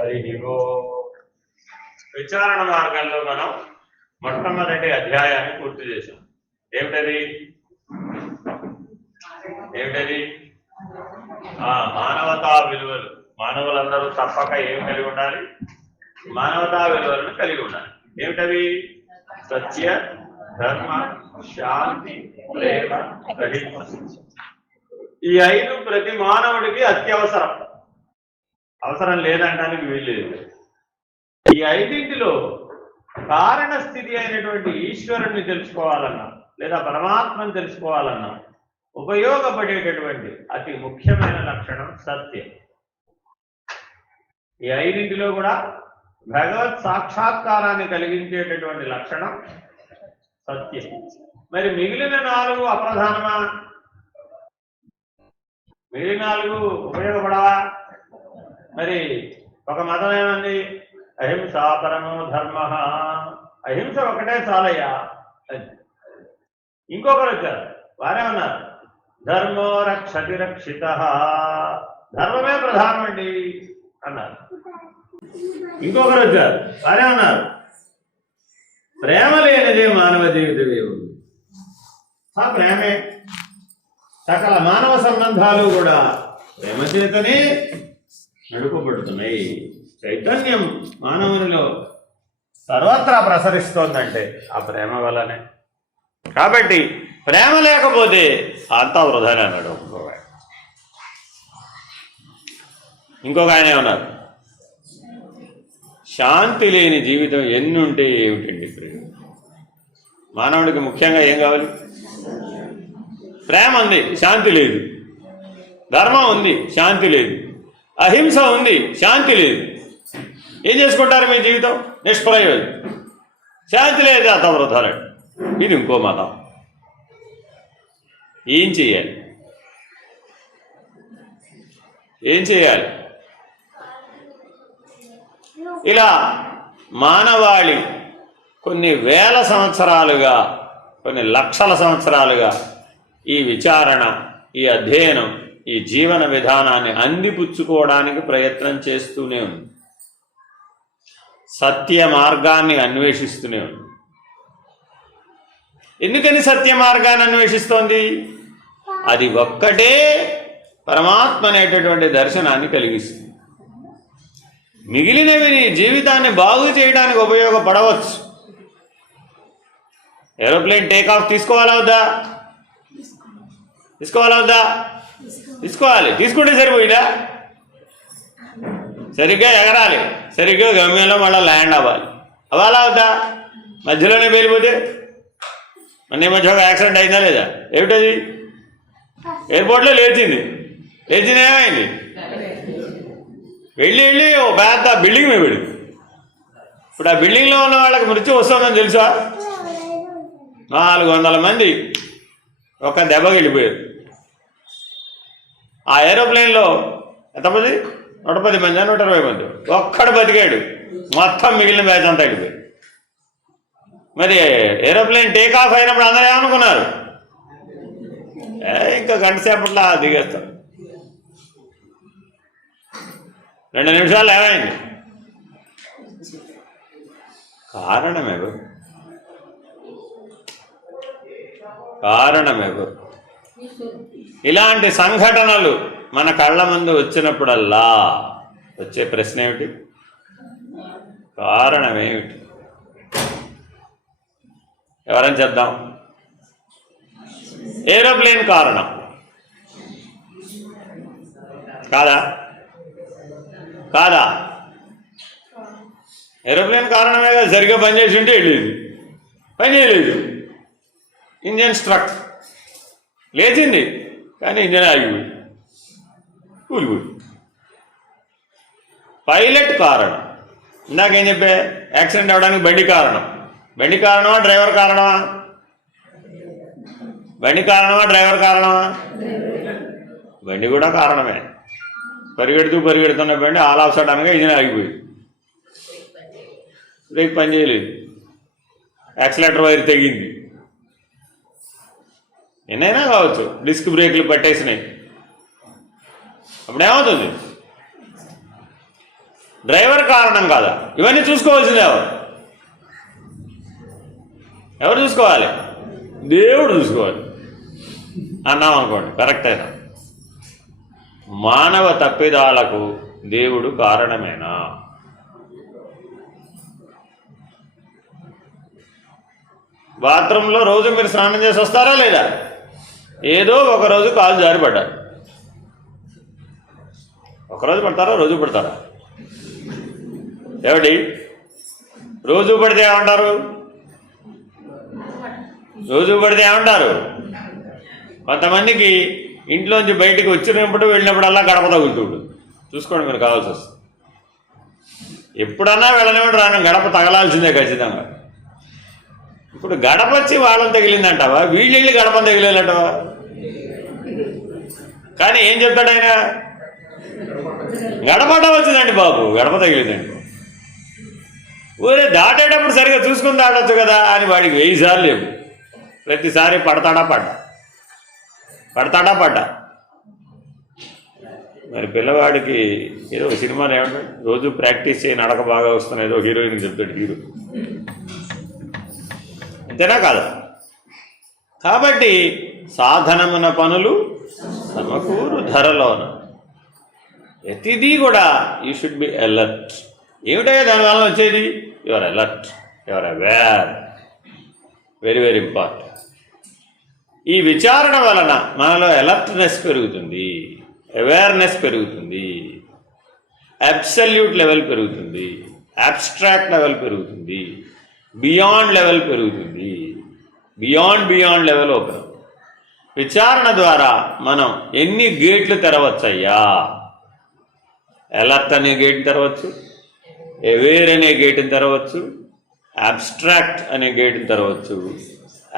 హరిహో విచారణ మార్గంలో మనం మొట్టమొదటి అధ్యాయాన్ని పూర్తి చేశాం. ఏమిటది? మానవతా విలువలు. మానవులందరూ తప్పక ఏమి కలిగి ఉండాలి? మానవతా విలువలను కలిగి ఉండాలి. ఏమిటవి? సత్య, ధర్మ, శాంతి, ప్రేమ, సహిష్ణుత. ఈ 5 ప్రతి మానవుడికి అత్యవసరం. అవసరం లేదంటానికి వీల్లేదు. ఈ 5 కారణ స్థితి అయినటువంటి ఈశ్వరుణ్ణి తెలుసుకోవాలన్నా లేదా పరమాత్మను తెలుసుకోవాలన్నా ఉపయోగపడేటటువంటి అతి ముఖ్యమైన లక్షణం సత్యం. ఈ 5 కూడా భగవత్ సాక్షాత్కారాన్ని కలిగించేటటువంటి లక్షణం సత్యం. మరి మిగిలిన 4 అప్రధానమా? మిగిలిన 4 ఉపయోగపడవా? మరి ఒక మతం ఏమంది? అహింసా పరమో ధర్మ. అహింస ఒకటే చాలయ్యా. ఇంకొకరు వచ్చారు, వారే ఉన్నారు ధర్మో రక్షతి రక్షిత. ధర్మమే ప్రధానం అండి అన్నారు. ఇంకొకరు వచ్చారు, వారే ఉన్నారు ప్రేమ లేనిదే మానవ జీవితమే ఉంది. ఆ ప్రేమే. సకల మానవ సంబంధాలు కూడా ప్రేమ చేతనే నడుపబడుతున్నాయి. చైతన్యం మానవునిలో సర్వత్రా ప్రసరిస్తోందంటే ఆ ప్రేమ వల్లనే. కాబట్టి ప్రేమ లేకపోతే అంతా వృధానే అన్నాడు ఇంకొక ఆయన ఏమన్నారు? శాంతి లేని జీవితం ఎన్నుంటే ఏమిటండి? మానవుడికి ముఖ్యంగా ఏం కావాలి? ప్రేమ ఉంది, శాంతి లేదు. ధర్మం ఉంది, శాంతి లేదు. అహింస ఉంది, శాంతి లేదు. ఏం చేసుకుంటారు మీ జీవితం? నిష్ప్రయోజనం. శాంతి లేదు, అంత వృధాలు. ఇది ఇంకో మతం. ఏం చేయాలి? ఇలా మానవాళి కొన్ని వేల సంవత్సరాలుగా, కొన్ని లక్షల సంవత్సరాలుగా ఈ విచారణ, ఈ అధ్యయనం, ఈ జీవన విధానాన్ని అందిపుచ్చుకోవడానికి ప్రయత్నం చేస్తూనే ఉంది. సత్య మార్గాన్ని అన్వేషిస్తూనే ఉంది. ఎందుకని సత్య మార్గాన్ని అన్వేషిస్తోంది? అది ఒక్కటే పరమాత్మ అనేటటువంటి దర్శనాన్ని కలిగిస్తుంది. మిగిలినవి జీవితాన్ని బాగు చేయడానికి ఉపయోగపడవచ్చు. ఏరోప్లేన్ టేకాఫ్ తీసుకోవాలా వద్దా? తీసుకోవాలి. తీసుకుంటే సరిపోయినా? సరిగ్గా ఎగరాలి, సరిగ్గా గమ్యంలో మళ్ళీ ల్యాండ్ అవ్వాలా వద్దా? మధ్యలోనే పేలిపోతే? మొన్న మధ్య ఒక యాక్సిడెంట్ అయిందా లేదా? ఏమిటది? ఎయిర్పోర్ట్లో లేచింది ఏమైంది? వెళ్ళి ఓ పెద్ద బిల్డింగ్ మీద పడి. ఇప్పుడు ఆ బిల్డింగ్లో ఉన్న వాళ్ళకి మృత్యు వస్తుందని తెలుసా? 400 మంది ఒక దెబ్బకి వెళ్ళిపోయారు. ఆ ఏరోప్లేన్లో ఎంతమంది? 110 మంది, 120 మంది. ఒక్కడు బతికాడు, మొత్తం మిగిలిన బ్యాచ్ అంతా వెళ్ళిపోయారు. మరి ఏరోప్లేన్ టేక్ ఆఫ్ అయినప్పుడు అందరూ ఏమనుకున్నారు? ఇంకా గంట సేపట్లో దిగేస్తాం. 2 నిమిషాలు ఏమైంది? కారణమెవరు? ఇలాంటి సంఘటనలు మన కళ్ళ ముందు వచ్చినప్పుడల్లా వచ్చే ప్రశ్న ఏమిటి? కారణమేమిటి? ఎవరని చెప్దాం? ఏరోప్లేన్ కారణం కాదా? ఏరోప్లేన్ కారణమే కదా. సరిగ్గా పనిచేసి ఉంటే వెళ్ళేది, పని చేయలేదు. ఇంజన్ స్ట్రక్, లేచింది కానీ ఇంజన్ ఆగిపోయి కూలిపోయి. పైలట్ కారణం. ఇందాకేం చెప్పే? యాక్సిడెంట్ అవ్వడానికి బండి కారణం. బండి కారణమా డ్రైవర్ కారణమా? డ్రైవర్ కారణమా? బండి కూడా కారణమే. పరిగెడుతున్న బండి ఆల్ ఆఫ్ సడన్గా ఇంజన్ ఆగిపోయింది, బ్రేక్ పని చేయలేదు, యాక్సిలేటర్ వైర్ తెగింది. ఎన్నైనా కావచ్చు. డిస్క్ బ్రేక్లు పట్టేసినాయి. అప్పుడు ఏమవుతుంది? డ్రైవర్ కారణం కాదా? ఇవన్నీ చూసుకోవాల్సిందే ఎవరు చూసుకోవాలి? దేవుడు చూసుకోవాలి అన్నాం అనుకోండి, కరెక్ట్ అయినా. మానవ తప్పిదాలకు దేవుడు కారణమేనా? బాత్రూంలో రోజు మీరు స్నానం చేసి వస్తారా లేదా? ఏదో ఒకరోజు కాలు జారిపడ్డారు. ఒకరోజు పడతారా, రోజు పడతారా? ఏమిటి రోజు పడితే ఏమంటారు? రోజు పడితే ఏమంటారు? కొంతమందికి ఇంట్లోంచి బయటికి వచ్చినప్పుడు వెళ్ళినప్పుడల్లా గడప తగులుతుడు. చూసుకోండి, మీరు కావాల్సి వస్తుంది. ఎప్పుడన్నా వెళ్ళనివ్వడు, రాను గడప తగలాల్సిందే ఖచ్చితంగా. ఇప్పుడు గడప వచ్చి వాళ్ళని తగిలిందంటావా, వీళ్ళు వెళ్ళి గడపని తగిలేదంటావా? కానీ ఏం చెప్తాడు ఆయన? గడపట వచ్చిందండి బాబు, గడప తగిలిందండి. ఊరే దాటేటప్పుడు సరిగా చూసుకుని దాటొచ్చు కదా అని వాడికి 1000 సార్లు లేవు. ప్రతిసారి పడతాడా పడ్డా. మరి పిల్లవాడికి ఏదో సినిమాలో ఏమంటాడు, రోజు ప్రాక్టీస్ చేయి నడక బాగా వస్తున్నా, ఏదో హీరోయిన్ చెప్తాడు హీరో. అంతేనా కాదు? కాబట్టి సాధనమున పనులు సమకూరు ధరలోన. ప్రతిదీ కూడా యూ షుడ్ బి అలర్ట్. ఏమిటయ్యా దానివల్ల వచ్చేది? Your alert, your aware. Very very important. ఈ విచారణ వలన మనలో అలర్ట్నెస్ పెరుగుతుంది, అవేర్నెస్ పెరుగుతుంది, అబ్సల్యూట్ లెవెల్ పెరుగుతుంది, అబ్స్ట్రాక్ట్ లెవెల్ పెరుగుతుంది, బియాండ్ లెవెల్ పెరుగుతుంది, బియాండ్ లెవెల్ ఓపెన్. విచారణ ద్వారా మనం ఎన్ని గేట్లు తెరవచ్చయ్యా? అలర్ట్ అనే గేట్ని తెరవచ్చు, అవేర్ అనే గేట్ని తెరవచ్చు, అబ్స్ట్రాక్ట్ అనే గేట్ని తెరవచ్చు,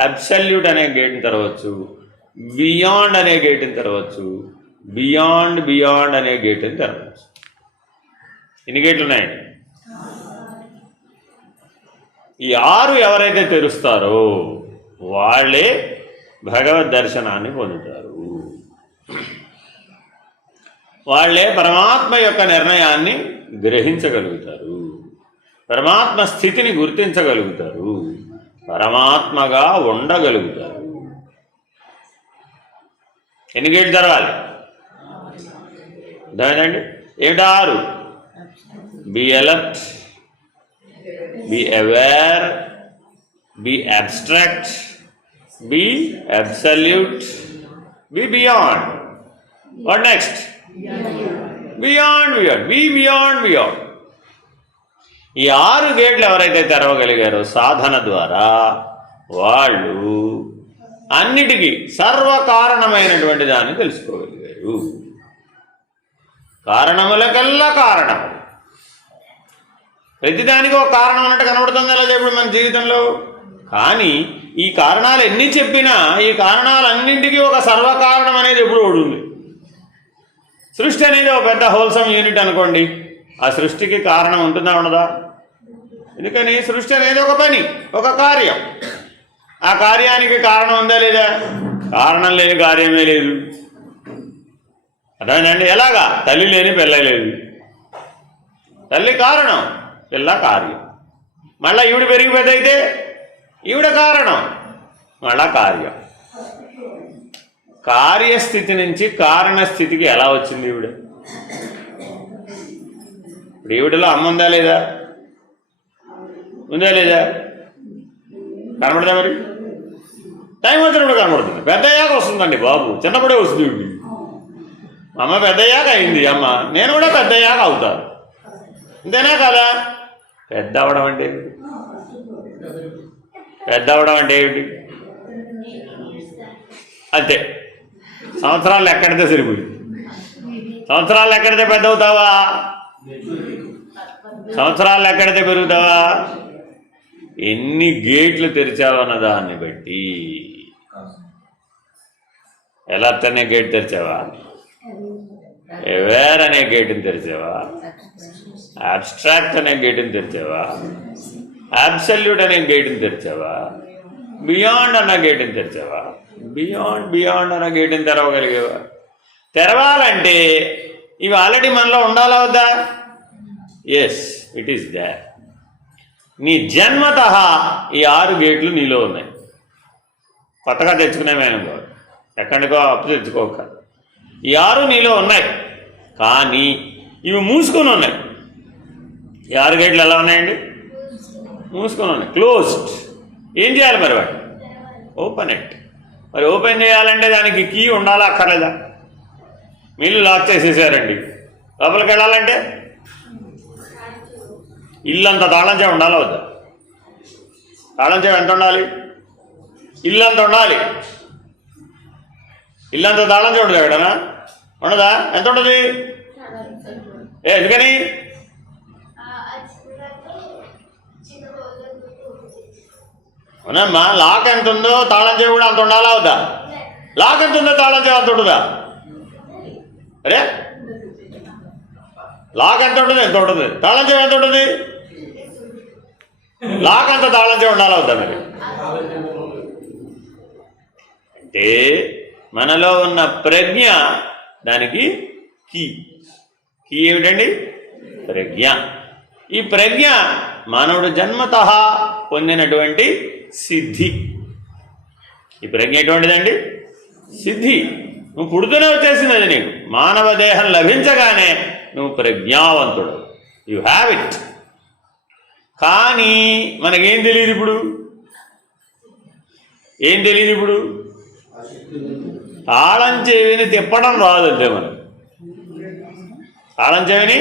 అబ్సల్యూట్ అనే గేట్ని తెరవచ్చు, బియాండ్ అనే గేట్ని తెరవచ్చు, బియాండ్ అనే గేట్ని తెరవచ్చు. ఎన్ని గేట్లు ఉన్నాయండి? ఈ 6 ఎవరైతే తెరుస్తారో వాళ్ళే భగవద్ దర్శనాన్ని పొందుతారు. వాళ్ళే పరమాత్మ యొక్క నిర్ణయాన్ని గ్రహించగలుగుతారు, పరమాత్మ స్థితిని గుర్తించగలుగుతారు, పరమాత్మగా ఉండగలుగుతారు. ఎన్ని గేట్లు తెరవాలి? అర్థమైందండి? ఏమిటా 6? Be alert, be aware, be abstract, be absolute, be beyond. What next? Beyond. Be beyond. ఈ 6 గేట్లు ఎవరైతే తెరవగలిగారో సాధన ద్వారా వాళ్ళు అన్నిటికీ సర్వకారణమైనటువంటి దాన్ని తెలుసుకోగలిగారు. కారణములకల్లా కారణం. ప్రతిదానికి ఒక కారణం అన్నట్టు కనబడుతుంది లేదా ఇప్పుడు మన జీవితంలో? కానీ ఈ కారణాలు ఎన్ని చెప్పినా ఈ కారణాలన్నింటికీ ఒక సర్వకారణం అనేది ఎప్పుడు ఉంది. సృష్టి అనేది ఒక పెద్ద హోల్సమ్ యూనిట్ అనుకోండి, ఆ సృష్టికి కారణం ఉంటుందా ఉండదా? ఎందుకని సృష్టి అనేది ఒక పని, ఒక కార్యం. ఆ కార్యానికి కారణం ఉందా లేదా? కారణం లేని కార్యమే లేదు. అర్థమైందండి? ఎలాగా? తల్లి లేని పిల్ల లేదు. తల్లి కారణం, పిల్ల కార్యం. మళ్ళీ ఈవిడ పెరిగి పెద్ద అయితే ఈవిడ కారణం, మళ్ళా కార్యం. కార్యస్థితి నుంచి కారణస్థితికి ఎలా వచ్చింది ఈవిడ? ఇప్పుడు ఈవిడలో అమ్మ ఉందా లేదా? ఉందా లేదా? కనబడదా? మరి టైం వచ్చినప్పుడు కనబడుతుంది. పెద్దయ్యాక వస్తుందండి బాబు, చిన్నప్పుడే వస్తుంది. అమ్మ పెద్దయ్యాక అయింది అమ్మ, నేను కూడా పెద్దయ్యాక అవుతాను. అంతేనా కదా? పెద్ద అవడం అంటే ఏమిటి? పెద్ద అవడం అంటే ఏమిటి? అంతే, సంవత్సరాలు ఎక్కడితే సరిపోయింది. సంవత్సరాలు ఎక్కడితే పెద్ద అవుతావా? సంవత్సరాలు ఎక్కడితే పెరుగుతావా? ఎన్ని గేట్లు తెరిచావన్న దాన్ని బట్టి. అలర్ట్ అనే గేట్ తెరిచావా? అవేర్ అనే గేటుని తెరిచావా? అబ్స్ట్రాక్ట్ అనే గేటుని తెరిచావా? అబ్సల్యూట్ అనే గేటుని తెరిచావా? బియాండ్ అన్న గేటుని తెరిచావా? బియాండ్ అన్న గేటుని తెరవగలిగేవా? తెరవాలంటే ఇవి ఆల్రెడీ మనలో ఉండాలా వద్దా? Yes, it is there. నీ జన్మత ఈ 6 గేట్లు నీలో ఉన్నాయి. కొత్తగా తెచ్చుకునేమేనో, ఎక్కడికో అప్పు తెచ్చుకోక. ఈ 6 నీలో ఉన్నాయి, కానీ ఇవి మూసుకొని ఉన్నాయి. ఈ 6 గేట్లు ఎలా ఉన్నాయండి? మూసుకొని ఉన్నాయి, క్లోజ్డ్. ఏం చేయాలి మరి వాడు? Open it. మరి ఓపెన్ చేయాలంటే దానికి కీ ఉండాలా అక్కర్లేదా? మీరు లాక్ చేసేసారండి, లోపలికి వెళ్ళాలంటే ఇల్లంత తాళం చెవి ఉండాలా వద్దా? తాళం చెవి ఎంత ఉండాలి? ఇల్లంత ఉండాలి. ఇల్లంత తాళం చెవి ఉండదు ఎక్కడనా? ఉండదా? ఎంత ఉంటుంది? ఎందుకని? అవునమ్మా, లాక్ ఎంత ఉందో తాళం చెవి కూడా అంత ఉండాలా వద్దా? లాక్ ఎంత ఉందో తాళం చెవి అంత ఉంటుందా? అరే, లాక్ ఎంత ఉంటుంది? ఎంత ఉంటుంది? తాళం చెవి ఎంత ఉంటుంది? లాక్ అంత తాళం చెవి ఉండాలా వద్దా? మరి అంటే మనలో ఉన్న ప్రజ్ఞ, దానికి కీ. కీ ఏమిటండి? ప్రజ్ఞ. ఈ ప్రజ్ఞ మానవుడు జన్మత పొందినటువంటి సిద్ధి. ఈ ప్రజ్ఞ ఎటువంటిదండి? సిద్ధి. నువ్వు పుడుతూనే వచ్చేసింది అది నీకు. మానవ దేహం లభించగానే నువ్వు ప్రజ్ఞావంతుడు, యు హ్యావ్ ఇట్. కానీ మనకేం తెలియదు ఇప్పుడు. ఏం తెలియదు ఇప్పుడు? తాళం చెవిని తిప్పడం రాదంటే మనకు. తాళం చెవిని,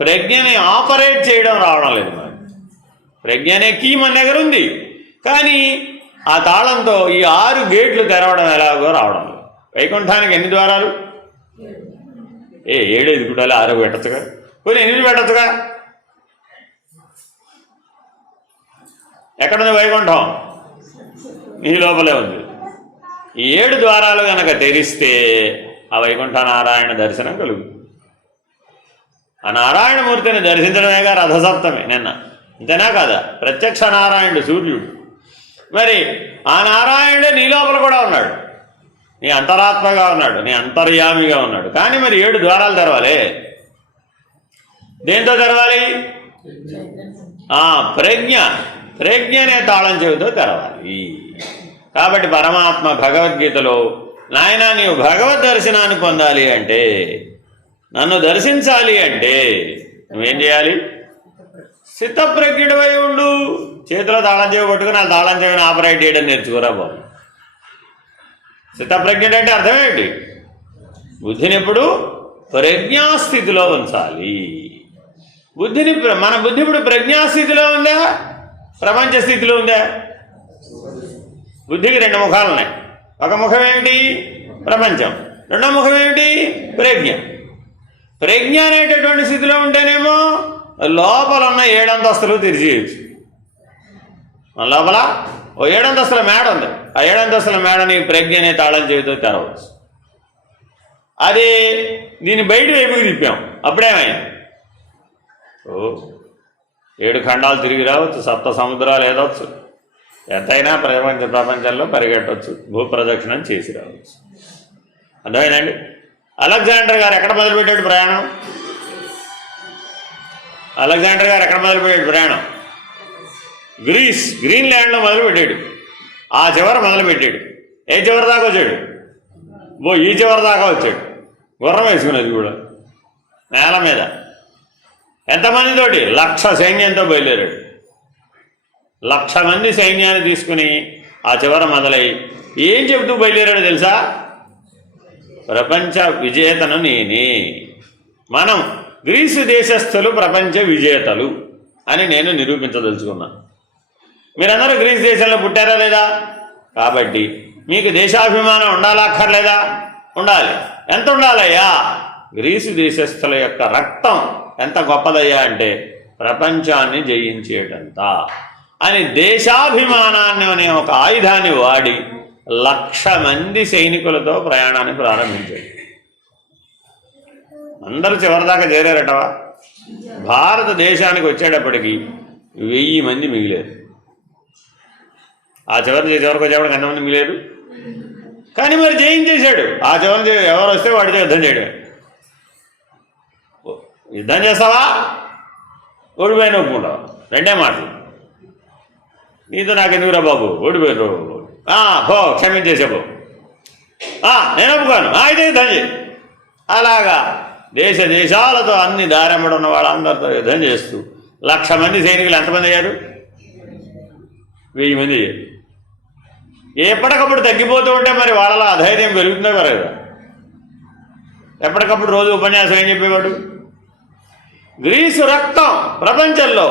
ప్రజ్ఞని ఆపరేట్ చేయడం రావడం లేదు మనకు. ప్రజ్ఞ అనే కీ మన దగ్గర ఉంది, కానీ ఆ తాళంతో ఈ 6 గేట్లు తెరవడం ఎలాగో రావడం లేదు. వైకుంఠానికి ఎన్ని ద్వారాలు? 7 ఎదుగుటాలు, 6 పెట్టచ్చుగా, కొన్ని 8 పెట్టచ్చుగా. ఎక్కడుంది వైకుంఠం? నీ లోపలే ఉంది. ఈ 7 ద్వారాలు కనుక తెరిస్తే ఆ వైకుంఠ నారాయణ దర్శనం కలుగుతుంది. ఆ నారాయణమూర్తిని దర్శించడమేగా రథసప్తమి నిన్న, అంతేనా కాదా? ప్రత్యక్ష నారాయణుడు సూర్యుడు. మరి ఆ నారాయణుడే నీ లోపల కూడా ఉన్నాడు, నీ అంతరాత్మగా ఉన్నాడు, నీ అంతర్యామిగా ఉన్నాడు. కానీ మరి 7 ద్వారాలు తెరవాలి. దేంతో తెరవాలి? ప్రజ్ఞ. ప్రజ్ఞనే తాళం చెవితో తెరవాలి. కాబట్టి పరమాత్మ భగవద్గీతలో, నాయనా నీవు భగవద్ దర్శనాన్ని పొందాలి అంటే, నన్ను దర్శించాలి అంటే నువ్వేం చేయాలి? స్థితప్రజ్ఞుడివై ఉండు. చేతిలో తాళం చెవి పట్టుకుని ఆ తాళం చెవిని ఆపరేట్ చేయడం నేర్చుకోరా బాబు. స్థితప్రజ్ఞుడు అంటే అర్థం ఏంటి? బుద్ధిని ఎప్పుడు ప్రజ్ఞాస్థితిలో ఉంచాలి. మన బుద్ధి ఇప్పుడు ప్రజ్ఞాస్థితిలో ఉందా, ప్రపంచ స్థితిలో ఉందా? బుద్ధికి 2 ముఖాలు ఉన్నాయి. ఒక ముఖం ఏమిటి? ప్రపంచం. రెండో ముఖం ఏమిటి? ప్రజ్ఞ. ప్రజ్ఞ అనేటటువంటి స్థితిలో ఉంటేనేమో లోపల ఉన్న 7 అంతస్తులు తెరిచేయచ్చు. మన లోపల ఓ 7 అంతస్తుల మేడ ఉంది. ఆ 7 అంతస్తుల మేడని ప్రజ్ఞ అనే తాళం చేతితో తెరవచ్చు. అది దీన్ని బయట వైపుకి తిప్పాం, అప్పుడేమైంది? 7 ఖండాలు తిరిగి రావచ్చు, 7 సముద్రాలు ఏదవచ్చు, ఎంతైనా ప్రపంచంలో పరిగెట్టవచ్చు, భూప్రదక్షిణం చేసి రావచ్చు. అర్థమైందండి? అలెగ్జాండర్ గారు ఎక్కడ మొదలుపెట్టాడు ప్రయాణం? అలెగ్జాండర్ గారు ఎక్కడ మొదలుపెట్టాడు ప్రయాణం? గ్రీన్లాండ్లో మొదలుపెట్టాడు. ఆ చివర మొదలుపెట్టాడు. ఏ చివరి దాకా వచ్చాడు? ఈ చివరి దాకా వచ్చాడు. గుర్రం వేసుకున్నది కూడా నేల మీద. ఎంతమందితోటి? 1,00,000 సైన్యంతో బయలుదేరాడు. 1,00,000 మంది సైన్యాన్ని తీసుకుని ఆ చివర మొదలై ఏం చెబుతూ బయలుదేరాడు తెలుసా? ప్రపంచ విజేతను నేనే. మనం గ్రీసు దేశస్థులు ప్రపంచ విజేతలు అని నేను నిరూపించదలుచుకున్నాను. మీరందరూ గ్రీసు దేశంలో పుట్టారా లేదా? కాబట్టి మీకు దేశాభిమానం ఉండాలా అక్కర్లేదా? ఉండాలి. ఎంత ఉండాలయ్యా? గ్రీసు దేశస్థుల యొక్క రక్తం ఎంత గొప్పదయ్యా అంటే ప్రపంచాన్ని జయించేటంత అని దేశాభిమానాన్ని అనే ఒక ఆయుధాన్ని వాడి 1,00,000 మంది సైనికులతో ప్రయాణాన్ని ప్రారంభించాడు. అందరూ చివరిదాకా చేరారటవా? భారతదేశానికి వచ్చేటప్పటికి 1000 మంది మిగిలేరు. ఆ చివరికి వచ్చేప్పటికి ఎంతమంది మిగిలేరు? కానీ మరి జయించేశాడు. ఆ చివరి ఎవరు వస్తే వాడితో యుద్ధం చేయడం. యుద్ధం చేస్తావా? ఓడిపోయిన ఒప్పుకుంటావు, రెండే మాటలు. నీతో నాకెందుకురా బాబు, ఓడిపోయిన పో, క్షమించేసే పో, నేను ఒప్పుకోను, అయితే యుద్ధం చేయి. అలాగా దేశాలతో అన్ని దారెంబడి ఉన్న వాళ్ళందరితో యుద్ధం చేస్తూ 1,00,000 మంది సైనికులు ఎంతమంది అయ్యారు? 1000 మంది అయ్యారు. ఎప్పటికప్పుడు తగ్గిపోతూ ఉంటే మరి వాళ్ళలో అధైర్యం పెరుగుతుందో పెరగదా? ఎప్పటికప్పుడు రోజు ఉపన్యాసం ఏం చెప్పేవాడు? గ్రీసు రక్తం ప్రపంచంలో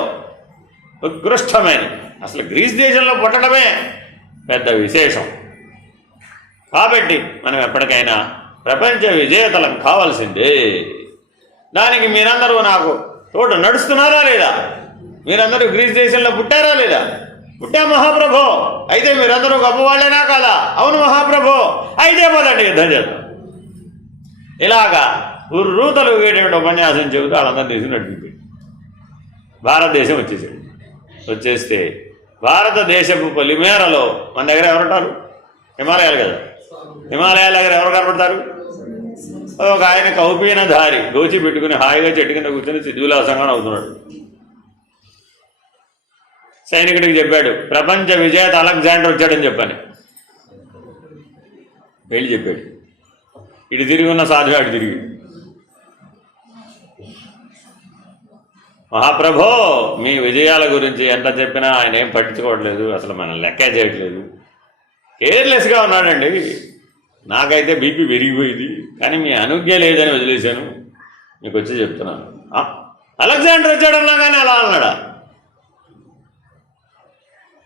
ఉత్కృష్టమైన, అసలు గ్రీస్ దేశంలో పుట్టడమే పెద్ద విశేషం. కాబట్టి మనం ఎప్పటికైనా ప్రపంచ విజేతలం కావాల్సిందే. దానికి మీరందరూ నాకు తోడు నడుస్తున్నారా లేదా? మీరందరూ గ్రీస్ దేశంలో పుట్టారా లేదా? పుట్టా మహాప్రభో, అయితే మీరందరూ గొప్పవాళ్ళేనా కాదా? అవును మహాప్రభో, అయితే పదండి యుద్ధం చేద్దాం. ఇలాగా ఉర్రూతలు ఊగేటువంటి ఉపన్యాసం చెబుతూ వాళ్ళందరూ దేశం నడిపింది. భారతదేశం వచ్చేసాడు. వచ్చేస్తే భారతదేశపు పొలిమేరలో మన దగ్గర ఎవరుంటారు? హిమాలయాలు కదా. హిమాలయాల దగ్గర ఎవరు కనపడతారు? ఒక ఆయన కౌపీనధారి గోచి పెట్టుకుని హాయిగా చెట్టు కింద కూర్చొని సిద్ధులాసంగా అవుతున్నాడు. సైనికుడికి చెప్పాడు, ప్రపంచ విజేత అలెగ్జాండర్ వచ్చాడని చెప్పని. వెళ్ళి చెప్పాడు. ఇటు తిరిగి ఉన్న సాధువు అటు తిరిగి, మహాప్రభో, మీ విజయాల గురించి ఎంత చెప్పినా ఆయన ఏం పట్టించుకోవట్లేదు, అసలు మనం లెక్కే చేయట్లేదు, కేర్లెస్గా ఉన్నాడండి. నాకైతే బీపీ పెరిగిపోయింది, కానీ మీ అనుజ్ఞ లేదని వదిలేశాను, మీకు వచ్చి చెప్తున్నాను. అలెగ్జాండర్ వచ్చాడన్నా కానీ అలా అన్నాడా?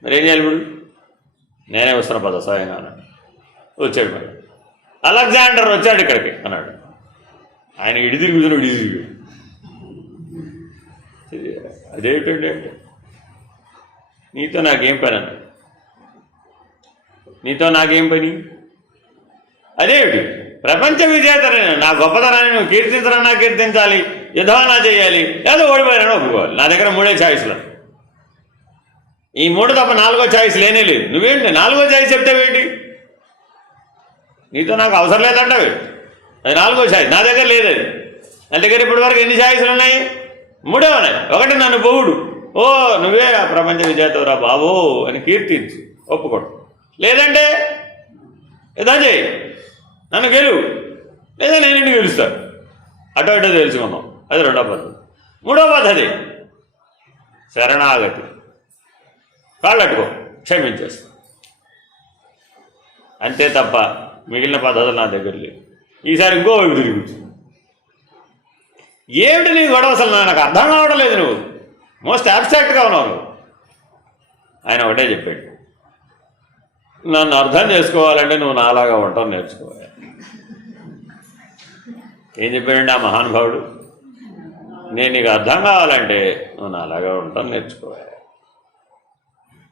మరేం చేయాలి ఇప్పుడు? నేనే వస్తున్న పద స్వయంగా అన్నాడు. వచ్చాడు. మరి అలెగ్జాండర్ వచ్చాడు ఇక్కడికి అన్నాడు. ఆయన ఇడి తిరుగుతాడు, ఇడి తిరిగాడు. అదేమిటండి అంటే, నీతో నాకేం పని అన్నాడు. నీతో నాకేం పని? అదేమిటి, ప్రపంచ విజేతనే, నా గొప్పతనాన్ని నువ్వు కీర్తించడన్నా కీర్తించాలి, యుద్ధమన్నా చేయాలి, ఏదో ఓడిపోయినా ఒప్పుకోవాలి. నా దగ్గర 3 ఛాయిస్లు. ఈ 3 తప్ప 4వ ఛాయిస్ లేనే లేదు. నువ్వేంటి 4వ ఛాయిస్ చెప్తావేంటి? నీతో నాకు అవసరం లేదంటావు, అది 4వ ఛాయిస్. నా దగ్గర లేదు అది. నా దగ్గర ఇప్పటి వరకు ఎన్ని ఛాయిస్లు ఉన్నాయి? 3 ఉన్నాయి. ఒకటి నన్ను పొగుడు, ఓ నువ్వే ప్రపంచ విజేతవురా బాబు అని కీర్తించు, ఒప్పుకోడు. లేదంటే యుద్ధం చేయి, నన్ను గెలువు, లేదా నేను నిన్ను గెలుస్తాను. అటో ఇటో తెలుసుకున్నాం. అది 2వ పద్ధతి. 3వ పద్ధతి శరణాగతి, కాళ్ళట్టుకో, క్షమించేస్తా. అంతే తప్ప మిగిలిన పద్ధతులు నా దగ్గర లేవు. ఈసారి ఇంకో వైపు తిరిగి ఏమిటి నీ గొడవ? అసలు నాకు అర్థం కావడం లేదు, నువ్వు మోస్ట్ అబ్స్ట్రాక్ట్గా ఉన్నావు నువ్వు. ఆయన ఒకటే చెప్పాడు, నన్ను అర్థం చేసుకోవాలంటే నువ్వు నాలాగా ఉండటం నేర్చుకోవాలి. ఏం చెప్పాడండి ఆ మహానుభావుడు? నేను నీకు అర్థం కావాలంటే నువ్వు నాలాగా ఉండటం నేర్చుకోవాలి.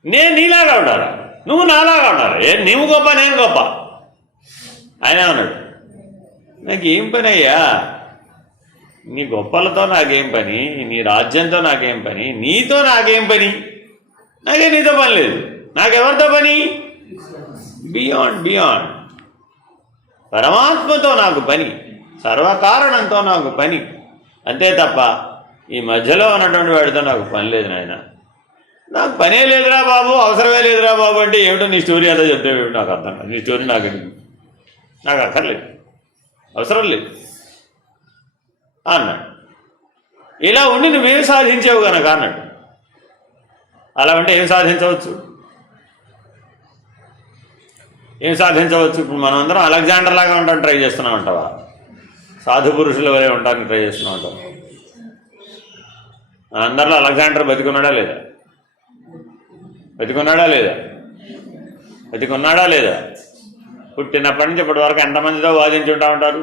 నేను నీలాగా ఉండాలా, నువ్వు నాలాగా ఉండాలి. నువ్వు గొప్ప, నేను గొప్ప. ఆయన అన్నాడు, నాకేం పని అయ్యా, నీ గొప్పలతో నాకేం పని, నీ రాజ్యంతో నాకేం పని, నీతో నాకేం పని? నాకే నీతో పని లేదు. నాకెవరితో పని? బియాండ్ పరమాత్మతో నాకు పని, సర్వకారణంతో నాకు పని. అంతే తప్ప ఈ మధ్యలో ఉన్నటువంటి వాడితో నాకు పని లేదు నాయన. నాకు పనే లేదురా బాబు, అవసరమే లేదురా బాబు అంటే ఏమిటో నీ స్టోరీ అంతా చెప్తావు, నాకు అర్థం కాదు. నీ స్టోరీ నాకు అక్కర్లేదు, అవసరం లేదు అన్నాడు. ఇలా ఉండి నువ్వేం సాధించావు కనుక అన్నాడు. అలా అంటే ఏం సాధించవచ్చు? ఇప్పుడు మనం అందరం అలెగ్జాండర్ లాగా ఉండడానికి ట్రై చేస్తున్నాం అంటావా? సాధు పురుషులు ఎవరే ఉండడానికి ట్రై చేస్తున్నాం అంటావా? అందరిలో అలెగ్జాండర్ బతికున్నాడా లేదా? బతికున్నాడా లేదా? పుట్టినప్పటి నుంచి ఇప్పటి వరకు ఎంతమందితో వాదించి ఉంటారు?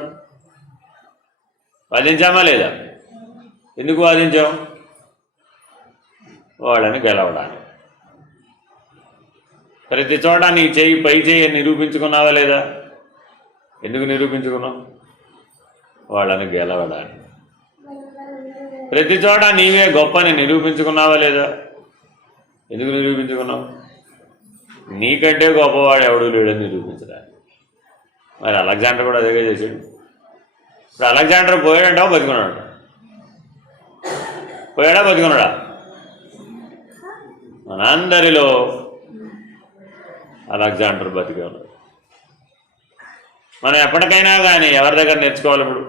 వాదించామా లేదా? ఎందుకు వాదించాం? వాళ్ళని గెలవడానికి. ప్రతి చోట నీ చేయి పై చేయి నిరూపించుకున్నావా లేదా? ఎందుకు నిరూపించుకున్నావు? వాళ్ళని గెలవడానికి. ప్రతి చోట నీవే గొప్పని నిరూపించుకున్నావా లేదా? ఎందుకు నిరూపించుకున్నావు? నీకంటే గొప్పవాడు ఎవడూ లేడని నిరూపించడానికి. మరి అలెగ్జాండర్ కూడా అదే చేశాడు. ఇప్పుడు అలెగ్జాండర్ పోయాడంటావు, బతికున్నాడు? పోయాడా బతికున్నాడా? మనందరిలో అలెగ్జాండర్ బతికే ఉన్నాడు. మనం ఎప్పటికైనా కానీ ఎవరి దగ్గర నేర్చుకోవాలి? ఇప్పుడు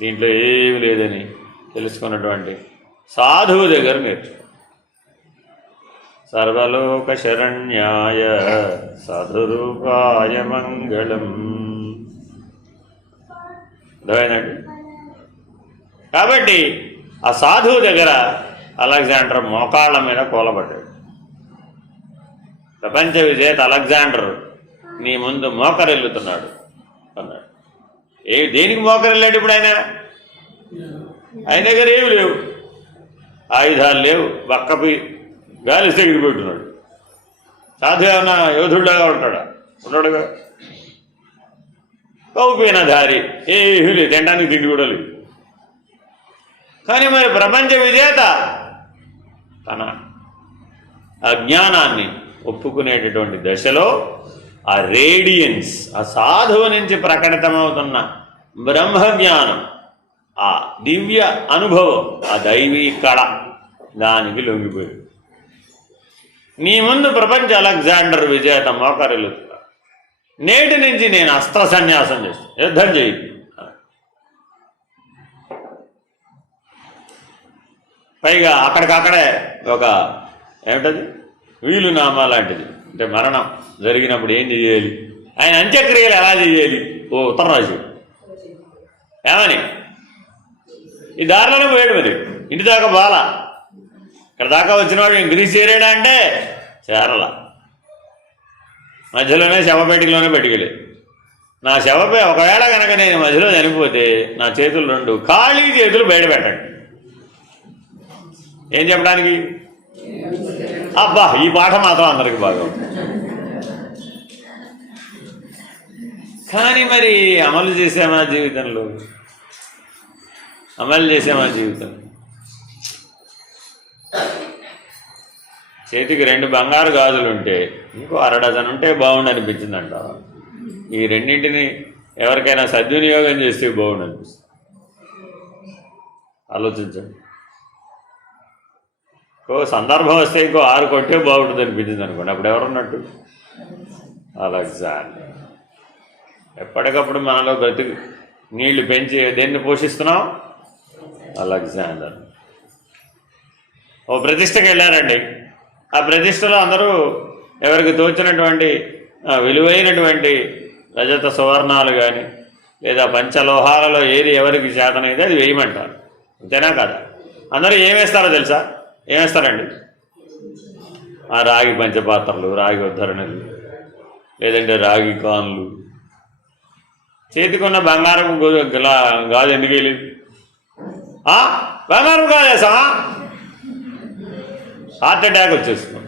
దీంట్లో ఏమి లేదని తెలుసుకున్నటువంటి సాధువు దగ్గర నేర్చుకో. సర్వలోక శరణ్యాయ సాధురూపాయ మంగళం. అర్థమైందండి? కాబట్టి ఆ సాధువు దగ్గర అలెగ్జాండర్ మోకాళ్ళ మీద కూలబడ్డాడు. ప్రపంచ విజేత అలెగ్జాండర్ నీ ముందు మోకరిల్లుతున్నాడు అన్నాడు. దేనికి మోకరిల్లాడు ఇప్పుడు ఆయన? ఆయన దగ్గర ఏమి లేవు, ఆయుధాలు లేవు, బక్కపి గాలి ఎగిరిపెట్టున్నాడు. సాధు ఏమన్నా యోధుడిలాగా ఉంటాడా? ఉంటాడుగా. కౌపీన దారి ఏమీ లేదు, తినడానికి తిండి కూడా లేదు. కానీ మరి ప్రపంచ విజేత తన అజ్ఞానాన్ని ఒప్పుకునేటటువంటి దశలో ఆ రేడియన్స్, ఆ సాధువు నుంచి ప్రకటితమవుతున్న బ్రహ్మజ్ఞానం, ఆ దివ్య అనుభవం, ఆ దైవీ కళ, దానికి లొంగిపోయాడు. నీ ముందు ప్రపంచ అలెగ్జాండర్ విజేత మోకరిల్లుతున్నాడు. నేటి నుంచి నేను అస్త్ర సన్యాసం చేస్తాను, యుద్ధం చేయి. పైగా అక్కడికక్కడే ఒక ఏమిటది వీలునామా లాంటిది, అంటే మరణం జరిగినప్పుడు ఏం చేయాలి, ఆయన అంత్యక్రియలు ఎలా చేయాలి, ఓ ఉత్తరం రాసి ఏమని ఈ దారిలోనే పోయాడు. మరి ఇంటి దాకా బాలా, ఇక్కడ దాకా వచ్చినవాడు గ్రీస్ చేరాడా అంటే చేరలా. మధ్యలోనే శవపేటికలోనే పెట్టుకెళ్ళేది. నా శవపే ఒకవేళ కనుక నేను మధ్యలో చనిపోతే నా చేతులు రెండు ఖాళీ చేతులు బయట పెట్టండి. ఏం చెప్పడానికి? అబ్బా, ఈ పాట మాత్రం అందరికి బాగా ఉంటుంది. కానీ మరి అమలు చేసామా జీవితంలో? అమలు చేసామా జీవితం? చేతికి 2 బంగారు గాజులు ఉంటే ఇంకో 1/2 డజన్ ఉంటే బాగుండు అనిపించిందంట. ఈ రెండింటిని ఎవరికైనా సద్వినియోగం చేస్తే బాగుండు అనిపిస్తుంది. ఆలోచించండి. సందర్భం వస్తే ఇంకో 6 కొట్టే బాగుంటుంది అనిపించింది అనుకోండి, అప్పుడు ఎవరున్నట్టు? అలెగ్జాండర్. ఎప్పటికప్పుడు మనలో బ్రతికి నీళ్లు పెంచి దేన్ని పోషిస్తున్నాం? అలెగ్జాండర్. ఓ ప్రతిష్టకి వెళ్ళారండి. ఆ ప్రతిష్టలో అందరూ ఎవరికి తోచినటువంటి విలువైనటువంటి రజత సువర్ణాలు కానీ లేదా పంచలోహాలలో ఏది ఎవరికి చేతనైతే అది వేయమంటారు. అంతేనా కదా? అందరూ ఏమేస్తారో తెలుసా? ఏమేస్తారండి? ఆ రాగి పంచపాత్రలు, రాగి ఉద్ధరణలు, లేదంటే రాగి కాన్లు. చేతికున్న బంగారం గాజు ఎందుకు వెళ్ళింది? బంగారం కాదేసా హార్ట్ అటాక్ వచ్చేస్తున్నాం.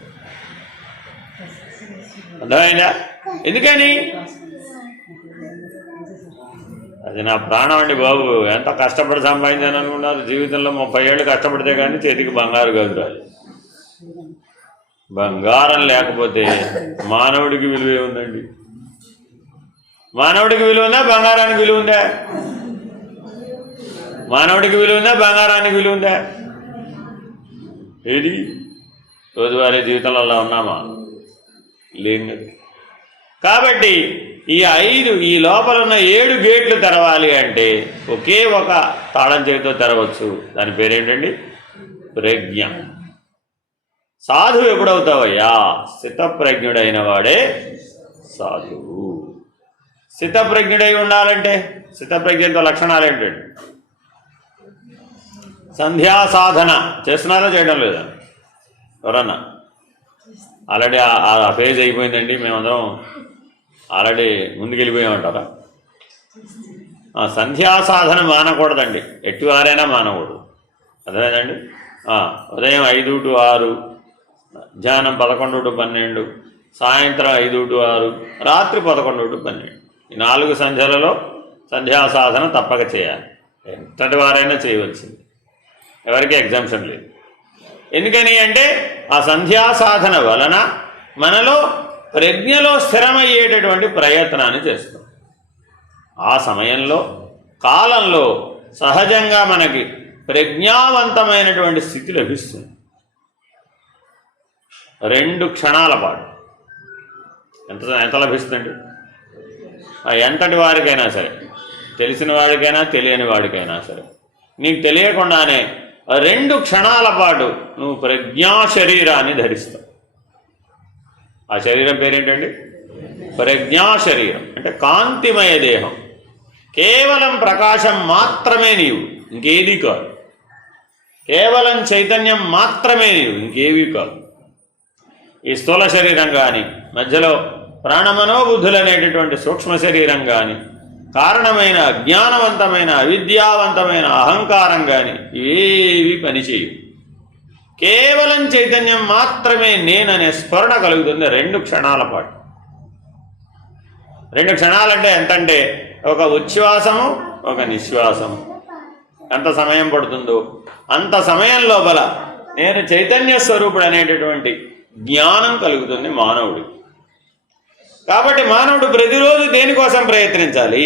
అర్థమైందా? ఎందుకని? అది నా ప్రాణం అండి బాబు. ఎంత కష్టపడి సంపాదించాను అనుకున్నారు? జీవితంలో 30 ఏళ్ళు కష్టపడితే కానీ చేతికి బంగారు గాజు రాదు. బంగారం లేకపోతే మానవుడికి విలువ ఏముందండి? మానవుడికి విలువ ఉందా? బంగారానికి విలువ ఉందా? మానవుడికి విలువ ఉందా? బంగారానికి విలువ ఉందా? ఏది? రోజువారీ జీవితంలో అలా ఉన్నామా? లేదు. కాబట్టి ఈ లోపల ఉన్న 7 గేట్లు తెరవాలి అంటే ఒకే ఒక తాళం చేతితో తెరవచ్చు. దాని పేరేంటండి? ప్రజ్ఞ. సాధువు ఎప్పుడవుతావయ్యా? స్థితప్రజ్ఞుడైన వాడే సాధువు. స్థితప్రజ్ఞుడై ఉండాలంటే స్థితప్రజ్ఞతో లక్షణాలు ఏంటండి? సంధ్యా సాధన చేస్తున్నారో చేయడం లేదా? ఎవరన్నా? ఆల్రెడీ ఆ ఫేజ్ అయిపోయిందండి, మేమందరం ఆల్రెడీ ముందుకెళ్ళిపోయామంటారా? సంధ్యా సాధన మానకూడదండి, ఎట్టివారైనా మానకూడదు. అర్థమైందండి? ఉదయం 5 to 6, మధ్యాహ్నం 11 to 12, సాయంత్రం 5 to 6, రాత్రి 11 to 12. ఈ 4 సంధ్యలలో సంధ్యా సాధన తప్పక చేయాలి. ఎంతటి వారైనా చేయవలసింది, ఎవరికి ఎగ్జామ్షన్ లేదు. ఎందుకని అంటే ఆ సంధ్యా సాధన వలన మనలో ప్రజ్ఞలో స్థిరమయ్యేటటువంటి ప్రయత్నాన్ని చేస్తాం. ఆ సమయంలో కాలంలో సహజంగా మనకి ప్రజ్ఞావంతమైనటువంటి స్థితి లభిస్తుంది. 2 క్షణాల పాటు ఎంత లభిస్తుందండి? ఎంతటి వారికైనా సరే, తెలిసిన వాడికైనా తెలియని వాడికైనా సరే, నీకు తెలియకుండానే 2 క్షణాల పాటు నువ్వు ప్రజ్ఞా శరీరాన్ని ధరిస్తావు. ఆ శరీరం పేరేంటండి? ప్రజ్ఞా శరీరం. అంటే కాంతిమయ దేహం, కేవలం ప్రకాశం మాత్రమే నీవు, ఇంకేదీ కాదు. కేవలం చైతన్యం మాత్రమే నీవు, ఇంకేవీ కాదు. ఈ స్థూల శరీరం కానీ, మధ్యలో ప్రాణమనోబుద్ధులు అనేటటువంటి సూక్ష్మ శరీరం కానీ, కారణమైన అజ్ఞానవంతమైన అవిద్యావంతమైన అహంకారం కానీ ఇవేవి పనిచేయవు. కేవలం చైతన్యం మాత్రమే నేననే స్ఫురణ కలుగుతుంది 2 క్షణాల పాటు. 2 క్షణాలంటే ఎంతంటే ఒక ఉచ్ఛ్వాసము, ఒక నిశ్వాసము. ఎంత సమయం పడుతుందో అంత సమయం లోపల నేను చైతన్య స్వరూపుడు అనేటటువంటి జ్ఞానం కలుగుతుంది మానవుడికి. కాబట్టి మానవుడు ప్రతిరోజు దేనికోసం ప్రయత్నించాలి?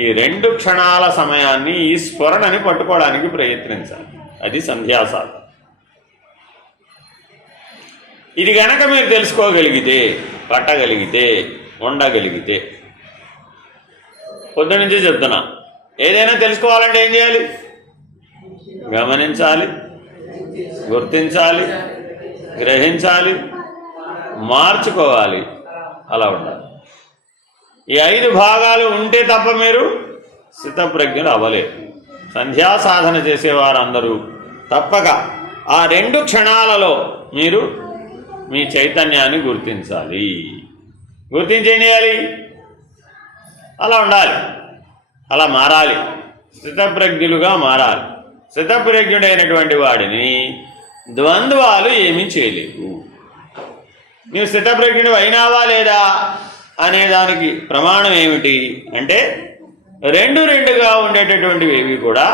ఈ 2 క్షణాల సమయాన్ని, ఈ స్ఫురణని పట్టుకోవడానికి ప్రయత్నించాలి. అది సంధ్యాసాధన. ఇది గనక మీరు తెలుసుకోగలిగితే, పట్టగలిగితే, ఉండగలిగితే, పొద్దు నుంచి చెప్తున్నా, ఏదైనా తెలుసుకోవాలంటే ఏం చేయాలి? గమనించాలి, గుర్తించాలి, గ్రహించాలి, మార్చుకోవాలి. అలా ఉండాలి. ఈ 5 భాగాలు ఉంటే తప్ప మీరు స్థితప్రజ్ఞులు అవ్వలేరు. సంధ్యా సాధన చేసేవారందరూ తప్పక ఆ 2 క్షణాలలో మీరు మీ చైతన్యాన్ని గుర్తించాలి. గుర్తించి ఏం చేయాలి? అలా ఉండాలి, అలా మారాలి, స్థితప్రజ్ఞులుగా మారాలి. స్థితప్రజ్ఞుడైనటువంటి వాడిని ద్వంద్వాలు ఏమీ చేయలేవు. నీవు స్థితప్రజ్ఞుడు అయినావా లేదా అనేదానికి ప్రమాణం ఏమిటి అంటే 2గా ఉండేటటువంటివి ఏవి కూడా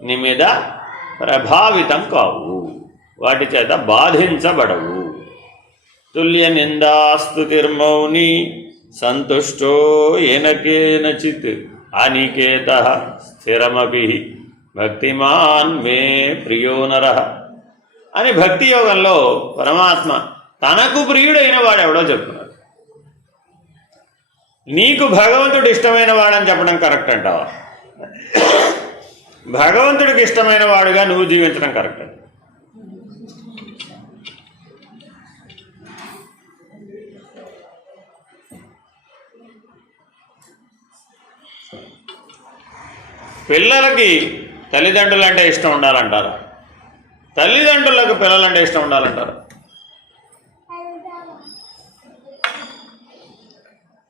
నీ మీద ప్రభావితం కావు, వాటి చేత బాధించబడవు. తుల్య నిందాస్తుతిర్మౌని సంతుష్టో ఏనకేనచిత్ అనికేత స్థిరమపి భక్తిమాన్ మే ప్రియో నరః అని భక్తి యోగంలో పరమాత్మ తనకు ప్రియుడైన వాడెవడో చెప్తున్నాడు. నీకు భగవంతుడు ఇష్టమైన వాడని చెప్పడం కరెక్ట్ అంటావా? భగవంతుడికి ఇష్టమైన వాడుగా నువ్వు జీవించడం కరెక్ట్ అంట. పిల్లలకి తల్లిదండ్రులు అంటే ఇష్టం ఉండాలంటారా? తల్లిదండ్రులకు పిల్లలంటే ఇష్టం ఉండాలంటారా?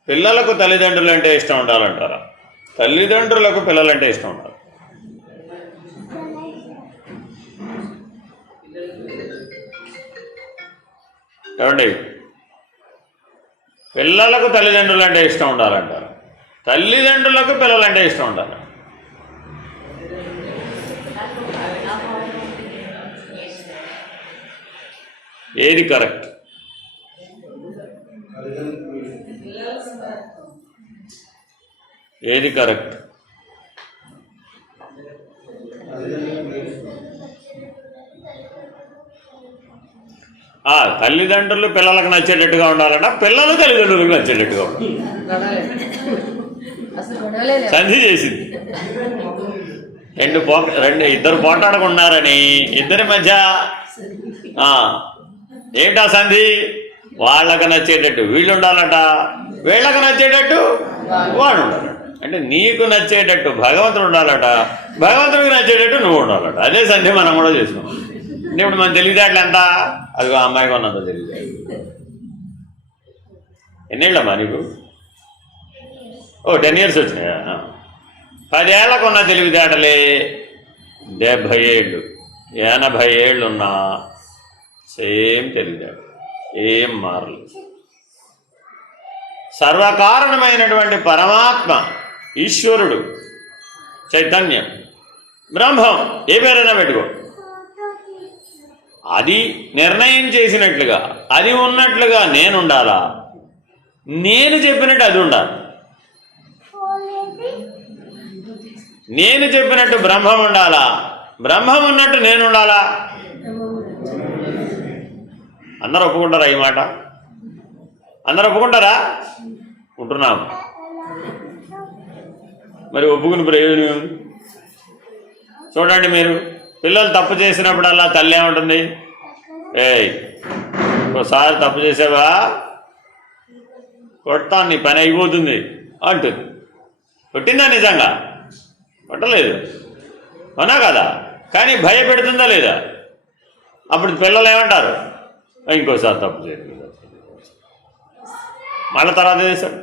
పిల్లలకు తల్లిదండ్రులు అంటే ఇష్టం ఉండాలంటారా? తల్లిదండ్రులకు పిల్లలంటే ఇష్టం ఉండాలి. ఏమండి? పిల్లలకు తల్లిదండ్రులు అంటే ఇష్టం ఉండాలంటారు, తల్లిదండ్రులకు పిల్లలంటే ఇష్టం ఉండాలి. ఏది కరెక్ట్? ఏది కరెక్ట్? తల్లిదండ్రులు పిల్లలకు నచ్చేటట్టుగా ఉండాలట, పిల్లలు తల్లిదండ్రులకు నచ్చేటట్టుగా ఉండాలి. సంధి చేసింది. ఇద్దరు పోటాడుకున్నారని ఇద్దరి మధ్య ఏంటా సంధి? వాళ్ళకు నచ్చేటట్టు వీళ్ళు ఉండాలట, వీళ్ళకు నచ్చేటట్టు వాడు ఉండాలట. అంటే నీకు నచ్చేటట్టు భగవంతుడు ఉండాలట, భగవంతుడికి నచ్చేటట్టు నువ్వు ఉండాలట. అదే సంధి మనం కూడా చేసుకున్నాం. అంటే ఇప్పుడు మన తెలివితేటలు ఎంత? అది ఆ అమ్మాయికి ఉన్నంత తెలివితేటలు. ఎన్నేళ్ళమ్మా నీకు? 10 years వచ్చినాయా? 10 ఏళ్లకు ఉన్న తెలివితేటలే 70 ఏళ్ళు 80 ఏళ్ళు ఉన్నా సేమ్ తెలివితేటలు, ఏం మారలేదు. సర్వకారణమైనటువంటి పరమాత్మ, ఈశ్వరుడు, చైతన్యం, బ్రహ్మం, ఏ పేరైనా పెట్టుకో, అది నిర్ణయం చేసినట్లుగా, అది ఉన్నట్లుగా నేనుండాలా? నేను చెప్పినట్టు అది ఉండాలి. నేను చెప్పినట్టు బ్రహ్మం ఉండాలా, బ్రహ్మం ఉన్నట్టు నేను ఉండాలా? అందరూ ఒప్పుకుంటారా ఈ మాట? అందరూ ఒప్పుకుంటారా? ఉంటున్నాము. మరి ఒప్పుకుని ప్రయోజనం చూడండి. మీరు పిల్లలు తప్పు చేసినప్పుడల్లా తల్లి ఏముంటుంది? ఏయ్ ఒకసారి తప్పు చేసావా కొడతాను, నీ పని అయిపోతుంది అంటుంది. కొట్టిందా? నిజంగా కొట్టలేదు, అవునా కదా? కానీ భయపెడుతుందా లేదా? అప్పుడు పిల్లలు ఏమంటారు? ఇంకోసారి తప్పు చేయలేదు, మళ్ళీ తర్వాత చేశాడు,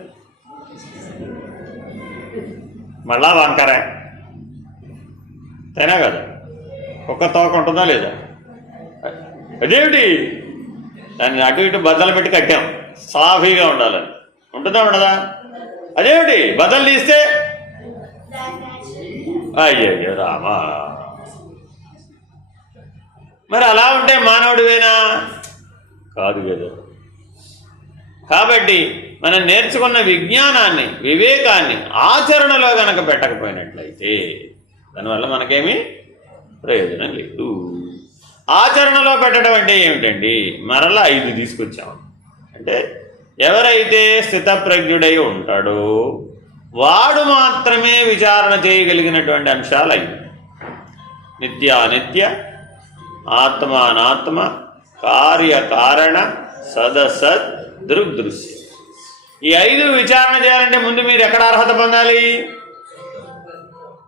మళ్ళా వంకరే, తేనా కదా? ఒక్క తోక ఉంటుందా లేదా? అదేమిటి దాన్ని అటు ఇటు బద్దలు పెట్టి కట్టాం సాఫీగా ఉండాలని, ఉంటుందా ఉండదా? అదేమిటి బద్దలు తీస్తే అయ్యయ్యో రామా, మరి అలా ఉంటే మానవుడివేనా? కాదు కదా. కాబట్టి మనం నేర్చుకున్న విజ్ఞానాన్ని, వివేకాన్ని ఆచరణలో కనుక పెట్టకపోయినట్లయితే దానివల్ల మనకేమీ ప్రయోజనం లేదు. ఆచరణలో పెట్టడం అంటే ఏమిటండి? మరలా 5 తీసుకొచ్చాము. అంటే ఎవరైతే స్థితప్రజ్ఞుడై ఉంటాడో వాడు మాత్రమే విచారణ చేయగలిగినటువంటి అంశాలు 5: నిత్యానిత్య, ఆత్మానాత్మ, కార్యకారణ, సదసత్, దృగ్దృశ్య. ఈ 5 విచారణ చేయాలంటే ముందు మీరు ఎక్కడ అర్హత పొందాలి?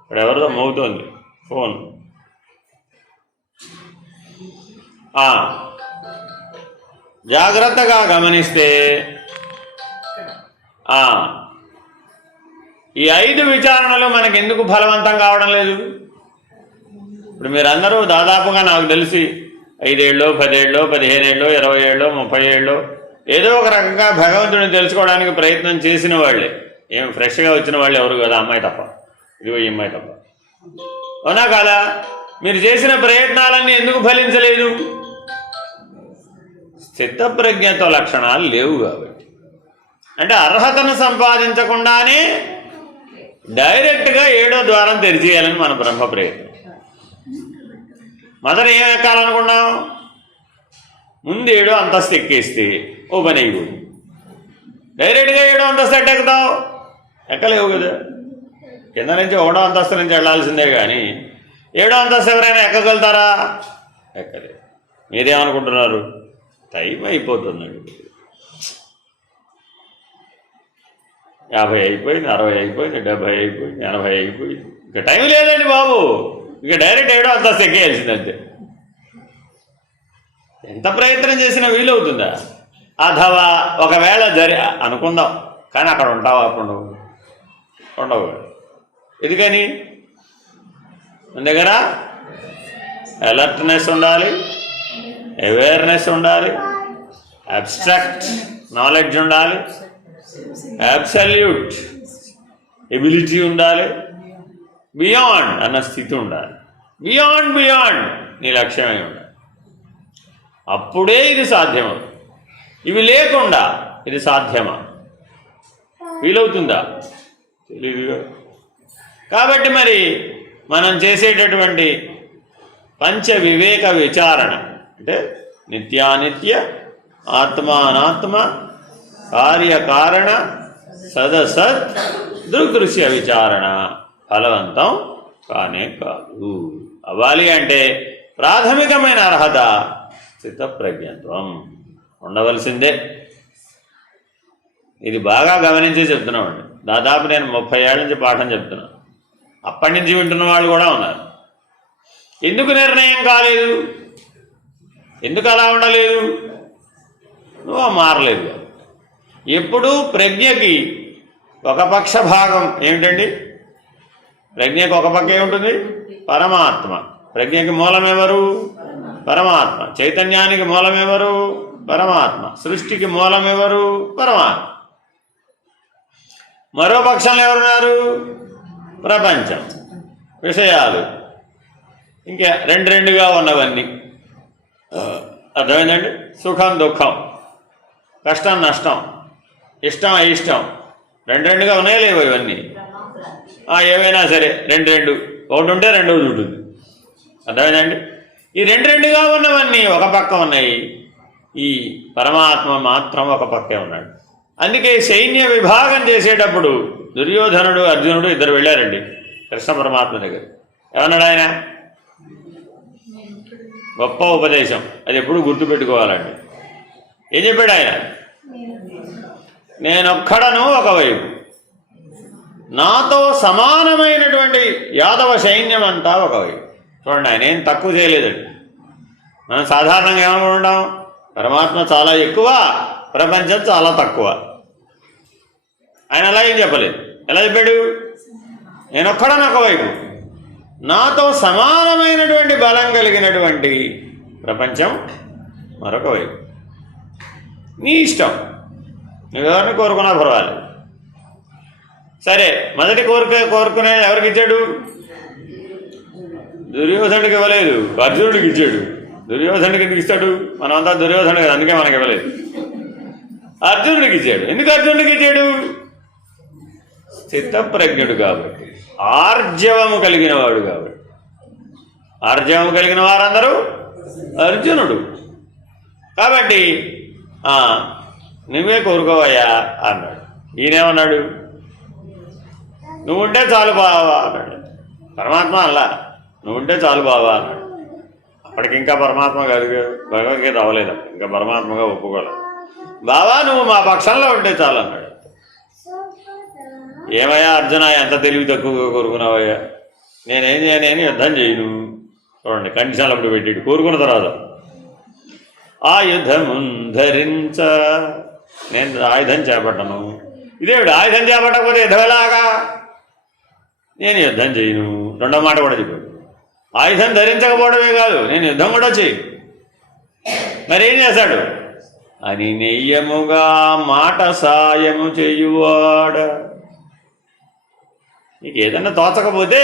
ఇక్కడ ఎవరిదో మోగుతోంది ఫోన్. జాగ్రత్తగా గమనిస్తే ఈ 5 విచారణలు మనకు ఎందుకు ఫలవంతం కావడం లేదు? ఇప్పుడు మీరందరూ దాదాపుగా నాకు తెలిసి 5 ఏళ్ళో 10 ఏళ్ళో 15 ఏళ్ళో 20 ఏళ్ళో 30 ఏళ్ళో ఏదో ఒక రకంగా భగవంతుడిని తెలుసుకోవడానికి ప్రయత్నం చేసిన వాళ్ళే. ఏం ఫ్రెష్గా వచ్చిన వాళ్ళు ఎవరు కదా, అమ్మాయి తప్ప, ఇదిగో ఈ అమ్మాయి తప్ప, అవునా కాదా? మీరు చేసిన ప్రయత్నాలన్నీ ఎందుకు ఫలించలేదు? స్థితప్రజ్ఞతో లక్షణాలు లేవు కాబట్టి. అంటే అర్హతను సంపాదించకుండానే డైరెక్ట్గా 7వ ద్వారం తెరిచేయాలని మన బ్రహ్మ ప్రయత్నం. మొదట ఏం ఎక్కాలనుకున్నాం? ముందు 7వ అంతస్తు ఎక్కేస్తే ఓ పని అయిపోయింది. డైరెక్ట్గా 7వ అంతస్తు ఎక్కెక్కుతావు? ఎక్కలేవు కదా. కింద నుంచి 1వ అంతస్తు నుంచి వెళ్ళాల్సిందే కానీ 7వ అంతస్తు ఎవరైనా ఎక్కగలుగుతారా? ఎక్కలేదు. మీరేమనుకుంటున్నారు? టైం అయిపోతుందండి, 50 అయిపోయింది, 60 అయిపోయింది, 70 అయిపోయింది, 80 అయిపోయింది, ఇంకా టైం లేదండి బాబు, ఇక డైరెక్ట్ 7వ అంతస్తు ఎక్కేయాల్సిందంతే. ఎంత ప్రయత్నం చేసినా వీలవుతుందా? అథవా ఒకవేళ అనుకుందాం, కానీ అక్కడ ఉంటావా? ఉండవు. ఎందుకని? మన దగ్గర అలర్ట్నెస్ ఉండాలి, అవేర్నెస్ ఉండాలి, అబ్స్ట్రాక్ట్ నాలెడ్జ్ ఉండాలి, అబ్సల్యూట్ ఎబిలిటీ ఉండాలి, బియాండ్ అన్న స్థితి ఉండాలి. బియాండ్ నీ లక్ష్యమై ఉండాలి. అప్పుడే ఇది సాధ్యమవుతుంది. ఇవి లేకుండా ఇది సాధ్యమా? వీలవుతుందా? తెలీదుగా. కాబట్టి మరి మనం చేసేటటువంటి పంచ వివేక విచారణ అంటే నిత్యానిత్య, ఆత్మానాత్మ, కార్యకారణ, సదసత్, దృగ్దృశ్య విచారణ ఫలవంతం కానే కాదు. అవ్వాలి అంటే ప్రాథమికమైన అర్హత స్థితప్రజ్ఞత్వం ఉండవలసిందే. ఇది బాగా గమనించి చెప్తున్నామండి. దాదాపు నేను 30 ఏళ్ళ నుంచి పాఠం చెప్తున్నాను. అప్పటి నుంచి వింటున్న వాళ్ళు కూడా ఉన్నారు. ఎందుకు నిర్ణయం కాలేదు? ఎందుకు అలా ఉండలేదు? నువ్వు మారలేదు. ఎప్పుడూ ప్రజ్ఞకి ఒక పక్ష భాగం ఏమిటండి? ప్రజ్ఞకి ఒక పక్క ఏముంటుంది? పరమాత్మ. ప్రజ్ఞకి మూలమెవరు? పరమాత్మ. చైతన్యానికి మూలమెవరు? పరమాత్మ. సృష్టికి మూలమెవరు? పరమాత్మ. మరో పక్షంలో ఎవరున్నారు? ప్రపంచం, విషయాలు, ఇంకా రెండుగా ఉన్నవన్నీ. అర్థమైందండి? సుఖం దుఃఖం, కష్టం నష్టం, ఇష్టం అయిష్టం రెండుగా ఉన్నాయో లేవో ఇవన్నీ. ఏవైనా సరే రెండు రెండు, ఒకటి ఉంటే రెండోది ఉంటుంది. అర్థమైందండి? ఈ రెండు రెండుగా ఉన్నవన్నీ ఒక పక్క ఉన్నాయి, ఈ పరమాత్మ మాత్రం ఒక పక్కే ఉన్నాడు. అందుకే సైన్య విభాగం చేసేటప్పుడు దుర్యోధనుడు అర్జునుడు ఇద్దరు వెళ్ళారండి కృష్ణ పరమాత్మ దగ్గర. ఏమన్నాడు ఆయన? గొప్ప ఉపదేశం, అది ఎప్పుడు గుర్తుపెట్టుకోవాలండి. ఏం చెప్పాడు ఆయన? నేనొక్కడను ఒకవైపు, నాతో సమానమైనటువంటి యాదవ సైన్యం అంతా ఒకవైపు. చూడండి, ఆయన ఏం తక్కువ చేయలేదండి. మనం సాధారణంగా ఏమనుకుంటాం, పరమాత్మ చాలా ఎక్కువ, ప్రపంచం చాలా తక్కువ. ఆయన అలా ఏం చెప్పలేదు. ఎలా చెప్పాడు? నేనొక్కడను ఒకవైపు, నాతో సమానమైనటువంటి బలం కలిగినటువంటి ప్రపంచం మరొక వైపు. నీ ఇష్టం, నువ్వెవరిని కోరుకున్నా పర్వాలేదు. సరే, మొదటి కోరుకునేది ఎవరికి ఇచ్చాడు? దుర్యోధనుడికి ఇవ్వలేదు, అర్జునుడికి ఇచ్చాడు. దుర్యోధనుడికి ఎందుకు ఇస్తాడు? మనమంతా దుర్యోధనుడు కదా, అందుకే మనకి ఇవ్వలేదు. అర్జునుడికి ఇచ్చాడు. ఎందుకు అర్జునుడికి ఇచ్చాడు? స్థితప్రజ్ఞుడు కాబట్టి, ఆర్జవము కలిగిన వాడు కాబట్టి. ఆర్జవము కలిగిన వారందరూ అర్జునుడు కాబట్టి నువ్వే కోరుకోవయ్యా అన్నాడు. ఈయనేమన్నాడు? నువ్వుంటే చాలు బావా అన్నాడు. పరమాత్మ అలా నువ్వుంటే చాలు బావా అన్నాడు. అప్పటికి ఇంకా పరమాత్మ కాదు, భగవద్గీత అవ్వలేదు, ఇంకా పరమాత్మగా ఒప్పుకోలేదు. బావా నువ్వు మా పక్షంలో ఉంటే చాలు అన్నాడు. ఏమయ్యా అర్జున, ఎంత తెలివి తక్కువగా కోరుకున్నావయ్యా, నేనేం చేయను అని యుద్ధం చేయను. చూడండి, కండిషన్లు అప్పుడు పెట్టాడు. కోరుకున్న తర్వాత ఆయుధం ధరించ, నేను ఆయుధం చేపట్టను. ఇదేవిడు ఆయుధం చేపట్టకపోతే యుద్ధం ఎలాగా? నేను యుద్ధం చేయను. రెండో మాట కూడా చెప్పాడు, ఆయుధం ధరించకపోవడమే కాదు, నేను యుద్ధం కూడా చేయను. మరి ఏం చేశాడు? అని నెయ్యముగా మాట సాయము చేయువాడ. నీకు ఏదన్నా తోచకపోతే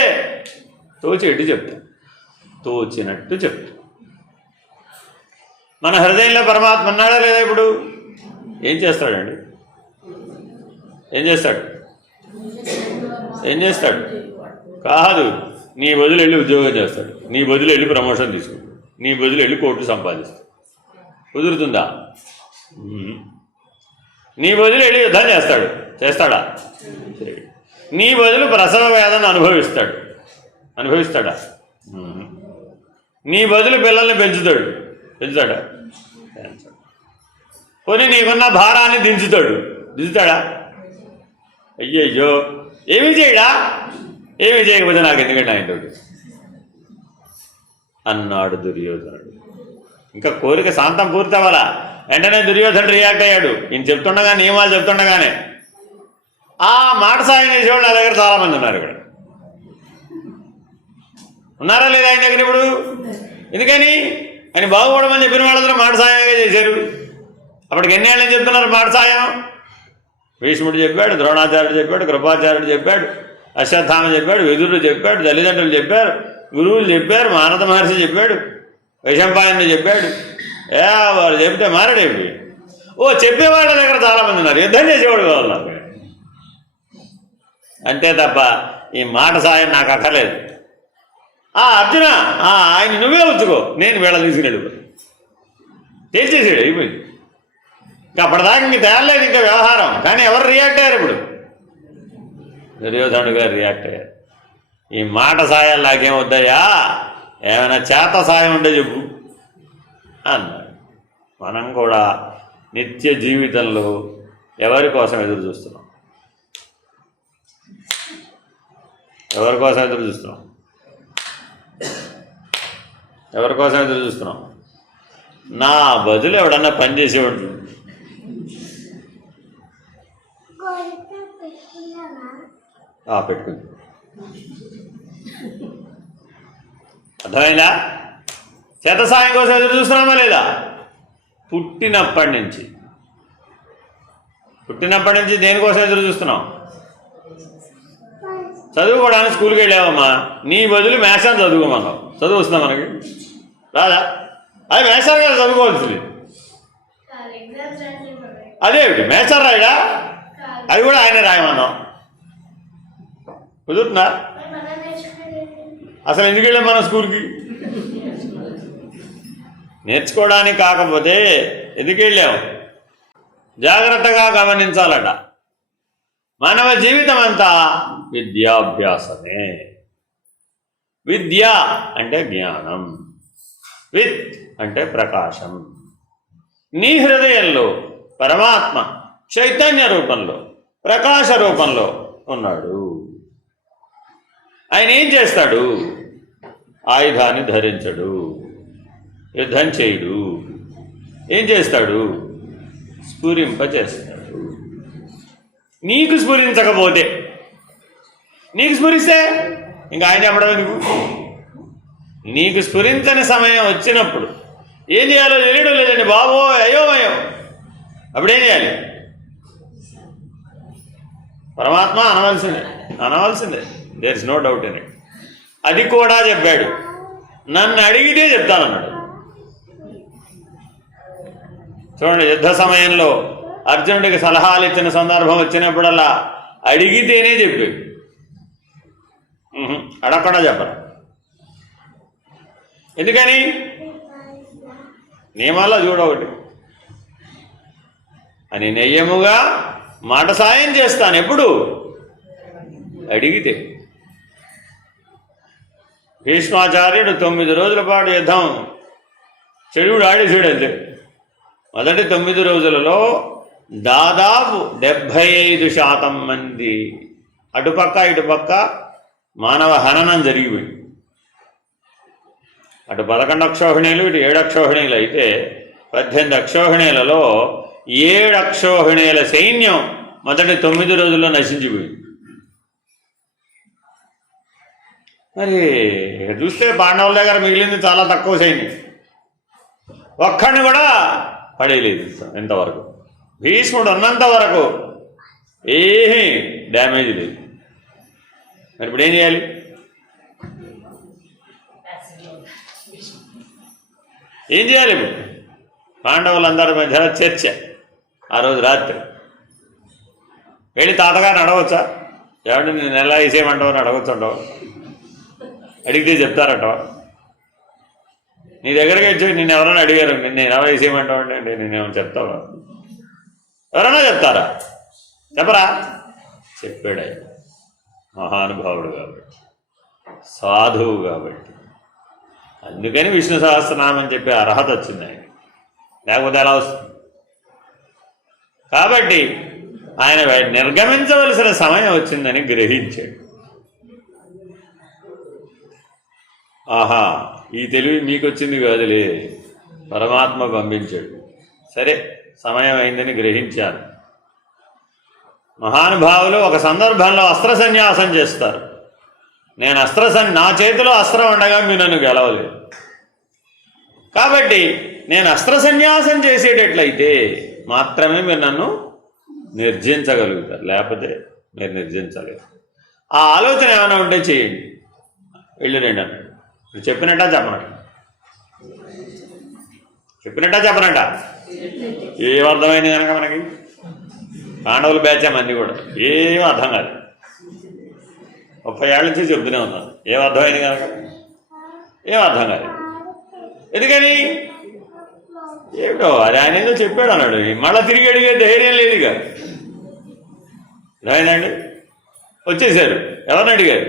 తోచేట్టు చెప్తా, తోచినట్టు చెప్తా. మన హృదయంలో పరమాత్మ ఉన్నాడా లేదా? ఇప్పుడు ఏం చేస్తాడండి? ఏం చేస్తాడు? ఏం చేస్తాడు? కాదు, నీ బదులు వెళ్ళి ఉద్యోగం చేస్తాడు, నీ బదులు వెళ్ళి ప్రమోషన్ తీసుకుంటాడు, నీ బదులు వెళ్ళి కోట్లు సంపాదిస్తాడు. కుదురుతుందా? నీ బదులు వెళ్ళి యుద్ధం చేస్తాడు, చేస్తాడా? నీ బదులు ప్రసవ వేదన అనుభవిస్తాడా? నీ బదులు పిల్లల్ని పెంచుతాడా? పోనీ నీకున్న భారాన్ని దించుతాడా? అయ్యయ్యో, ఏమీ చేయడా? ఏమీ చేయకపోతే నాకు ఎందుకంటే ఆయనతో అన్నాడు దుర్యోధనుడు. ఇంకా కోరిక శాంతం పూర్తవ్వాలా? వెంటనే దుర్యోధనుడు రియాక్ట్ అయ్యాడు. ఈయన చెప్తుండగా, నియమాలు చెప్తుండగానే ఆ మాట సాయం చేసేవాళ్ళు నా దగ్గర చాలామంది ఉన్నారు. ఇక్కడ ఉన్నారా లేదా ఆయన దగ్గర? ఇప్పుడు ఎందుకని? ఆయన బాగుపడమని చెప్పిన వాళ్ళందరూ మాట సాయంగా చేశారు. అప్పటికి ఎన్నేళ్ళని చెప్తున్నారు మాట సాయం? భీష్ముడు చెప్పాడు, ద్రోణాచార్యుడు చెప్పాడు, కృపాచార్యుడు చెప్పాడు, అశ్వత్థామ చెప్పాడు, విదురుడు చెప్పాడు, తల్లిదండ్రులు చెప్పారు, గురువులు చెప్పారు, మానద మహర్షి చెప్పాడు, వైశంపాయనుడు చెప్పాడు. వాడు చెప్తే మారడేవి. చెప్పేవాళ్ళ దగ్గర చాలామంది ఉన్నారు, యుద్ధం చేసేవాడు కావాలి నాకు. అంతే తప్ప ఈ మాట సాయం నాకు అక్కర్లేదు. అర్జున, ఆయన నువ్వే ఉంచుకో, నేను వీళ్ళని తీసుకునేడు. చేసేసాడు, అయిపోయింది. ఇంకా అప్పటిదాకా ఇంక తేలలేదు ఇంకా వ్యవహారం. కానీ ఎవరు రియాక్ట్ అయ్యారు? ఇప్పుడు దుర్యోధనుడు గారు రియాక్ట్ అయ్యారు. ఈ మాట సాయాలు నాకేం వద్దయ్యా, ఏమైనా చేత సాయం ఉంటే చెప్పు అన్నాడు. మనం కూడా నిత్య జీవితంలో ఎవరి కోసం ఎదురు చూస్తున్నాం? ఎవరి కోసం ఎదురు చూస్తున్నాం? నా బదులు ఎవడన్నా పని చేసేవాడు పెట్టుకుంది. అర్థమైందా? చేత సాయం కోసం ఎదురు చూస్తున్నామా లేదా? పుట్టినప్పటి నుంచి దేనికోసం ఎదురు చూస్తున్నాం? చదువుకోవడానికి స్కూల్కి వెళ్ళావమ్మా, నీ బదులు మేషాన్ని చదువుకోమన్నావు. చదువు వస్తుందా మనకి? రాదా? అది మేషాలు కదా చదువుకోవాల్సింది. అదేమిటి మేషాలు రాయడా? అది కూడా ఆయన రాయమన్నాం. కుదురుతుందా? అసలు ఎందుకు వెళ్ళాం మనం స్కూల్కి? నేర్చుకోవడానికి కాకపోతే ఎందుకు వెళ్ళాం? జాగ్రత్తగా గమనించాలట. మానవ జీవితం అంతా విద్యాభ్యాసమే. విద్య అంటే జ్ఞానం, విత్ అంటే ప్రకాశం. నీ హృదయంలో పరమాత్మ చైతన్య రూపంలో, ప్రకాశ రూపంలో ఉన్నాడు. ఆయన ఏం చేస్తాడు? ఆయుధాన్ని ధరించడు, యుద్ధం చేయడు. ఏం చేస్తాడు? స్ఫురింపచేస్తాడు. నీకు స్ఫురించకపోతే, నీకు స్ఫురిస్తే ఇంకా ఆయన చెప్పడం ఎందుకు? నీకు స్ఫురించని సమయం వచ్చినప్పుడు ఏం చేయాలో తెలియడం లేదండి బాబో, అయోమయం. అప్పుడేం చేయాలి? పరమాత్మ అనవలసిందే. There is no doubt in it. అది కూడా చెప్పాడు, నన్ను అడిగితే చెప్తానన్నాడు. చూడండి, యుద్ధ సమయంలో అర్జునుడికి సలహాలు ఇచ్చిన సందర్భం వచ్చినప్పుడల్లా అడిగితేనే చెప్పాడు, అడగకుండా చెప్పరు. ఎందుకని? నియమాల్లో చూడొకటి, అని నెయ్యముగా మాట సాయం చేస్తాను. ఎప్పుడు? అడిగితే. భీష్మాచార్యుడు 9 రోజుల పాటు యుద్ధం చెడుగుడు ఆడేసాడు. అంతే. మొదటి 9 రోజులలో దాదాపు 75% మంది అటుపక్క ఇటుపక్క మానవ హననం జరిగిపోయింది. అటు 11 అక్షోహిణీలు, ఇటు 7 అక్షోహిణీలు అయితే 18 అక్షోహిణీలలో 7 అక్షోహిణీల సైన్యం మొదటి 9 రోజుల్లో నశించిపోయింది. మరి చూస్తే పాండవుల దగ్గర మిగిలింది చాలా తక్కువ సైన్యం. ఒక్కడిని కూడా పడేయలేదు ఇంతవరకు. భీష్ముడు ఉన్నంత వరకు ఏమీ డ్యామేజ్ లేదు. మరి ఇప్పుడు ఏం చేయాలి? ఏం చేయాలి ఇప్పుడు? పాండవులందరి మధ్య చర్చ. ఆ రోజు రాత్రి వెళ్ళి తాతగారిని అడగవచ్చా? ఏమంటే నేను ఎలా వేసేయమంటావు అని అడగొచ్చుంటావు. అడిగితే చెప్తారంటావా? నీ దగ్గరికి వచ్చి నిన్ను ఎవరైనా అడిగారు, నేను ఎలా వేసేయమంటావు అంటే నేనేమో చెప్తావా? ఎవరైనా చెప్తారా? చెప్పరా? చెప్పాడు ఆయన. మహానుభావుడు కాబట్టి, సాధువు కాబట్టి. అందుకని విష్ణు సహస్రనామం చెప్పే అర్హత వచ్చింది ఆయన, లేకపోతే ఎలా వస్తుంది? కాబట్టి ఆయన నిర్గమించవలసిన సమయం వచ్చిందని గ్రహించాడు. ఆహా, ఈ తెలివి మీకు వచ్చింది కాదులే, పరమాత్మ పంపించాడు. సరే, సమయం అయిందని గ్రహించాను. మహానుభావులు ఒక సందర్భంలో అస్త్ర సన్యాసం చేస్తారు. నేను నా చేతిలో అస్త్రం ఉండగా మీరు నన్ను గెలవలేదు. కాబట్టి నేను అస్త్ర సన్యాసం చేసేటట్లయితే మాత్రమే మీరు నన్ను నిర్జించగలుగుతారు, లేకపోతే మీరు నిర్జించలేరు. ఆ ఆలోచన ఏమైనా ఉంటే చేయండి, వెళ్ళి రండి అన్నాడు. చెప్పినట్టా చెప్పనట్ట? చెప్పినట్టా చెప్పనట్ట? ఏం అర్థమైంది కనుక మనకి? పాండవులు బ్యాచామన్నీ కూడా ఏం అర్థం కాదు. 30 ఏళ్ళ నుంచి చెబుతూనే ఉన్నాను. ఏం అర్థమైంది కనుక? ఏం అర్థం కాదు. ఎందుకని? ఏమిటో అది ఆయన ఏదో చెప్పాడు అన్నాడు, మళ్ళీ తిరిగి అడిగే ధైర్యం లేదు. ఇక అర్థమైందండి? వచ్చేసారు. ఎవరిని అడిగారు?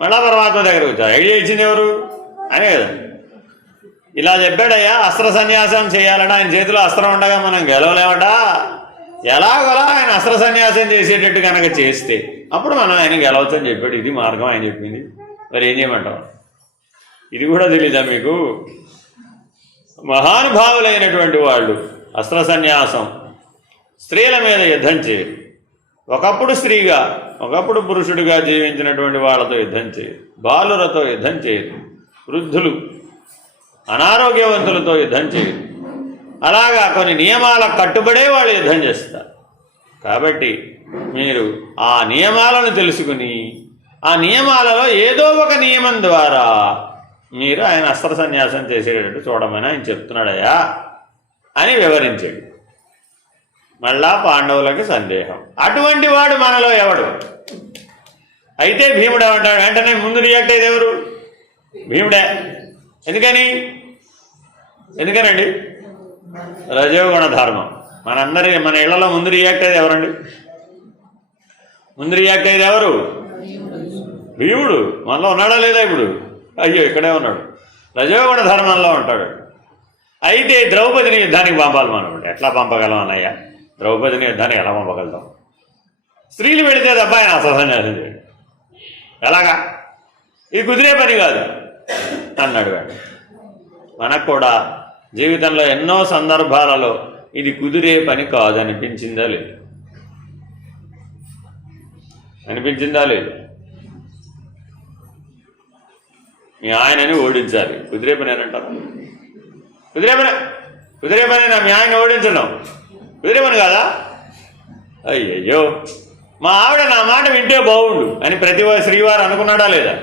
మళ్ళా పరమాత్మ దగ్గరకు వచ్చారు. ఐడియా ఇచ్చింది ఎవరు? అనే కదా. ఇలా చెప్పాడయ్యా, అస్త్ర సన్యాసం చేయాలట. ఆయన చేతిలో అస్త్రం ఉండగా మనం గెలవలేమట. ఎలాగోలా ఆయన అస్త్ర సన్యాసం చేసేటట్టు కనుక చేస్తే అప్పుడు మనం ఆయన గెలవచ్చు అని చెప్పాడు. ఇది మార్గం ఆయన చెప్పింది. మరి ఏం చేయమంటాం? ఇది కూడా తెలీదా మీకు? మహానుభావులైనటువంటి వాళ్ళు అస్త్ర సన్యాసం, స్త్రీల మీద యుద్ధం చేయరు. ఒకప్పుడు స్త్రీగా, ఒకప్పుడు పురుషుడిగా జీవించినటువంటి వాళ్ళతో యుద్ధం చేయరు. బాలులతో యుద్ధం చేయరు. వృద్ధులు, అనారోగ్యవంతులతో యుద్ధం చేయరు. అలాగా కొన్ని నియమాలకు కట్టుబడే వాళ్ళు యుద్ధం చేస్తారు. కాబట్టి మీరు ఆ నియమాలను తెలుసుకుని ఆ నియమాలలో ఏదో ఒక నియమం ద్వారా మీరు ఆయన అస్త్ర సన్యాసం చేసేటట్టు చూడమని ఆయన చెప్తున్నాడయా అని వివరించాడు. మళ్ళా పాండవులకి సందేహం, అటువంటి వాడు మనలో ఎవడు? అయితే భీముడు ఏమంటాడు వెంటనే ముందు రియాక్ట్ అయ్యేది ఎవరు? భీముడే. ఎందుకనండి? రజోగుణ ధర్మం. మన ఇళ్లలో ముందు రియాక్ట్ అయ్యేది ఎవరండి? ముందు రియాక్ట్ అయ్యేది ఎవరు? భీముడు. మనలో ఉన్నాడా లేదా ఇప్పుడు? అయ్యో ఇక్కడే ఉన్నాడు. రజోగుణ ధర్మంలో ఉంటాడు. అయితే ద్రౌపదిని యుద్ధానికి పంపాలి మనం. ఎట్లా పంపగలం అన్నయ్య? ద్రౌపదిని యుద్ధానికి ఎలా పంపగలుగుతాం? స్త్రీలు పెడితే తప్ప ఆయన అసలు సన్యాసం చేయడు. ఎలాగా? ఇది కుదిరే పని కాదు అన్నాడు వాడు. మనకు కూడా జీవితంలో ఎన్నో సందర్భాలలో ఇది కుదిరే పని కాదు అనిపించిందా లేదు? మీ ఆయనని ఓడించాలి. కుదిరే పని అని అంటారు. కుదిరే పని మీ ఆయన ఓడించడం కుదిరే పని కాదా? అయ్యయ్యో మా ఆవిడ నా మాట వింటే బాగుండు అని ప్రతి శ్రీవారు అనుకున్నాడా లేదా?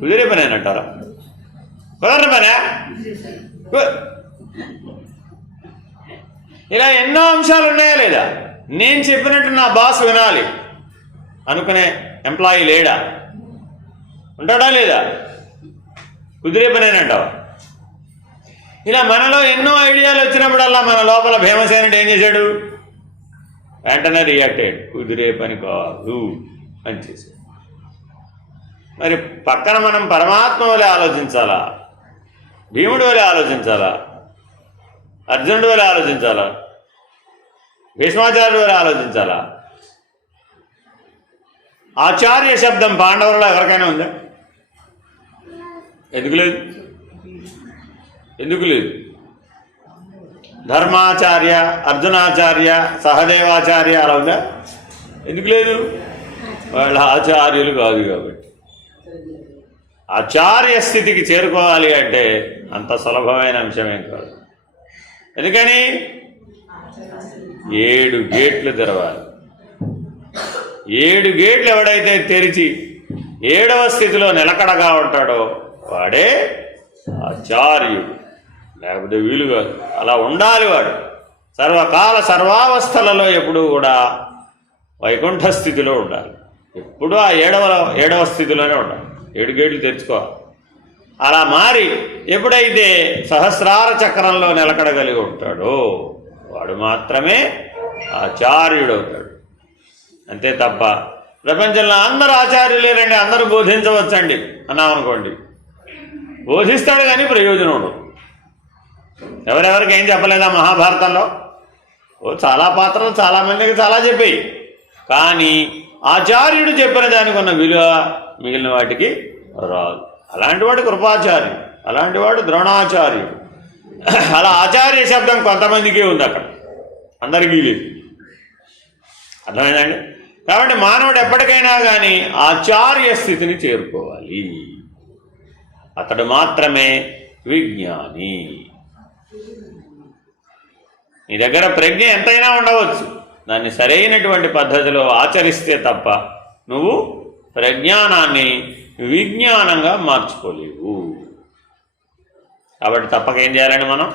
కుదిరే పని అని అంటారా? కుదరని పనే. ఇలా ఎన్నో అంశాలు ఉన్నాయా లేదా? నేను చెప్పినట్టు నా బాస్ వినాలి అనుకునే ఎంప్లాయీ లేడా? ఉంటాడా లేదా? కుదిరే పనేనంటావా? ఇలా మనలో ఎన్నో ఐడియాలు వచ్చినప్పుడల్లా మన లోపల భీమసేనుడు ఏం చేశాడు? వెంటనే రియాక్ట్ అయ్యాడు. కుదిరే పని కాదు అని చేశాడు. మరి పక్కన మనం పరమాత్మ వలె ఆలోచించాలా? భీముడి వలె ఆలోచించాలా? అర్జునుడి వలె ఆలోచించాలా? భీష్మాచార్యుడి వలె ఆలోచించాలా? ఆచార్య శబ్దం పాండవులలో ఎవరికైనా ఉందా? ఎందుకు లేదు? ధర్మాచార్య, అర్జునాచార్య, సహదేవాచార్య అలా ఉందా? ఎందుకు లేదు? వాళ్ళ ఆచార్యులు కాదు కాబట్టి. ఆచార్య స్థితికి చేరుకోవాలి అంటే అంత సులభమైన అంశమేం కాదు. ఎందుకని 7 గేట్లు తెరవాలి. 7 గేట్లు ఎవడైతే తెరిచి 7వ స్థితిలో నిలకడగా ఉంటాడో వాడే ఆచార్యుడు. లేకపోతే వీలు కాదు. అలా ఉండాలి వాడు. సర్వకాల సర్వావస్థలలో ఎప్పుడూ కూడా వైకుంఠ స్థితిలో ఉండాలి. ఎప్పుడూ ఆ 7వ స్థితిలోనే ఉండాలి. 7 గేట్లు తెరుచుకోవాలి. అలా మారి ఎప్పుడైతే సహస్రార చక్రంలో నిలకడగలిగి ఉంటాడో వాడు మాత్రమే ఆచార్యుడు అవుతాడు. అంతే తప్ప ప్రపంచంలో అందరూ ఆచార్యులేరండి, అందరూ బోధించవచ్చండి అన్నామనుకోండి, బోధిస్తాడు కానీ ప్రయోజనం ఉండదు. ఎవరెవరికి ఏం చెప్పలేదా మహాభారతంలో? చాలా పాత్రలు చాలామందికి చాలా చెప్పాయి. కానీ ఆచార్యుడు చెప్పిన దానికి ఉన్న విలువ మిగిలిన వాటికి రాదు. అలాంటి వాడు కృపాచార్యుడు, అలాంటి వాడు ద్రోణాచార్యుడు. అలా ఆచార్య శబ్దం కొంతమందికే ఉంది, అక్కడ అందరికీ లేదు. అర్థమైందండి? కాబట్టి మానవుడు ఎప్పటికైనా కానీ ఆచార్య స్థితిని చేరుకోవాలి. అతడు మాత్రమే విజ్ఞాని. నీ దగ్గర ప్రజ్ఞ ఎంతైనా ఉండవచ్చు, దాన్ని సరైనటువంటి పద్ధతిలో ఆచరిస్తే తప్ప నువ్వు ప్రజ్ఞానాన్ని విజ్ఞానంగా మార్చుకోలేవు. కాబట్టి తప్పక ఏం చేయాలని మనం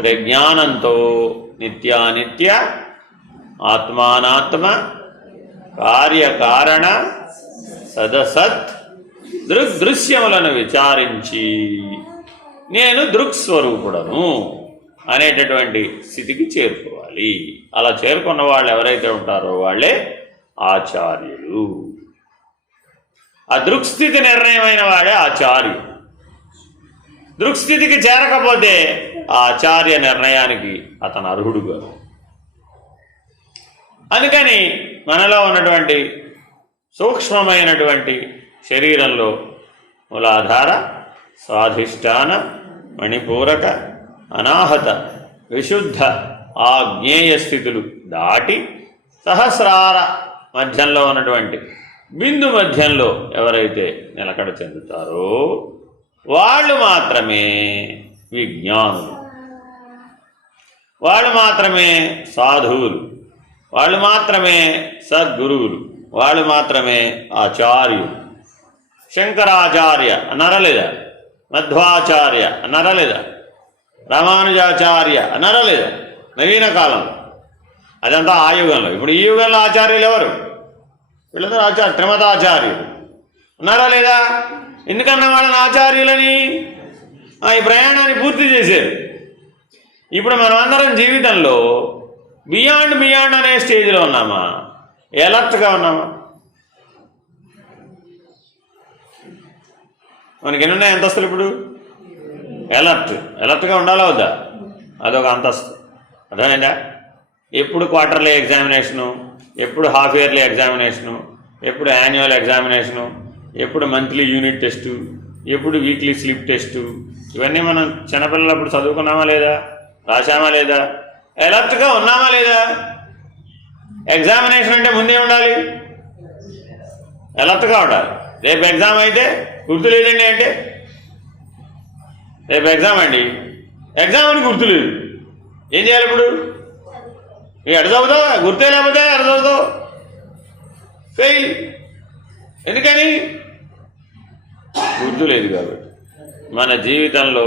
ప్రజ్ఞానంతో నిత్యానిత్య ఆత్మానాత్మ కార్యకారణ సదసత్ దృగ్దృశ్యములను విచారించి నేను దృక్స్వరూపుడను అనేటటువంటి స్థితికి చేరుకోవాలి. అలా చేరుకున్న వాళ్ళు ఎవరైతే ఉంటారో వాళ్ళే ఆచార్యులు. ఆ దృక్స్థితి నిర్ణయమైన వాడే ఆచార్యుడు. దృక్స్థితికి చేరకపోతే ఆ ఆచార్య నిర్ణయానికి అతను అర్హుడుగా. అందుకని మనలో ఉన్నటువంటి సూక్ష్మమైనటువంటి శరీరంలో మూలాధార, స్వాధిష్టాన, మణిపూరక, అనాహత, విశుద్ధ ఆజ్ఞేయ స్థితులు దాటి సహస్రార మధ్యంలో ఉన్నటువంటి బిందు మధ్యంలో ఎవరైతే నిలకడ చెందుతారో వాళ్ళు మాత్రమే విజ్ఞానులు, వాళ్ళు మాత్రమే సాధువులు, వాళ్ళు మాత్రమే సద్గురువులు, వాళ్ళు మాత్రమే ఆచార్యులు. శంకరాచార్య అన్నారా లేదా? మధ్వాచార్య అన్నారా లేదా? రామానుజాచార్య అన్నారా లేదా? నవీన కాలంలో. అదంతా ఆ యుగంలో. ఇప్పుడు ఈ యుగంలో ఆచార్యులు ఎవరు? వీళ్ళందరూ ఆచార్య త్రిమతాచార్యులు ఉన్నారా లేదా? ఎందుకన్నా వాళ్ళని ఆచార్యులని? ఈ ప్రయాణాన్ని పూర్తి చేశారు. ఇప్పుడు మనం అందరం జీవితంలో బియాండ్ అనే స్టేజ్లో ఉన్నామా? ఎలర్ట్గా ఉన్నామా? మనకి ఎన్ని ఉన్నాయి అంతస్తులు ఇప్పుడు? ఎలర్ట్గా ఉండాలా వద్దా? అదొక అంతస్తు. అర్థమైందా? ఎప్పుడు క్వార్టర్లీ ఎగ్జామినేషను, ఎప్పుడు హాఫ్ ఇయర్లీ ఎగ్జామినేషను, ఎప్పుడు యాన్యువల్ ఎగ్జామినేషను, ఎప్పుడు మంత్లీ యూనిట్ టెస్టు, ఎప్పుడు వీక్లీ స్లిప్ టెస్టు, ఇవన్నీ మనం చిన్నపిల్లలప్పుడు చదువుకున్నామా లేదా? రాశామా లేదా? ఎలర్ట్గా ఉన్నామా లేదా? ఎగ్జామినేషన్ అంటే ముందే ఉండాలి, ఎలర్ట్గా ఉండాలి. రేపు ఎగ్జామ్ అయితే గుర్తు లేదండి అంటే రేపు ఎగ్జామ్ అండి, ఎగ్జామ్ అని గుర్తులేదు, ఏం చేయాలి ఇప్పుడు? ఎడ చదువుతావు? గుర్తే లేకపోతే ఎడ చదువుతావు? ఫెయిల్. ఎందుకని? గుర్తు లేదు కాబట్టి. మన జీవితంలో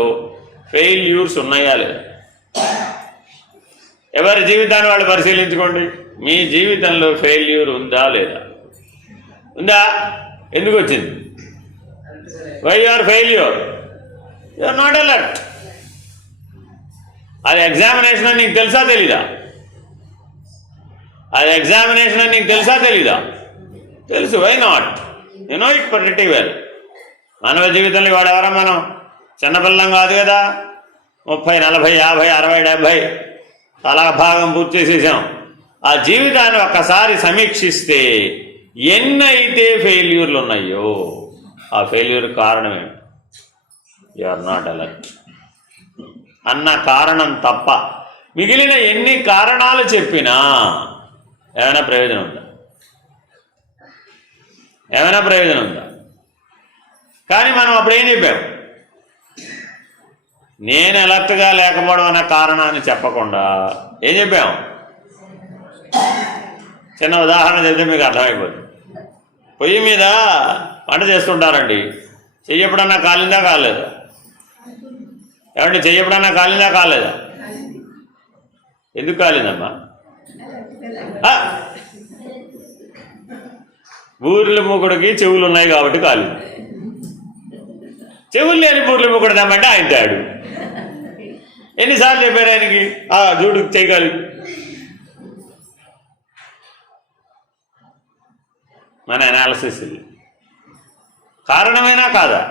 ఫెయిల్యూర్స్ ఉన్నాయా లేదా? ఎవరి జీవితాన్ని వాళ్ళు పరిశీలించుకోండి. మీ జీవితంలో ఫెయిల్యూర్ ఉందా లేదా? ఉందా? ఎందుకు వచ్చింది? Why you are failure? You are not alert. అది ఎగ్జామినేషన్ అని నీకు తెలుసా తెలీదా? అది ఎగ్జామినేషన్ అని నీకు తెలుసా తెలీదా? తెలుసు. Why not? You know it pretty well. మానవ జీవితంలో వాడెవరా? మనం చిన్నపిల్లం కాదు కదా. 30, 40, 50, 60, 70 చాలా భాగం పూర్తి చేసేసాం. ఆ జీవితాన్ని ఒక్కసారి సమీక్షిస్తే ఎన్నైతే ఫెయిల్యూర్లు ఉన్నాయో ఆ ఫెయిల్యూర్ కారణం ఏంటి? యు ఆర్ నాట్ అలర్ట్ అన్న కారణం తప్ప మిగిలిన ఎన్ని కారణాలు చెప్పినా ఏమైనా ప్రయోజనం ఉందా? ఏమైనా ప్రయోజనం ఉందా? కానీ మనం అప్పుడు ఏం చెప్పాం? నేను అలర్ట్గా లేకపోవడం అన్న కారణాన్ని చెప్పకుండా ఏం చెప్పాం? చిన్న ఉదాహరణ చెప్తే మీకు అర్థమైపోతుంది. పొయ్యి మీద వంట చేస్తుంటారండి. చెయ్యి ఎప్పుడన్నా కాలిందా కాలేదా? ఏమండి, చెయ్యి ఎప్పుడన్నా కాలిందా కాలేదా? ఎందుకు కాలిందమ్మా? బూరెల మూకుడికి చెవులు ఉన్నాయి కాబట్టి కాలింది. చెవులు లేని బూరెల మూకుడు తెమ్మంటే ఆయన తాడు. ఎన్నిసార్లు చెప్పారు ఆయనకి జూడు చేయగలి? మన అనాలిసిస్ ఇది. కారణమైనా కాదా?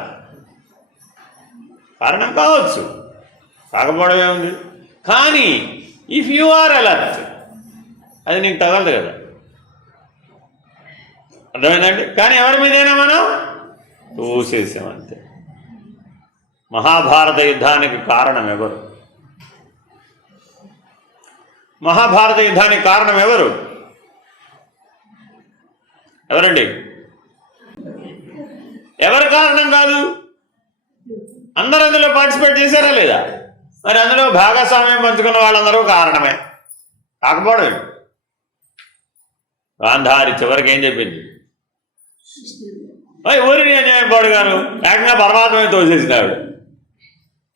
కారణం కావచ్చు, కాకపోవడం ఏముంది. కానీ ఇఫ్ యు ఆర్ అలర్ట్ అది నీకు తగలదు కదా. అర్థమైందండి? కానీ ఎవరి మీదైనా మనం చూసేసాం అంతే. మహాభారత యుద్ధానికి కారణం ఎవరు? మహాభారత యుద్ధానికి కారణం ఎవరు? ఎవరండి? ఎవరి కారణం కాదు? అందరూ అందులో పార్టిసిపేట్ చేశారా లేదా? మరి అందులో భాగస్వామ్యం పంచుకున్న వాళ్ళందరూ కారణమే. కాకపోవడం గాంధారి చివరికి ఏం చెప్పింది? ఊరిని అన్యాయం పాడుగాను ఏకంగా పరమాత్మని తోసేసినాడు.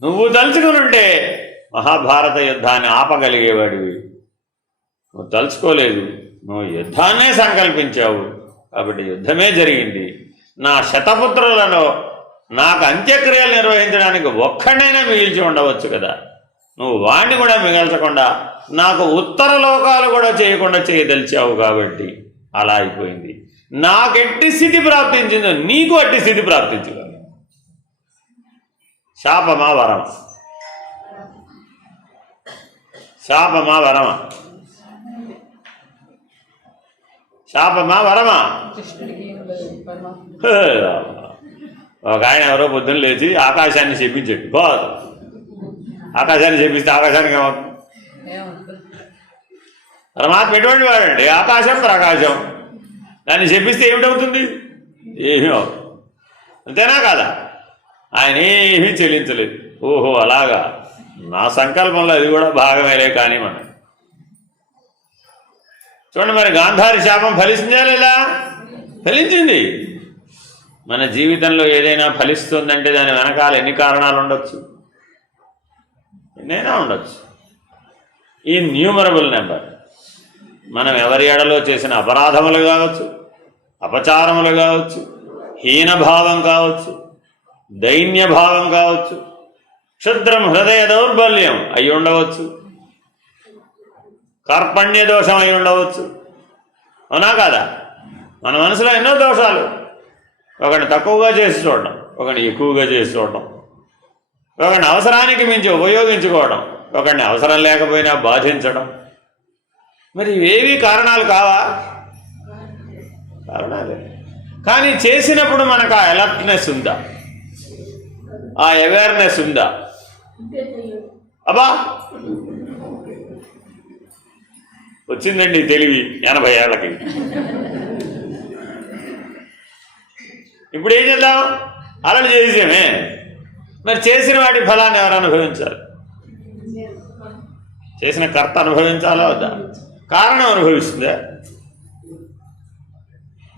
నువ్వు తలుచుకుని ఉంటే మహాభారత యుద్ధాన్ని ఆపగలిగేవాడివి. నువ్వు తలుచుకోలేదు, నువ్వు యుద్ధాన్నే సంకల్పించావు కాబట్టి యుద్ధమే జరిగింది. నా శతపుత్రులలో నాకు అంత్యక్రియలు నిర్వహించడానికి ఒక్కడైనా మిగిల్చి ఉండవచ్చు కదా. నువ్వు వాణ్ణి కూడా మిగల్చకుండా నాకు ఉత్తర లోకాలు కూడా చేయకుండా చేయదలిచావు కాబట్టి అలా అయిపోయింది. నాకు ఎట్టి స్థితి ప్రాప్తించిందో నీకు అట్టి స్థితి ప్రాప్తించు. శాపమా వరమా? శాపమా వరమా? శాపమా వరమా? ఒక ఆయన ఎవరో పొద్దున్న లేచి ఆకాశాన్ని చెప్పించాడు. కాదు, ఆకాశాన్ని చెప్పిస్తే ఆకాశానికి ఏమవుతుంది? పరమాత్మ ఎటువంటి వాడండి? ఆకాశం ప్రకాశం. దాన్ని చెప్పిస్తే ఏమిటవుతుంది? ఏమీ అవుతుంది. అంతేనా కాదా? ఆయన ఏమీ చెల్లించలేదు. ఓహో అలాగా, నా సంకల్పంలో అది కూడా భాగమేలే. కానీ మనం చూడండి, మరి గాంధారి శాపం ఫలిస్తుందా లేదా? ఫలించింది. మన జీవితంలో ఏదైనా ఫలిస్తుందంటే దాని వెనకాల ఎన్ని కారణాలు ఉండొచ్చు? ఎన్నైనా ఉండొచ్చు. Innumerable number. మనం ఎవరి ఎడలో చేసిన అపరాధములు కావచ్చు, అపచారములు కావచ్చు, హీనభావం కావచ్చు, దైన్యభావం కావచ్చు, క్షుద్రం హృదయ దౌర్బల్యం అయి ఉండవచ్చు, కార్పణ్య దోషం అయి ఉండవచ్చు. అవునా కాదా? మన మనసులో ఎన్నో దోషాలు, ఒకరిని తక్కువగా చేసి చూడడం, ఒకరిని ఎక్కువగా చేసి చూడడం, ఒకరిని అవసరానికి మించి ఉపయోగించుకోవడం, ఒకరిని అవసరం లేకపోయినా బాధించడం. మరి ఇవేవి కారణాలు కావా? కారణాలే. కానీ చేసినప్పుడు మనకు ఆ అలర్ట్నెస్ ఉందా, ఆ అవేర్నెస్ ఉందా? అబ్బా వచ్చిందండి తెలివి 80 ఏళ్ళకి. ఇప్పుడు ఏం చేద్దాం? అలలు చేసేమే. మరి చేసిన వాటి ఫలాన్ని ఎవరు అనుభవించాలి? చేసిన కర్త అనుభవించాలా వద్దా? కారణం అనుభవిస్తుందా?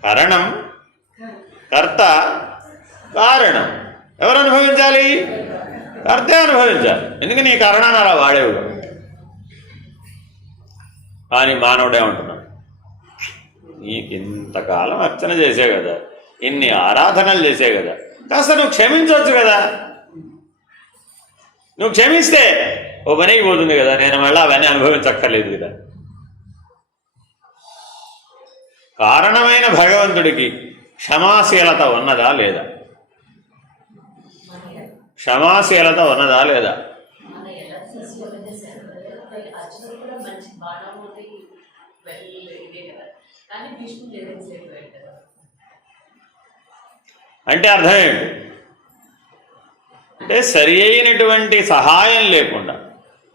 కారణం, కర్త, కారణం ఎవరు అనుభవించాలి? కర్తే అనుభవించాలి. ఎందుకని ఈ కారణాన్ని అలా వాడేవు. కానీ మానవుడే ఉంటున్నాడు, నీకు ఇంతకాలం అర్చన చేసే కదా, ఇన్ని ఆరాధనలు చేసే కదా, కాస్త నువ్వు క్షమించవచ్చు కదా. నువ్వు క్షమిస్తే ఓ పనికి పోతుంది కదా, నేను మళ్ళీ అవన్నీ అనుభవించక్కర్లేదు కదా. కారణమైన భగవంతుడికి క్షమాశీలత ఉన్నదా లేదా? క్షమాశీలత ఉన్నదా లేదా? అంటే అర్థం ఏంటి? అంటే సరి అయినటువంటి సహాయం లేకుండా,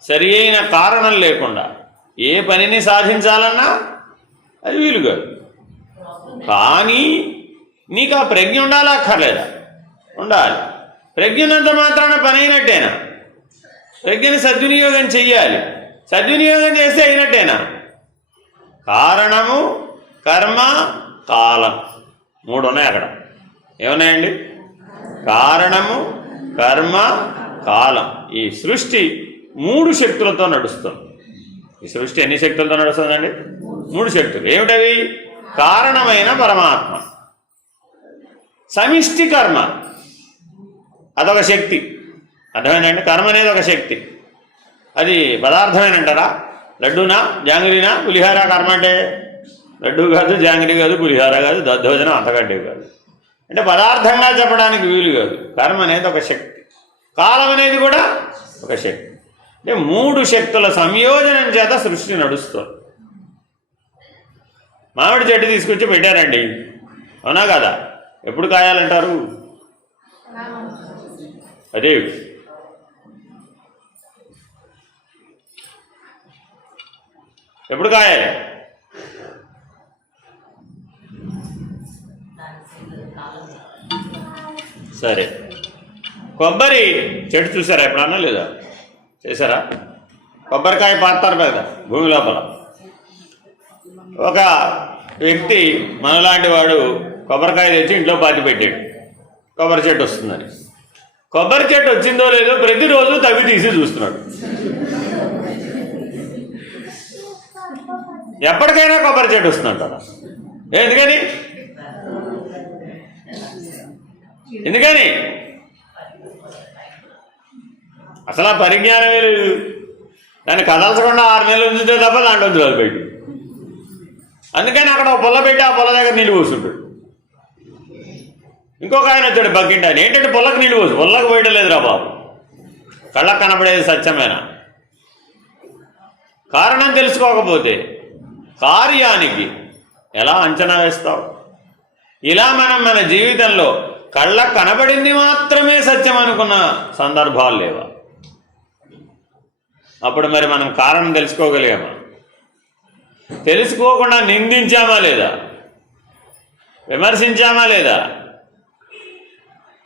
సరి అయిన కారణం లేకుండా ఏ పనిని సాధించాలన్నా అది వీలు కాదు. కానీ నీకు ఆ ప్రజ్ఞ ఉండాలా అక్కర్లేదా? ఉండాలి. ప్రజ్ఞ ఉన్నంత మాత్రాన పని అయినట్టేనా? ప్రజ్ఞని సద్వినియోగం చెయ్యాలి. సద్వినియోగం చేస్తే అయినట్టేనా? కారణము, కర్మ, కాలం 3 ఉన్నాయి అక్కడ. ఏమున్నాయండి? కారణము, కర్మ, కాలం. ఈ సృష్టి 3 శక్తులతో నడుస్తుంది. ఈ సృష్టి ఎన్ని శక్తులతో నడుస్తుందండి? 3 శక్తులు. ఏమిటవి? కారణమైన పరమాత్మ, సమిష్టి కర్మ అదొక శక్తి. అర్థమైందండి? కర్మ అనేది ఒక శక్తి. అది పదార్థమేనంటారా? లడ్డూనా, జాంగిరీనా, పులిహార? కర్మ అంటే లడ్డూ కాదు, జాంగిరీ కాదు, పులిహార కాదు, దద్దోజనం అంతకంటే కాదు. అంటే పదార్థంగా చెప్పడానికి వీలు కాదు. కర్మ అనేది ఒక శక్తి, కాలం అనేది కూడా ఒక శక్తి. అంటే 3 శక్తుల సంయోజనం చేత సృష్టి నడుస్తుంది. మామిడి చెట్టు తీసుకొచ్చి పెట్టారండి, అవునా కదా? ఎప్పుడు కాయాలంటారు? అదే ఎప్పుడు కాయాలి? సరే, కొబ్బరి చెట్టు చూసారా ఎప్పుడన్నా? లేదా? చేశారా? కొబ్బరికాయ పాతారు కదా భూమి లోపల. ఒక వ్యక్తి మనలాంటి వాడు కొబ్బరికాయ తెచ్చి ఇంట్లో పాతి పెట్టాడు, కొబ్బరి చెట్టు వస్తుందని. కొబ్బరి చెట్టు వచ్చిందో లేదో ప్రతిరోజు తవ్వి తీసి చూస్తున్నాడు. ఎప్పటికైనా కొబ్బరి చెట్టు వస్తుందంటారా? ఎందుకని? ఎందుకని? అసలు ఆ పరిజ్ఞానమే లేదు. దాన్ని కదల్చకుండా 6 నెలలు ఉంచితే తప్ప దాంట్లో రోజు పెట్టి. అందుకని అక్కడ ఒక పొల్ల పెట్టి ఆ పొల దగ్గర నీళ్ళు పోస్తుంటాడు. ఇంకొక ఆయన వచ్చాడు బక్కింటి ఆయన. ఏంటంటే పొలకు నీళ్ళు పోసు. పొల్లకు పోయడం లేదురా బాబు, కళ్ళకు కనబడేది సత్యమేనా? కారణం తెలుసుకోకపోతే కార్యానికి ఎలా అంచనా వేస్తావు? ఇలా మనం మన జీవితంలో కళ్ళకు కనబడింది మాత్రమే సత్యం అనుకున్న సందర్భాలు లేవా? అప్పుడు మరి మనం కారణం తెలుసుకోగలిగామా? తెలుసుకోకుండా నిందించామా లేదా? విమర్శించామా లేదా?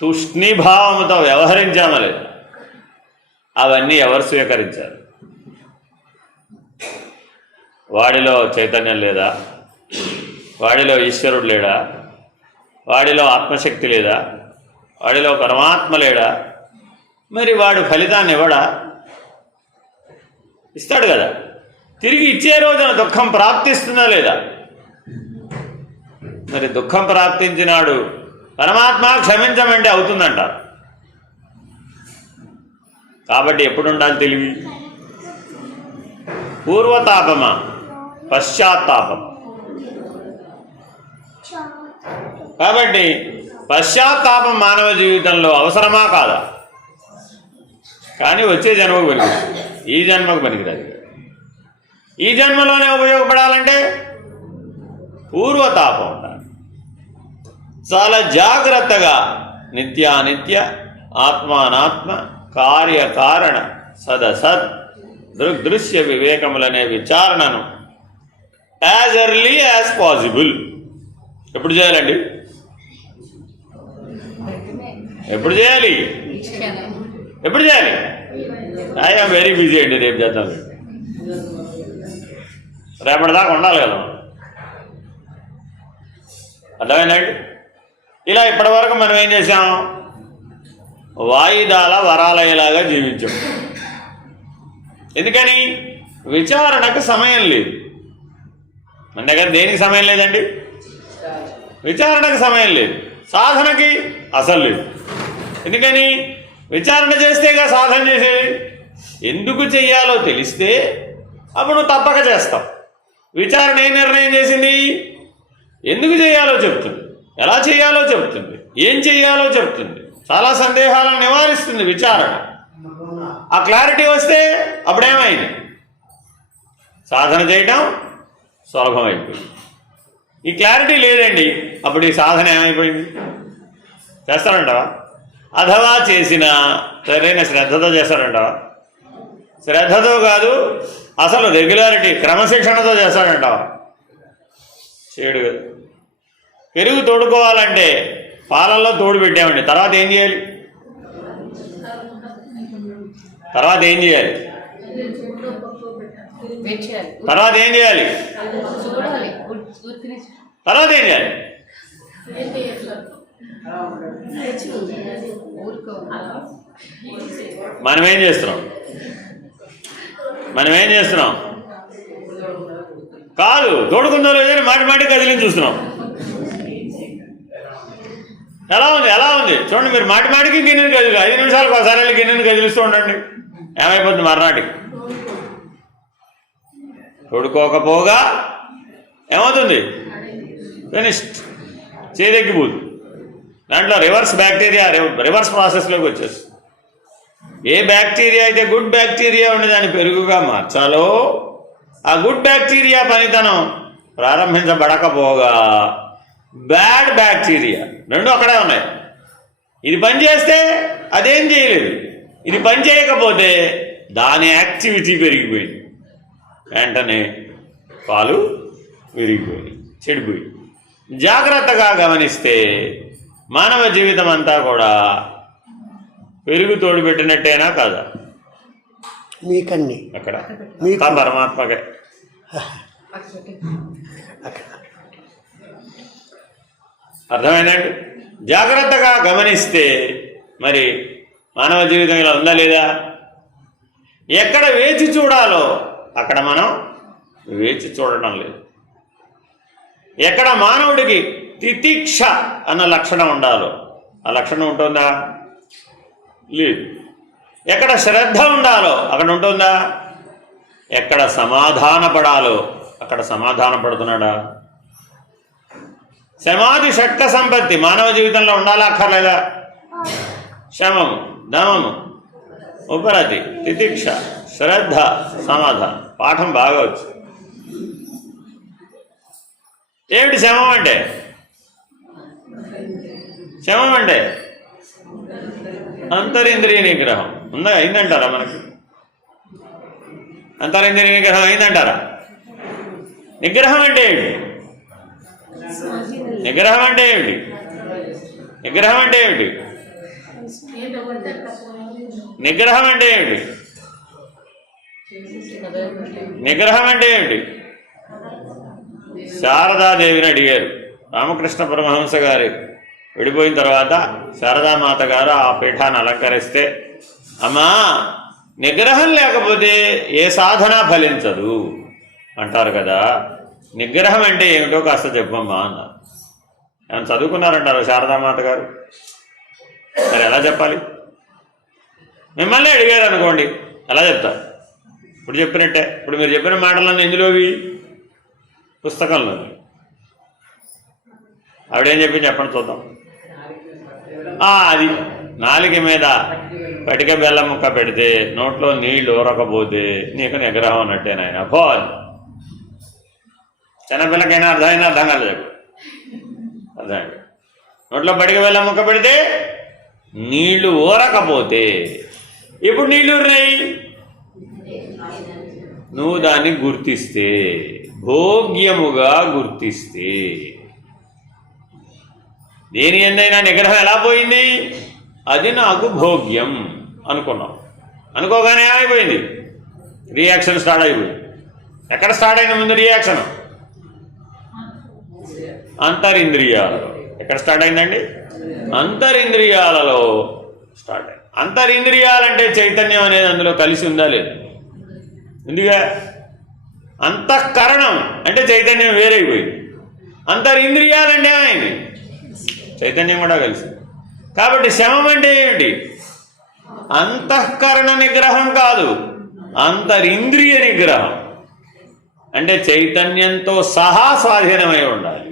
తూష్ణీభావంతో వ్యవహరించామా లేదా? అవన్నీ ఎవరు స్వీకరించారు? వాడిలో చైతన్యం లేదా? వాడిలో ఈశ్వరుడు లేడా? వాడిలో ఆత్మశక్తి లేదా? వాడిలో పరమాత్మ లేడా? మరి వాడు ఫలితాన్ని ఇవ్వడా? ఇస్తాడు కదా. తిరిగి ఇచ్చే రోజున దుఃఖం ప్రాప్తిస్తుందా లేదా? మరి దుఃఖం ప్రాప్తించినాడు పరమాత్మ క్షమించమంటే అవుతుందంటారు. కాబట్టి ఎప్పుడు ఉండాలి తెలివి? పూర్వతాపమా పశ్చాత్తాపం? కాబట్టి పశ్చాత్తాపం మానవ జీవితంలో అవసరమా కాదా? కానీ వచ్చే జన్మకు పనికిరాదు, ఈ జన్మకు పనికిరాదు. ఈ జన్మలోనే ఉపయోగపడాలంటే పూర్వతాపం ఉండాలి. చాలా జాగ్రత్తగా నిత్యానిత్య ఆత్మానాత్మ కార్యకారణ సదసత్ దృగ్దృశ్య వివేకములనే విచారణను యాజ్ ఎర్లీ యాజ్ పాసిబుల్ ఎప్పుడు చేయాలండి? ఎప్పుడు చేయాలి? ఎప్పుడు చేయాలి? ఐఎమ్ వెరీ బిజీ అండి, రేపు చేద్దాం. రేపటిదాకా ఉండాలి కదా. అర్థమైందండి? ఇలా ఇప్పటివరకు మనం ఏం చేసాం? వాయిదాల వరాలయ్యేలాగా జీవించాం. ఎందుకని? విచారణకు సమయం లేదు. మన దగ్గర దేనికి సమయం లేదండి? విచారణకు సమయం లేదు, సాధనకి అసలు లేదు. ఎందుకని? విచారణ చేస్తేగా సాధన చేసేది. ఎందుకు చెయ్యాలో తెలిస్తే అప్పుడు నువ్వు తప్పక చేస్తావు. విచారణ ఏ నిర్ణయం చేసింది? ఎందుకు చేయాలో చెప్తుంది, ఎలా చేయాలో చెప్తుంది, ఏం చెయ్యాలో చెప్తుంది. చాలా సందేహాలను నివారిస్తుంది విచారణ. ఆ క్లారిటీ వస్తే అప్పుడేమైంది? సాధన చేయటం సులభమైపోయింది. ఈ క్లారిటీ లేదండి, అప్పుడు ఈ సాధన ఏమైపోయింది? చేస్తారంటావా? అథవా చేసిన సరైన శ్రద్ధతో చేస్తారంటావా? శ్రద్ధతో కాదు, అసలు రెగ్యులారిటీ క్రమశిక్షణతో చేస్తాడంటావా? చేయడు కదా. పెరుగు తోడుకోవాలంటే పాలల్లో తోడు పెట్టామండి, తర్వాత ఏం చేయాలి? తర్వాత ఏం చేయాలి? తర్వాత ఏం చేయాలి? తర్వాత ఏం చేయాలి? మనమేం చేస్తున్నాం? కాదు, తోడుకుందో లేదని మాటి మాటి కదిలిని చూస్తున్నాం. ఎలా ఉంది చూడండి. మీరు మాటి మాటికి గిన్నెని కదిలి 5 నిమిషాలకు ఒకసారి గిన్నెని కదిలిస్తూ ఉండండి, ఏమైపోతుంది? మర్నాటికి తోడుకోకపోగా ఏమవుతుంది? ఫినిష్డ్, చేదెక్కిపోదు. దాంట్లో రివర్స్ బ్యాక్టీరియా రివర్స్ ప్రాసెస్లోకి వచ్చేస్తుంది. ఏ బ్యాక్టీరియా అయితే గుడ్ బ్యాక్టీరియా ఉండి దాన్ని పెరుగుగా మార్చాలో ఆ గుడ్ బ్యాక్టీరియా పనితనం ప్రారంభించబడకపోగా బ్యాడ్ బ్యాక్టీరియా రెండు అక్కడే ఉన్నాయి. ఇది పనిచేస్తే అదేం చేయలేదు, ఇది పని చేయకపోతే దాని యాక్టివిటీ పెరిగిపోయింది, వెంటనే పాలు విరిగిపోయి చెడిపోయి. జాగ్రత్తగా గమనిస్తే మానవ జీవితం అంతా కూడా పెరుగు తోడు పెట్టినట్టేనా కాదా? మీకన్నీ అక్కడ పరమాత్మకే. అర్థమైందండి? జాగ్రత్తగా గమనిస్తే మరి మానవ జీవితం ఇలా ఉందా లేదా? ఎక్కడ వేచి చూడాలో అక్కడ మనం వేచి చూడటం లేదు. ఎక్కడ మానవుడికి తితిక్ష అన్న లక్షణం ఉండాలో ఆ లక్షణం ఉంటుందా? లేదు. ఎక్కడ శ్రద్ధ ఉండాలో అక్కడ ఉంటుందా? ఎక్కడ సమాధాన పడాలో అక్కడ సమాధాన పడుతున్నాడా? సమాధి షట్క సంపత్తి మానవ జీవితంలో ఉండాలా అక్కర్లేదా? శమము, దమము, ఉపరతి, తితిక్ష, శ్రద్ధ, సమాధానం. పాఠం బాగా వచ్చు. ఏమిటి శమం అంటే? శమం అంటే అంతరింద్రియ నిగ్రహం ఉందా? అయిందంటారా? మనకి అంతరింద్రియ నిగ్రహం అయిందంటారా? నిగ్రహం అంటే ఏమిటి? నిగ్రహం అంటే ఏమిటి? నిగ్రహం అంటే ఏమిటి? నిగ్రహం అంటే ఏమిటి? నిగ్రహం అంటే ఏమిటి? శారదాదేవిని అడిగారు. రామకృష్ణ పరమహంస గారు విడిపోయిన తర్వాత శారదామాత గారు ఆ పీఠాన్ని అలంకరిస్తే, అమ్మా నిగ్రహం లేకపోతే ఏ సాధన ఫలించదు అంటారు కదా, నిగ్రహం అంటే ఏమిటో కాస్త చెప్పమ్మా అన్నారు. ఏమైనా చదువుకున్నారంటారు శారదామాత గారు? మరి ఎలా చెప్పాలి? మిమ్మల్ని అడిగారు అనుకోండి, ఎలా చెప్తారు? ఇప్పుడు చెప్పినట్టే. ఇప్పుడు మీరు చెప్పిన మాటలన్నీ ఎందులోవి? పుస్తకంలో. ఆవిడేం చెప్పింది చెప్పండి చూద్దాం. అది నాలుక మీద పటిక బెల్లం ముక్క పెడితే నోట్లో నీళ్లు ఊరకపోతే నీకు నిగ్రహం అన్నట్టే నాయన. పో, చిన్నపిల్లకైనా అర్థమైనా అర్థం కాలేదు. అర్థమైంది. నోట్లో పటిక బెల్లం ముక్క పెడితే నీళ్లు ఊరకపోతే, ఇప్పుడు నీళ్లు ఊరినాయి, నువ్వు దాన్ని గుర్తిస్తే, భోగ్యముగా గుర్తిస్తే, దేని ఎందైనా నిగ్రహం ఎలా పోయింది? అది నాకు భోగ్యం అనుకున్నావు. అనుకోగానే ఏమైపోయింది? రియాక్షన్ స్టార్ట్ అయిపోయింది. ఎక్కడ స్టార్ట్ అయిన ముందు రియాక్షన్? అంతరింద్రియాలలో. ఎక్కడ స్టార్ట్ అయిందండి? అంతరింద్రియాలలో స్టార్ట్ అయింది. అంతరింద్రియాలంటే చైతన్యం అనేది అందులో కలిసి ఉందా లేదు? ఉందిగా. అంతఃకరణం అంటే చైతన్యం వేరైపోయింది. అంతరింద్రియాలంటే ఏమైంది? చైతన్యం కూడా కలిసి. కాబట్టి శమం అంటే ఏమిటి? అంతఃకరణ నిగ్రహం కాదు, అంతరింద్రియ నిగ్రహం. అంటే చైతన్యంతో సహా స్వాధీనమై ఉండాలి.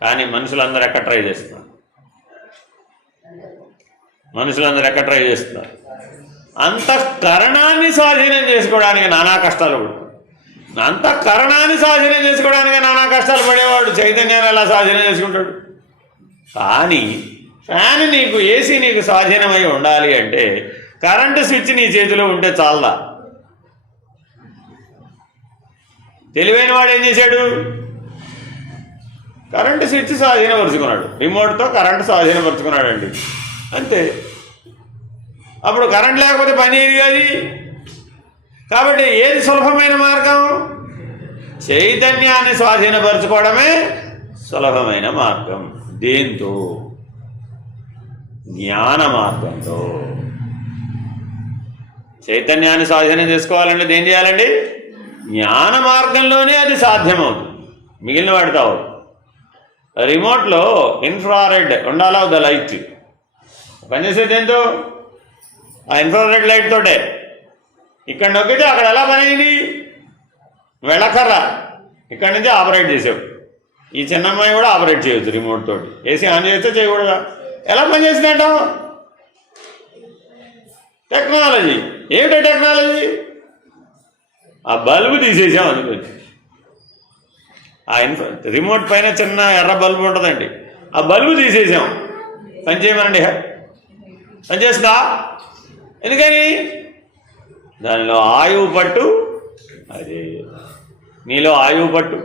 కానీ మనుషులందరూ ఎక్కడ ట్రై చేస్తున్నారు? అంతఃకరణాన్ని స్వాధీనం చేసుకోవడానికి నానా కష్టాలు పడతాడు. అంతఃకరణాన్ని స్వాధీనం చేసుకోవడానికి నానా కష్టాలు పడేవాడు చైతన్యాన్ని ఎలా స్వాధీనం చేసుకుంటాడు? కానీ ఫ్యాన్ నీకు, ఏసీ నీకు స్వాధీనమై ఉండాలి అంటే కరెంటు స్విచ్ నీ చేతిలో ఉంటే చాలదా? తెలివైన వాడు ఏం చేశాడు? కరెంటు స్విచ్ స్వాధీనపరుచుకున్నాడు, రిమోట్తో కరెంటు స్వాధీనపరుచుకున్నాడండి, అంతే. అప్పుడు కరెంట్ లేకపోతే పని ఏది కాదు. కాబట్టి ఏది సులభమైన మార్గం? చైతన్యాన్ని స్వాధీనపరచుకోవడమే సులభమైన మార్గం. దేంతో? జ్ఞాన మార్గంతో. చైతన్యాన్ని స్వాధీనం చేసుకోవాలంటే ఏం చేయాలండి? జ్ఞాన మార్గంలోనే అది సాధ్యమవుతుంది. మిగిలిన వాడితో అవ్వదు. రిమోట్లో ఇన్ఫ్రారెడ్ ఉండాలా వద్దా? లైట్ పనిచేసేది ఏంటో ఆ ఇన్ఫ్రారెడ్ లైట్ తోటే. ఇక్కడ నొక్కితే అక్కడ ఎలా పని అయింది? వెళ్ళకర్ర ఇక్కడి నుంచి ఆపరేట్ చేసావు. ఈ చిన్నమ్మాయి కూడా ఆపరేట్ చేయొచ్చు రిమోట్ తోటి. ఏసీ ఆన్ చేస్తే చేయకూడదా? ఎలా పనిచేసిందంటావు? టెక్నాలజీ. ఏమిటో టెక్నాలజీ? ఆ బల్బు తీసేసాం అనుకోండి. ఆ రిమోట్ పైన చిన్న ఎర్ర బల్బు ఉంటుందండి, ఆ బల్బు తీసేసాం. పనిచేయమనండి. పనిచేస్తుందా? ఎందుకని? దానిలో ఆయువు పట్టు. అదే నీలో ఆయువు పట్టు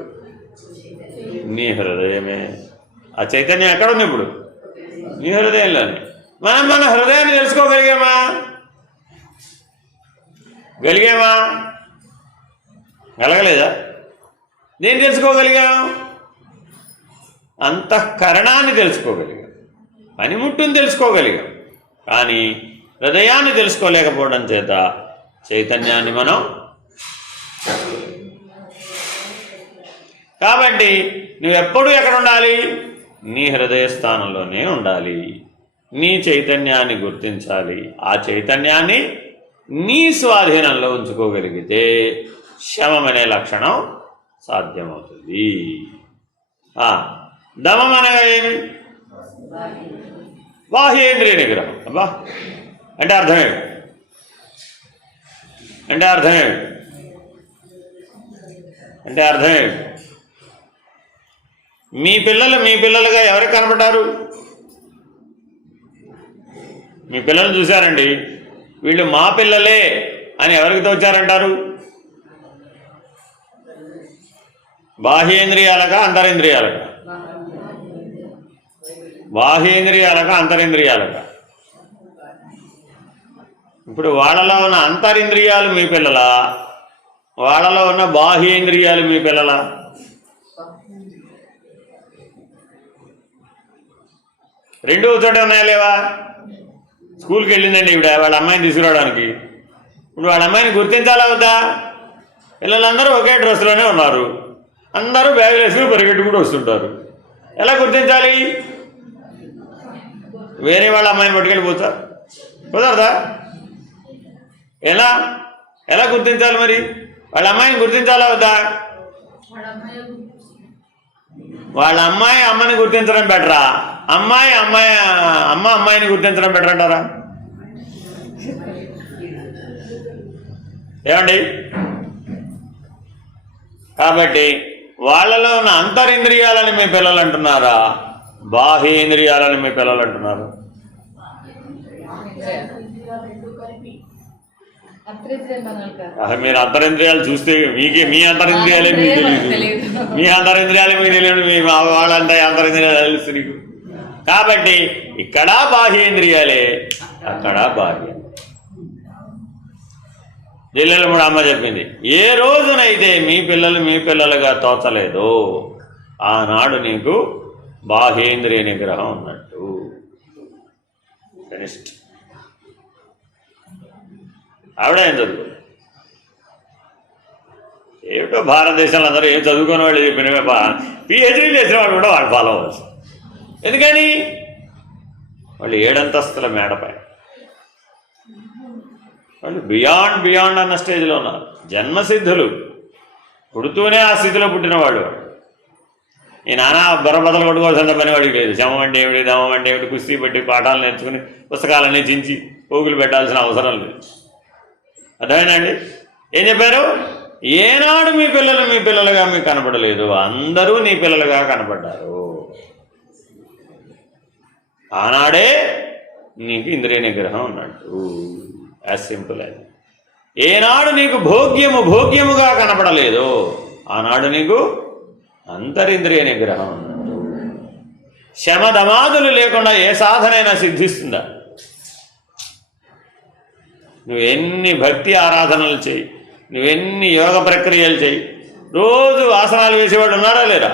నీ హృదయమే. ఆ చైతన్యం ఎక్కడ ఉంది ఇప్పుడు? నీ హృదయంలోనే. మనం మన హృదయాన్ని తెలుసుకోగలిగామా? గలగలేదా? దేన్ని తెలుసుకోగలిగాం? అంతఃకరణాన్ని తెలుసుకోగలిగాం, పనిముట్టుని తెలుసుకోగలిగాం. కానీ హృదయాన్ని తెలుసుకోలేకపోవడం చేత చైతన్యాన్ని మనం. కాబట్టి నువ్వెప్పుడు ఎక్కడ ఉండాలి? నీ హృదయ స్థానంలోనే ఉండాలి. నీ చైతన్యాన్ని గుర్తించాలి. ఆ చైతన్యాన్ని నీ స్వాధీనంలో ఉంచుకోగలిగితే శమం అనే లక్షణం సాధ్యమవుతుంది. దమం అనగా ఏమి? బాహ్యేంద్రియ నిగ్రహం. అబ్బా అంటే అర్థమేమి? మీ పిల్లలుగా ఎవరికి కనపడ్డారు? మీ పిల్లలు చూశారండి, వీళ్ళు మా పిల్లలే అని ఎవరికి తోచారంటారు? బాహ్యేంద్రియాలకా అంతరింద్రియాలకా? బాహ్యేంద్రియాలకా అంతరింద్రియాలకా? ఇప్పుడు వాళ్ళలో ఉన్న అంతరింద్రియాలు మీ పిల్లలా? వాళ్ళలో ఉన్న బాహ్యేంద్రియాలు మీ పిల్లలా? రెండు చోట ఉన్నాయా లేవా? స్కూల్కి వెళ్ళిందండి ఈవిడ వాళ్ళ అమ్మాయిని తీసుకురావడానికి. ఇప్పుడు వాళ్ళ అమ్మాయిని గుర్తించాలా వద్దా? పిల్లలందరూ ఒకే డ్రెస్లోనే ఉన్నారు, అందరూ బ్యాగులు వేసుకుని పరిగెట్టుకుంటూ వస్తుంటారు. ఎలా గుర్తించాలి? వేరే వాళ్ళ అమ్మాయిని పట్టుకెళ్ళిపోతారు, కుదరదా? ఎలా ఎలా గుర్తించాలి మరి? వాళ్ళ అమ్మాయిని గుర్తించాలా వద్దా? వాళ్ళ అమ్మాయి అమ్మని గుర్తించడం బెటరా, అమ్మాయిని గుర్తించడం బెటర్ అంటారా? ఏమండి? కాబట్టి వాళ్ళలో ఉన్న అంతరింద్రియాలని మీ పిల్లలు అంటున్నారా, బాహ్యేంద్రియాలని మీ పిల్లలు అంటున్నారు? మీరు అంతరింద్రియాలు చూస్తే మీ అంతరింద్రియాలే మీకు తెలియదు, మీ అంతరింద్రియాలే మీకు తెలియదు, మీ వాళ్ళంతా అంతరింద్రియాలు తెలుసు నీకు. కాబట్టి ఇక్కడ బాహ్యేంద్రియాలే, అక్కడ బాహ్య. జిల్లెలమూడు అమ్మ చెప్పింది, ఏ రోజునైతే మీ పిల్లలుగా తోచలేదో ఆనాడు నీకు బాహ్యేంద్రియ నిగ్రహం ఉన్నట్టు. ఫినిష్డ్. ఆవిడ ఏం చదువు? ఏమిటో భారతదేశంలో అందరూ ఏం చదువుకునే వాళ్ళు చెప్పిన పిహెచ్డీ చేసిన వాళ్ళు కూడా వాళ్ళు ఫాలో అవ్వచ్చు. ఎందుకని? వాళ్ళు 7 అంతస్తుల మేడపై, వాళ్ళు బియాండ్ అన్న స్టేజ్లో ఉన్నారు. జన్మసిద్ధులు, పుడుతూనే ఆ స్థితిలో పుట్టినవాడు. ఈ నానా బుర్రబద్దలు కొట్టుకోవాల్సిన పని వాడికి లేదు. శమం అంటే ఏమిటి, దమం అంటే ఏమిటి, కుస్తీ పెట్టి పాఠాలు నేర్చుకుని పుస్తకాలన్నీ చించి పోగులు పెట్టాల్సిన అవసరం లేదు. అర్థమైందండి? ఏం చెప్పారు? ఏనాడు మీ పిల్లలుగా మీకు కనపడలేదు, అందరూ నీ పిల్లలుగా కనపడ్డారు. ఆనాడే నీకు ఇంద్రియ నిగ్రహం ఉన్నట్టు. యాజ్ సింపుల్ అది. ఏనాడు నీకు భోగ్యముగా కనపడలేదు, ఆనాడు నీకు అంతరింద్రియ నిగ్రహం ఉన్నట్టు. శమదమాదులు లేకుండా ఏ సాధనైనా సిద్ధిస్తుందా? నువ్వెన్ని భక్తి ఆరాధనలు చేయి, నువ్వెన్ని యోగ ప్రక్రియలు చేయి, రోజు ఆసనాలు వేసేవాళ్ళు ఉన్నారా లేరా?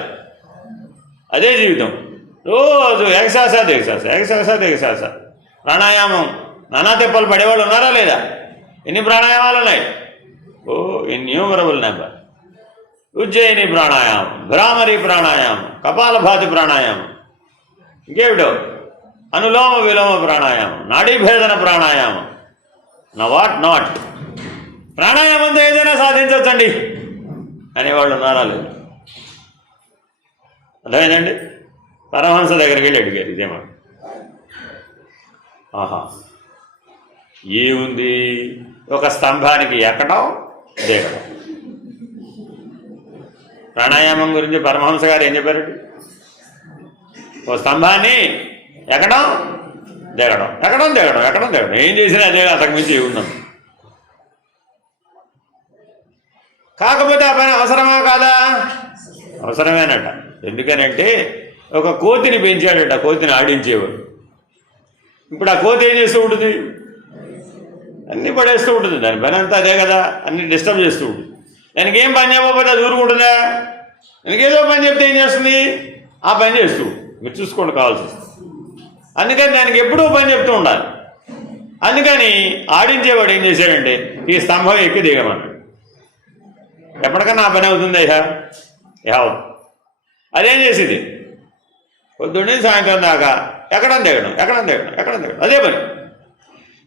అదే జీవితం. రోజు ఎగసాస ప్రాణాయామం నానా తెప్పలు పడేవాళ్ళు ఉన్నారా లేదా? ఎన్ని ప్రాణాయామాలు ఉన్నాయి? Innumerable number. ఉజ్జయిని ప్రాణాయామం, భ్రామరి ప్రాణాయామం, కపాలభాతి ప్రాణాయామం, ఇంకేమిటో అనులోమ విలోమ ప్రాణాయామం, నాడీభేదన ప్రాణాయామం, నాట్ ప్రాణాయామంతో ఏదైనా సాధించవచ్చండి అనేవాళ్ళు ఉన్నారా లేదు? అర్థమైందండి? పరమహంస దగ్గరికి వెళ్ళి అడిగారు ఇదేమాట. ఆహా, ఏముంది, ఒక స్తంభానికి ఎక్కడం దిగడం. ప్రాణాయామం గురించి పరమహంస గారు ఏం చెప్పారండి? ఓ స్తంభాన్ని ఎక్కడం దిగడం ఏం చేసినా అదే, అంతకుమించి ఏముందాం. కాకపోతే ఆ పని అవసరమా కాదా? అవసరమేనట. ఎందుకనంటే ఒక కోతిని పెంచాడట, కోతిని ఆడించేవాడు. ఇప్పుడు ఆ కోతి ఏం చేస్తూ ఉంటుంది? అన్నీ పడేస్తూ ఉంటుంది. దాని పని అంతా అదే కదా, అన్ని డిస్టర్బ్ చేస్తూ ఉంటుంది. దానికి ఏం పని చెప్పకపోతే అది ఊరుకుంటుందా? దానికి ఏదో పని చెప్తే ఏం చేస్తుంది? ఆ పని చేస్తూ మీరు చూసుకోండి, కావాల్సి వస్తుంది. అందుకని దానికి ఎప్పుడూ పని చెప్తూ ఉండాలి. అందుకని ఆడించేవాడు ఏం చేశాడంటే ఈ స్తంభం ఎక్కి దిగమన్నాడు. ఎప్పటికన్నా ఆ పని అవుతుంది యావత్. అదేం చేసింది? పొద్దున్నే సాయంత్రం దాకా ఎక్కడం దిగడం అదే పని.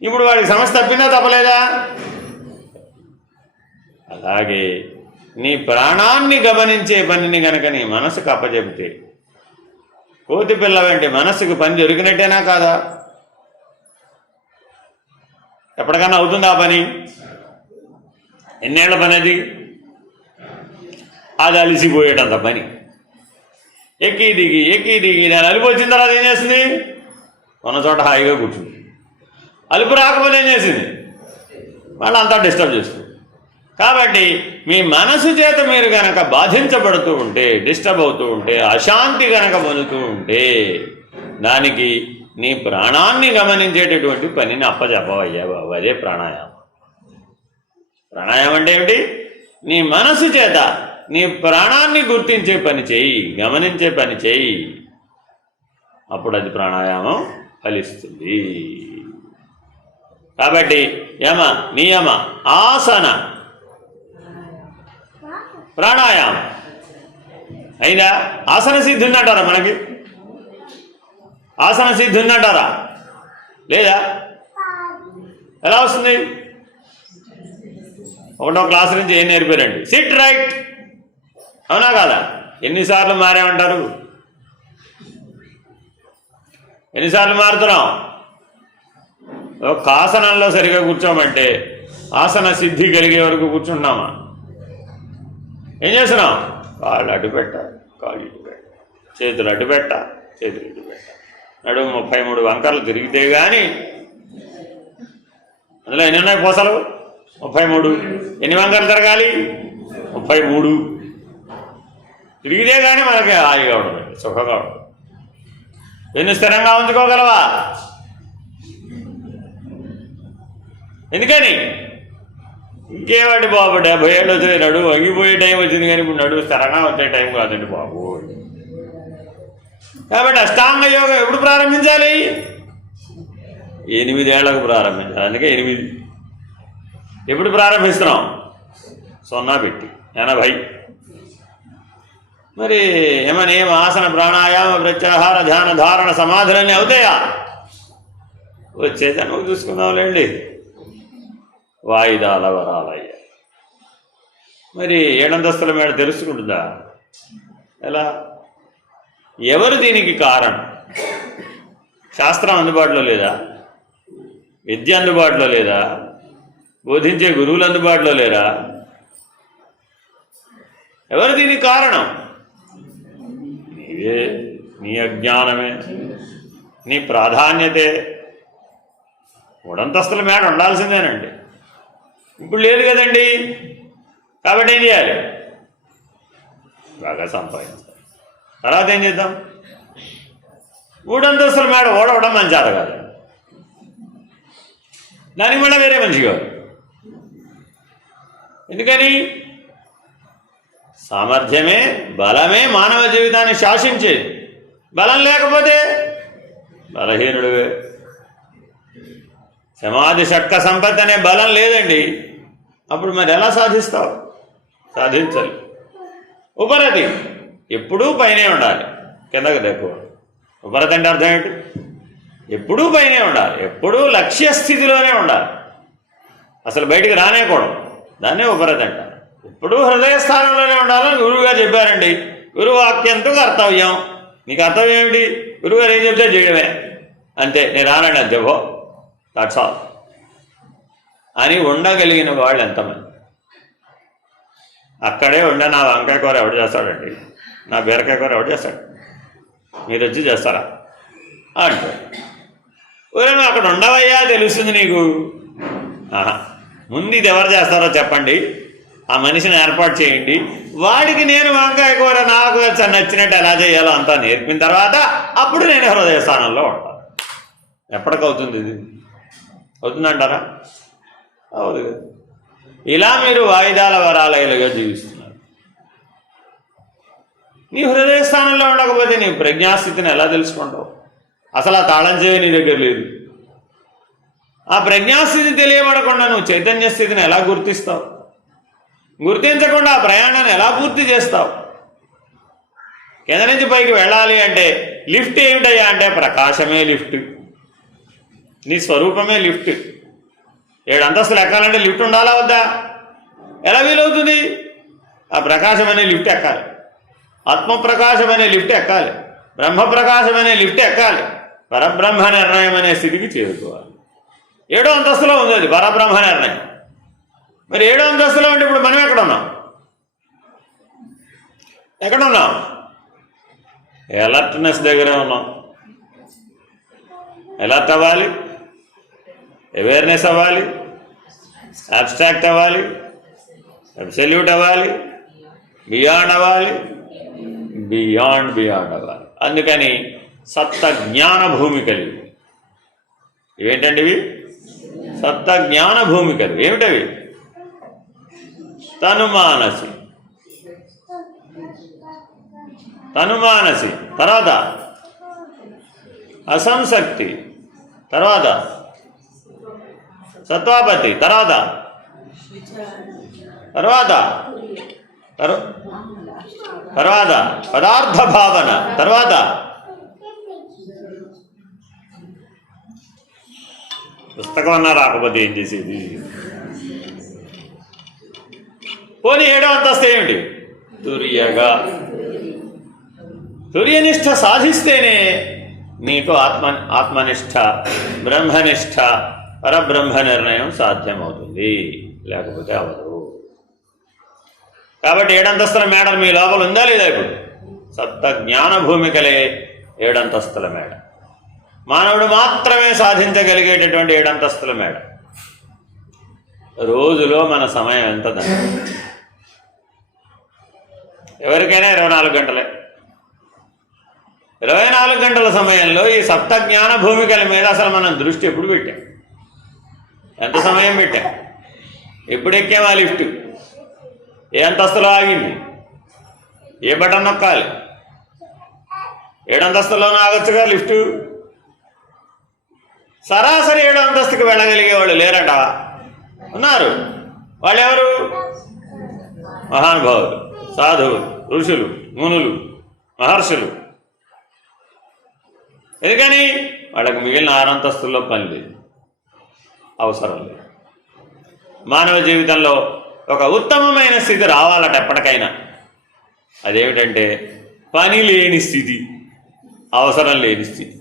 ఇప్పుడు వాడికి సమస్య తప్పిందా తప్పలేదా? అలాగే నీ ప్రాణాన్ని గమనించే పనిని గనక నీ మనసుకు అప్పచెబితే కోతి పిల్ల వెంటే మనస్సుకు పని దొరికినట్టేనా కాదా? ఎప్పటికన్నా అవుతుందా ఆ పని? ఎన్నేళ్ల పని అది? అది అలిసిపోయేటంత పని. ఎక్కి దిగి నేను అలుపు వచ్చిన తర్వాత ఏం చేస్తుంది? ఉన్న చోట హాయిగా కూర్చుంది. అలుపు రాకపోతే ఏం చేసింది? మళ్ళీ అంతా డిస్టర్బ్ చేస్తుంది. కాబట్టి మీ మనసు చేత మీరు కనుక బాధించబడుతూ ఉంటే, డిస్టర్బ్ అవుతూ ఉంటే, అశాంతి కనుక పొందుతూ ఉంటే, దానికి నీ ప్రాణాన్ని గమనించేటటువంటి పనిని అప్పచెప్పవయ్యా బాబు. అదే ప్రాణాయామం. ప్రాణాయామం అంటే ఏమిటి? నీ మనసు చేత నీ ప్రాణాన్ని గుర్తించే పని చేయి, గమనించే పని చేయి. అప్పుడు అది ప్రాణాయామం ఫలిస్తుంది. కాబట్టి యమ, నియమ, ఆసన, ప్రాణాయామం అయిందా? ఆసన సిద్ధి ఉందంటారా మనకి? ఆసన సిద్ధి ఉందంటారా? లేదా? ఎలా వస్తుంది? ఒకటో క్లాస్ నుంచి ఏం నేర్పారండి? సిట్ రైట్, అవునా కాదా? ఎన్నిసార్లు మారామంటారు? ఎన్నిసార్లు మారుతున్నాం? ఒక ఆసనంలో సరిగా కూర్చోమంటే ఆసన సిద్ధి కలిగే వరకు కూర్చుంటున్నామా? ఏం చేస్తున్నాం? కాళ్ళు అడ్డు పెట్ట, కాళ్ళు ఇటు పెట్ట, చేతులు అడ్డు పెట్ట, చేతులు ఇటు పెట్ట, నడుము 33 వంకర్లు తిరిగితే కానీ. అందులో ఎన్ని ఉన్నాయి పూసలు? 33. ఎన్ని వంకర్లు తిరగాలి? 33. తిరిగితే కానీ మనకి హాయిగా ఉండదు, సుఖంగా ఉండదు. ఎన్ని స్థిరంగా ఉంచుకోగలవా? ఎందుకని? ఇంకేమండి బాబు, 70 ఏళ్ళు వచ్చింది, నడువు వంగిపోయే టైం వచ్చింది, కానీ ఇప్పుడు నడువు స్థిరంగా వచ్చే టైం కాదండి బాబు. కాబట్టి అష్టాంగ యోగం ఎప్పుడు ప్రారంభించాలి? 8 ఏళ్లకు ప్రారంభించాలి. అందుకే 8. ఎప్పుడు ప్రారంభిస్తున్నాం? 0 పెట్టి 80. మరి ఏమని ఆసన ప్రాణాయామ ప్రత్యాహార ధ్యాన ధారణ సమాధులన్నీ అవుతాయా? వచ్చేదా? నువ్వు చూసుకుందాంలేండి. వాయిదాల వరాలయ్య. మరి 7 అంతస్తుల మేడ తెలుసుకుంటుందా? ఎలా? ఎవరు దీనికి కారణం? శాస్త్రం అందుబాటులో లేదా? విద్య అందుబాటులో లేదా? బోధించే గురువులు అందుబాటులో లేరా? ఎవరు దీనికి కారణం? నీవే, నీ అజ్ఞానమే, నీ ప్రాధాన్యతే. 3 అంతస్తుల మేడ ఉండాల్సిందేనండి, ఇప్పుడు లేదు కదండి. కాబట్టి ఏం చేయాలి? బాగా సంపాదించాలి. తర్వాత ఏం చేద్దాం? 3 అంతస్తుల మేడ ఓడవడం మంచి చేత కాదు, దానికి మళ్ళీ వేరే మనిషి కాదు. ఎందుకని? సామర్థ్యమే, బలమే మానవ జీవితాన్ని శాసించేది. బలం లేకపోతే బలహీనుడివే. సమాధి షట్క సంపత్తి అనే బలం లేదండి, అప్పుడు మరి ఎలా సాధిస్తావు? సాధించాలి. ఉపరతి ఎప్పుడూ పైనే ఉండాలి, కిందకు తక్కువ. ఉపరతి అంటే అర్థం ఏంటి? ఎప్పుడూ పైనే ఉండాలి, ఎప్పుడూ లక్ష్యస్థితిలోనే ఉండాలి, అసలు బయటికి రానేకూడదు. దాన్నే ఉపరతి అంటారు. ఎప్పుడూ హృదయస్థానంలోనే ఉండాలని గురువుగారు చెప్పారండి. గురువాక్యంతో కర్తవ్యం. నీ కర్తవ్యం ఏమిటి? గురువుగారు ఏం చెప్తే చేయడమే, అంతే. నేను రానండి, అంతే, పో, దట్స్ ఆల్ అని ఉండగలిగిన వాళ్ళు ఎంతమంది? అక్కడే ఉండ నా వంకాయ కూర ఎవడు చేస్తాడండి, నా బీరకాయ కూర ఎవడు చేస్తాడు, మీరు వచ్చి చేస్తారా అంటే, నువ్వు అక్కడ ఉండవయ్యా, తెలుస్తుంది నీకు. ముందు ఇది ఎవరు చేస్తారో చెప్పండి, ఆ మనిషిని ఏర్పాటు చేయండి, వాడికి నేను వంకాయ కూర నాకు నచ్చినట్టు ఎలా చేయాలో అంతా నేర్పిన తర్వాత అప్పుడు నేను హృదయ స్థానంలో ఉంటాను. ఎప్పటికవుతుంది ఇది? అవుతుందంటారా? అవును. ఇలా మీరు వాయిదాల వరాలయలుగా జీవిస్తున్నారు. నీ హృదయ స్థానంలో ఉండకపోతే నీ ప్రజ్ఞాస్థితిని ఎలా తెలుసుకుంటావు? అసలు ఆ తాళం చేయ నీ దగ్గర లేదు. ఆ ప్రజ్ఞాస్థితి తెలియబడకుండా నువ్వు చైతన్య స్థితిని ఎలా గుర్తిస్తావు? గుర్తించకుండా ఆ ప్రయాణాన్ని ఎలా పూర్తి చేస్తావు? కింద నుంచి పైకి వెళ్ళాలి అంటే లిఫ్ట్ ఏమిటయ్యా అంటే ప్రకాశమే లిఫ్ట్, నీ స్వరూపమే లిఫ్ట్. 7 అంతస్తులు ఎక్కాలంటే లిఫ్ట్ ఉండాలా వద్దా? ఎలా వీలవుతుంది? ఆ ప్రకాశం అనే లిఫ్ట్ ఎక్కాలి, ఆత్మప్రకాశం అనే లిఫ్ట్ ఎక్కాలి, బ్రహ్మప్రకాశం అనే లిఫ్ట్ ఎక్కాలి, పరబ్రహ్మ నిర్ణయం అనే స్థితికి చేరుకోవాలి. 7వ అంతస్తులో ఉంది అది పరబ్రహ్మ నిర్ణయం. మరి 7వ అంతస్తులో అంటే ఇప్పుడు మనం ఎక్కడున్నాం? ఎక్కడున్నాం? ఎలర్ట్నెస్ దగ్గరే ఉన్నాం. ఎలర్ట్ అవ్వాలి, అవేర్నెస్ అవ్వాలి, అబ్స్ట్రాక్ట్ అవ్వాలి, అబ్సల్యూట్ అవ్వాలి, బియాండ్ అవ్వాలి, బియాండ్ అవ్వాలి. అందుకని సప్త జ్ఞాన భూమికలు. ఇవేంటండి ఇవి? సప్త జ్ఞాన భూమికలు. ఏమిటవి? తనుమానసి, తనుమానసి, తర్వాత అసంశక్తి, తర్వాత సత్వాపతి, తర్వాత తర్వాత పదార్థ భావన, తర్వాత పుస్తకం అన్నా రాకపోతే ఏం చేసేది? పోనీ 7వ అంతస్తు ఏమిటి? తుర్యగా. తుర్యనిష్ట సాధిస్తేనే నీకు ఆత్మనిష్ట, బ్రహ్మనిష్ట, పరబ్రహ్మ నిర్ణయం సాధ్యమవుతుంది, లేకపోతే అవదు. కాబట్టి 7 అంతస్తుల మేడ మీ లోపల ఉందా లేదా? ఇప్పుడు సప్త జ్ఞాన భూమికలే 7 అంతస్తుల మేడ. మానవుడు మాత్రమే సాధించగలిగేటటువంటి 7 అంతస్తుల మేడ. రోజులో మన సమయం ఎంత? ఎవరికైనా 24 గంటలే. 24 గంటల సమయంలో ఈ సప్త జ్ఞాన భూమికల మీద అసలు మనం దృష్టి ఎప్పుడు పెట్టాం? ఎంత సమయం పెట్టాం? ఎప్పుడు ఎక్కామా లిఫ్ట్? ఏ అంతస్తులో ఆగింది? ఏ బటన్ నొక్కాలి? 7 అంతస్తుల్లోనూ ఆగొచ్చుగా లిఫ్టు. సరాసరి 7వ అంతస్తుకి వెళ్ళగలిగే వాళ్ళు లేరట. ఉన్నారు. వాళ్ళెవరు? మహానుభావులు, సాధువులు, ఋషులు, మునులు, మహర్షులు. ఎందుకని? వాళ్ళకి మిగిలిన 6 అంతస్తుల్లో పని లేదు, అవసరం లేదు. మానవ జీవితంలో ఒక ఉత్తమమైన స్థితి రావాలట ఎప్పటికైనా. అదేమిటంటే పని లేని స్థితి, అవసరం లేని స్థితి.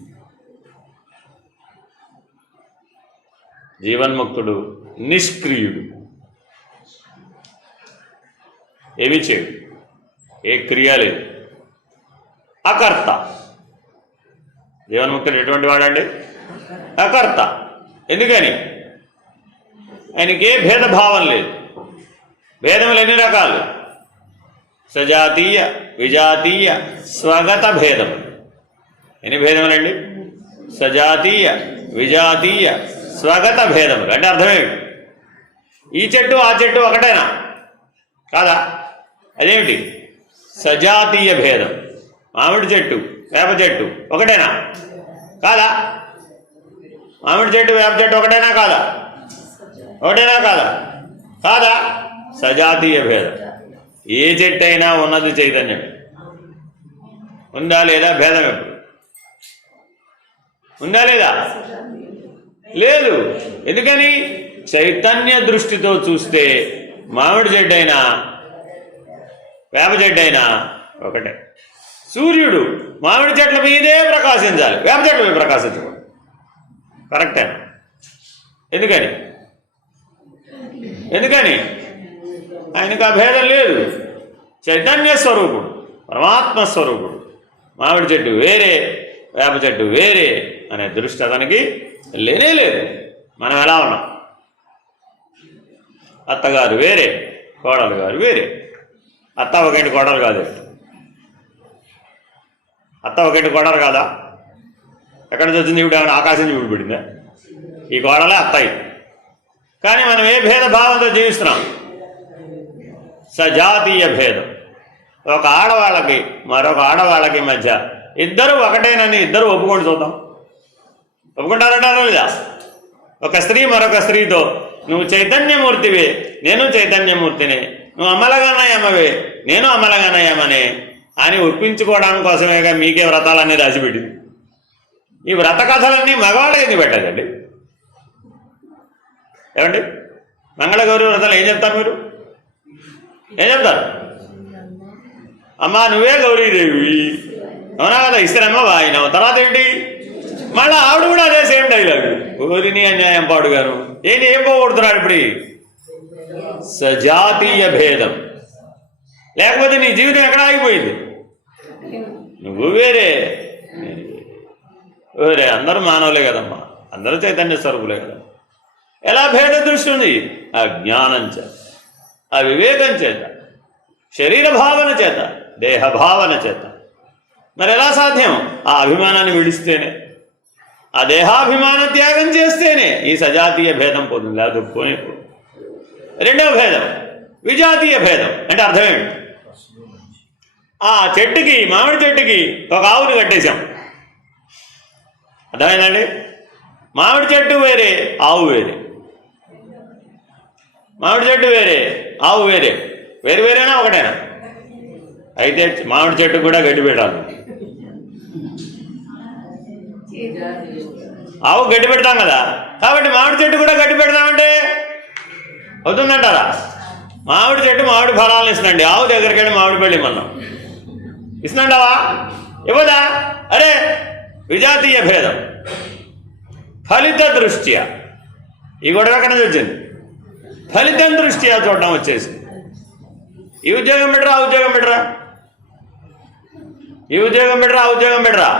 జీవన్ముక్తుడు నిష్క్రియుడు, ఏమీ చేయడు, ఏ క్రియ లేదు. అకర్త. జీవన్ముక్తుడు ఎటువంటి వాడండి? అకర్త. ఎందుకని? ఆయనకి ఏ భేదభావం లేదు. భేదములు ఎన్ని రకాలు? సజాతీయ, విజాతీయ, స్వగత భేదము. ఎన్ని భేదములండి? సజాతీయ, విజాతీయ, స్వగత భేదములు. అంటే అర్థమేమిటి? ఈ చెట్టు ఆ చెట్టు ఒకటేనా? కాదా? అదేమిటి? సజాతీయ భేదం. మామిడి చెట్టు, వేప చెట్టు ఒకటేనా? కాదా? మామిడి చెట్టు, వేప చెట్టు ఒకటేనా? కాదా? ఒకటేనా? కాదా? కాదా? సజాతీయ భేదం. ఏ చెట్టు అయినా ఉన్నది చైతన్యం. ఉందా లేదా? భేదం ఎప్పుడు ఉందా లేదా? లేదు. ఎందుకని? చైతన్య దృష్టితో చూస్తే మామిడి చెట్టు అయినా వేప చెట్టు అయినా ఒకటే. సూర్యుడు మామిడి చెట్ల మీదే ప్రకాశించాలి, వేప చెట్ల మీద ప్రకాశించకూడదు. కరెక్టే. ఎందుకని? ఎందుకని? ఆయనకు ఆ భేదం లేదు. చైతన్య స్వరూపుడు, పరమాత్మ స్వరూపుడు. మామిడి చెట్టు వేరే, వేప చెట్టు వేరే అనే దృష్టి అతనికి లేనే లేదు. మనం ఎలా ఉన్నాం? అత్తగారు వేరే, కోడలు గారు వేరే. అత్త ఒకటి, కోడలు కాదు. అత్త ఒకటి, కోడలు కాదా? ఎక్కడి నుంచి వచ్చింది? ఇప్పుడు ఆకాశం చూపిపడిందా? ఈ కోడలే అత్త. కానీ మనం ఏ భేదభావంతో జీవిస్తున్నాం? సజాతీయ భేదం. ఒక ఆడవాళ్ళకి మరొక ఆడవాళ్ళకి మధ్య ఇద్దరు ఒకటేనని ఇద్దరు ఒప్పుకొని చూద్దాం. ఒప్పుకుంటారంటారా లేదా? ఒక స్త్రీ మరొక స్త్రీతో నువ్వు చైతన్యమూర్తివే, నేను చైతన్యమూర్తిని, నువ్వు అమలగానయ్యమ్మవే, నేను అమలగానయ్యమనే అని ఒప్పించుకోవడానికి కోసమేగా మీకే వ్రతాలన్నీ రాసిపెట్టింది. ఈ వ్రత కథలన్నీ మగవాళ్ళకి ఎందుకు పెట్టదండి? ఏమండి? మంగళగౌరి వ్రతాలు ఏం చెప్తారు మీరు? ఏం చెప్తారు? అమ్మా నువ్వే గౌరీదేవి, అవునా కదా? ఇస్తారమ్మా వాయినావు. తర్వాత ఏంటి? మళ్ళీ ఆవిడ కూడా అదే సేమ్ డైలాగ్. ఊరిని అన్యాయం పాడుగాను. ఏంటి? ఏం పోగొడుతున్నాడు ఇప్పుడు? సజాతీయ భేదం. లేకపోతే నీ జీవితం ఎక్కడ ఆగిపోయింది? నువ్వు వేరే, వేరే. అందరూ మానవులే కదమ్మా, అందరూ చైతన్య స్వరూపులే కదా. ఎలా భేద దృష్టి ఉంది? ఆ జ్ఞానం చేత, ఆ వివేకం చేత, శరీర భావన చేత, దేహ భావన చేత. మరి ఎలా సాధ్యం? ఆ అభిమానాన్ని విడిస్తేనే, ఆ దేహాభిమాన త్యాగం చేస్తేనే ఈ సజాతీయ భేదం పోతుంది. లేదా పోనీ. రెండవ భేదం విజాతీయ భేదం. అంటే అర్థమేంటి? ఆ చెట్టుకి, మామిడి చెట్టుకి ఒక ఆవుని కట్టేశాం. అర్థమైందండి? మామిడి చెట్టు వేరే, ఆవు వేరే. మామిడి చెట్టు వేరే, ఆవు వేరే. వేరు వేరేనా ఒకటేనా? అయితే మామిడి చెట్టు కూడా గడ్డి పెట్టాలి. ఆవు గడ్డి పెడతాం కదా, కాబట్టి మామిడి చెట్టు కూడా గడ్డి పెడతామంటే అవుతుందంటారా? మామిడి చెట్టు మామిడి ఫలాలను ఇస్తుందండి, ఆవు దగ్గరికి వెళ్ళి మామిడి పళ్ళి మనం ఇస్తుందంటావా? ఇవ్వదా? అరే విజాతీయ భేదం, ఫలిత దృష్ట్యా. ఈ గొడవ ఎక్కడ నుంచి వచ్చింది? ఫలితం దృష్ట్యా చూడడం వచ్చేసింది. ఈ ఉద్యోగం పెట్టరా, ఆ ఉద్యోగం పెట్టరా, ఈ ఉద్యోగం పెట్టరా, ఆ ఉద్యోగం పెట్టరా,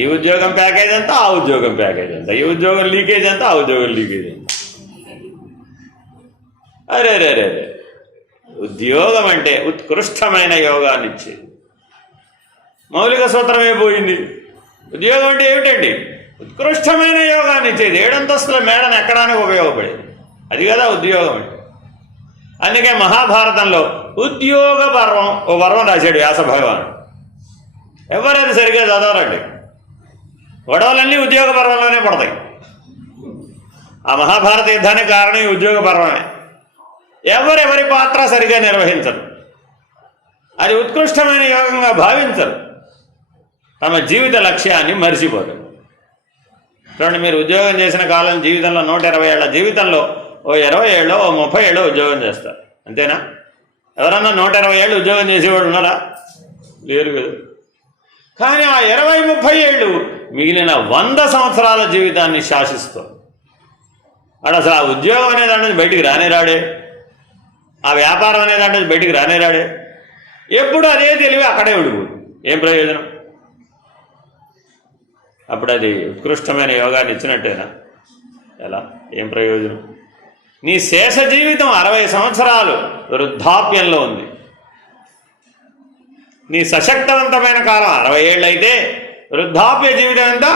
ఈ ఉద్యోగం ప్యాకేజ్ అంతా, ఆ ఉద్యోగం ప్యాకేజ్ అంతా, ఈ ఉద్యోగం లీకేజ్ అంతా, ఆ ఉద్యోగం లీకేజ్ అంతా. అరే రే రే రే, ఉద్యోగం అంటే ఉత్కృష్టమైన యోగాన్ని ఇచ్చేది. మౌలిక సూత్రమే పోయింది. ఉద్యోగం అంటే ఏమిటండి? ఉత్కృష్టమైన యోగాన్ని ఇచ్చేది, 7 అంతస్తుల మేడను ఎక్కడానికి ఉపయోగపడేది. అది కదా ఉద్యోగం అంటే. అందుకే మహాభారతంలో ఉద్యోగ పర్వం ఓ పర్వం రాశాడు వ్యాస భగవానుడు. ఎవరు అది సరిగ్గా చదవరండి. గొడవలన్నీ ఉద్యోగ పర్వంలోనే పడతాయి. ఆ మహాభారత యుద్ధానికి కారణం ఈ ఉద్యోగ పర్వమే. ఎవరెవరి పాత్ర సరిగా నిర్వహించరు, అది ఉత్కృష్టమైన యోగంగా భావించరు, తమ జీవిత లక్ష్యాన్ని మరిచిపోరు. చూడండి, మీరు ఉద్యోగం చేసిన కాలం జీవితంలో 120 ఏళ్ల జీవితంలో ఓ 20 ఏళ్ళు, ఓ 30 ఏళ్ళు ఉద్యోగం చేస్తారు, అంతేనా? ఎవరన్నా 120 ఏళ్ళు ఉద్యోగం చేసేవాడు ఉన్నారా? లేరు కదా. కానీ ఆ 20-30 ఏళ్ళు మిగిలిన 100 సంవత్సరాల జీవితాన్ని శాసిస్తాం. వాడు అసలు ఆ ఉద్యోగం అనే దాని నుంచి బయటికి రానేరాడే, ఆ వ్యాపారం అనే దాని నుంచి బయటికి రానేరాడే. ఎప్పుడు అదే తెలివి అక్కడే ఉండిపోదు. ఏం ప్రయోజనం? అప్పుడు అది ఉత్కృష్టమైన యోగాన్ని ఇచ్చినట్టేనా? ఎలా? ఏం ప్రయోజనం? నీ శేష జీవితం 60 సంవత్సరాలు వృద్ధాప్యంలో ఉంది. నీ సశక్తవంతమైన కాలం 60 ఏళ్ళు అయితే వృద్ధాప్య జీవితం ఎంత?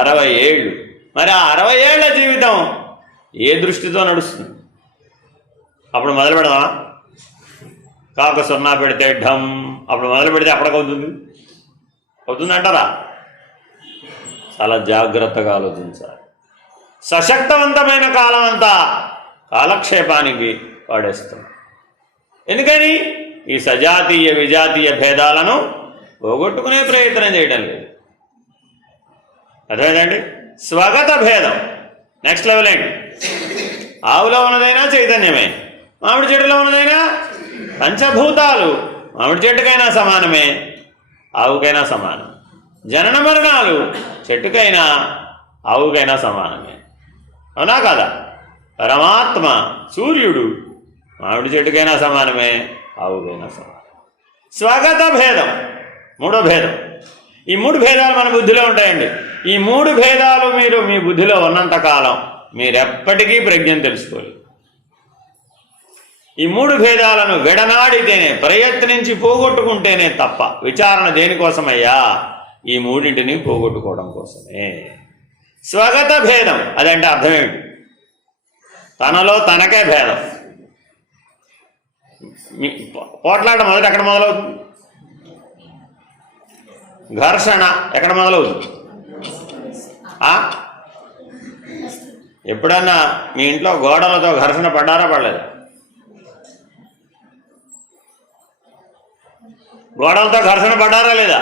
60 ఏళ్ళు. మరి ఆ 60 ఏళ్ల జీవితం ఏ దృష్టితో నడుస్తుంది? అప్పుడు మొదలు పెడదామా? కాక 0 పెడితే ఢమ్, అప్పుడు మొదలు పెడితే అప్పటికవుతుంది? అవుతుందంటారా? చాలా జాగ్రత్తగా ఆలోచించాలి. సశక్తవంతమైన కాలం అంతా కాలక్షేపానికి వాడేస్తాం. ఎందుకని? ఈ సజాతీయ విజాతీయ భేదాలను పోగొట్టుకునే ప్రయత్నం చేయడం లేదు. అర్థమైందండి? స్వగత భేదం నెక్స్ట్ లెవెల్ ఏంటి? ఆవులో ఉన్నదైనా చైతన్యమే, మామిడి చెట్టులో ఉన్నదైనా పంచభూతాలు. మామిడి చెట్టుకైనా సమానమే, ఆవుకైనా సమానం. జనన మరణాలు చెట్టుకైనా ఆవుకైనా సమానమే, అవునా కాదా? పరమాత్మ సూర్యుడు మామిడి చెట్టుకైనా సమానమే, ఆవుకైనా సమానం. స్వగత భేదం మూడో భేదం. ఈ 3 భేదాలు మన బుద్ధిలో ఉంటాయండి. ఈ 3 భేదాలు మీరు మీ బుద్ధిలో ఉన్నంతకాలం మీరెప్పటికీ ప్రజ్ఞను తెలుసుకోలేదు. ఈ 3 భేదాలను విడనాడితేనే, ప్రయత్నించి పోగొట్టుకుంటేనే తప్ప. విచారణ దేనికోసమయ్యా? ఈ 3ంటిని పోగొట్టుకోవడం కోసమే. స్వగత భేదం అదంటే అర్థం ఏమిటి? తనలో తనకే భేదం. పోట్లాట మొదట ఎక్కడ మొదలవుతుంది? ఘర్షణ ఎక్కడ మొదలవుతుంది? ఎప్పుడన్నా మీ ఇంట్లో గోడలతో ఘర్షణ పడ్డారా, పడలేదా? గోడలతో ఘర్షణ పడ్డారా లేదా?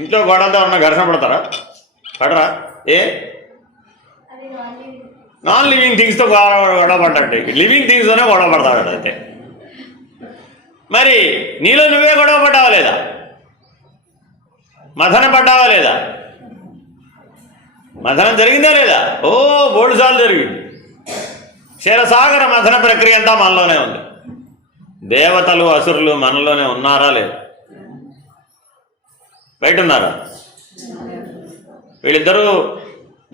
ఇంట్లో గోడలతో ఉన్న ఘర్షణ పడతారా? పడరా? ఏ నాన్ లివింగ్ థింగ్స్తో గొడవ పడ్డట్టు, లివింగ్ థింగ్స్తోనే గొడవ పడతాడు అయితే. మరి నీలో నువ్వే గొడవ పడ్డావా లేదా? మథన పడ్డావా లేదా? మథనం జరిగిందా లేదా? ఓ బోల్డ్ సార్లు జరిగింది. క్షీరసాగర మథన ప్రక్రియ అంతా మనలోనే ఉంది. దేవతలు అసురులు మనలోనే ఉన్నారా లేదా? బయట ఉన్నారా? వీళ్ళిద్దరూ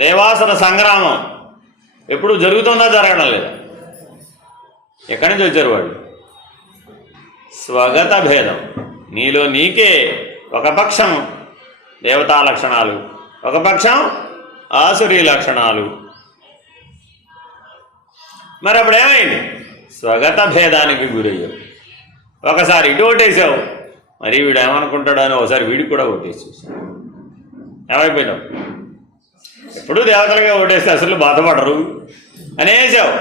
దేవాసుర సంగ్రామం ఎప్పుడు జరుగుతుందా, జరగడం లేదా? ఎక్కడి నుంచి వచ్చారు వాళ్ళు? స్వగత భేదం. నీలో నీకే ఒక పక్షం దేవతా లక్షణాలు, ఒక పక్షం ఆసురీ లక్షణాలు. మరి అప్పుడు ఏమైంది? స్వగత భేదానికి గురయ్యావు. ఒకసారి ఇటు ఓటేసావు, మరి వీడు ఏమనుకుంటాడో అని ఒకసారి వీడికి కూడా ఓటేసి చూసావు. ఏమైపోయినావు? ఎప్పుడు దేవతలుగా ఓటేస్తే అసలు బాధపడరు అనేసావు.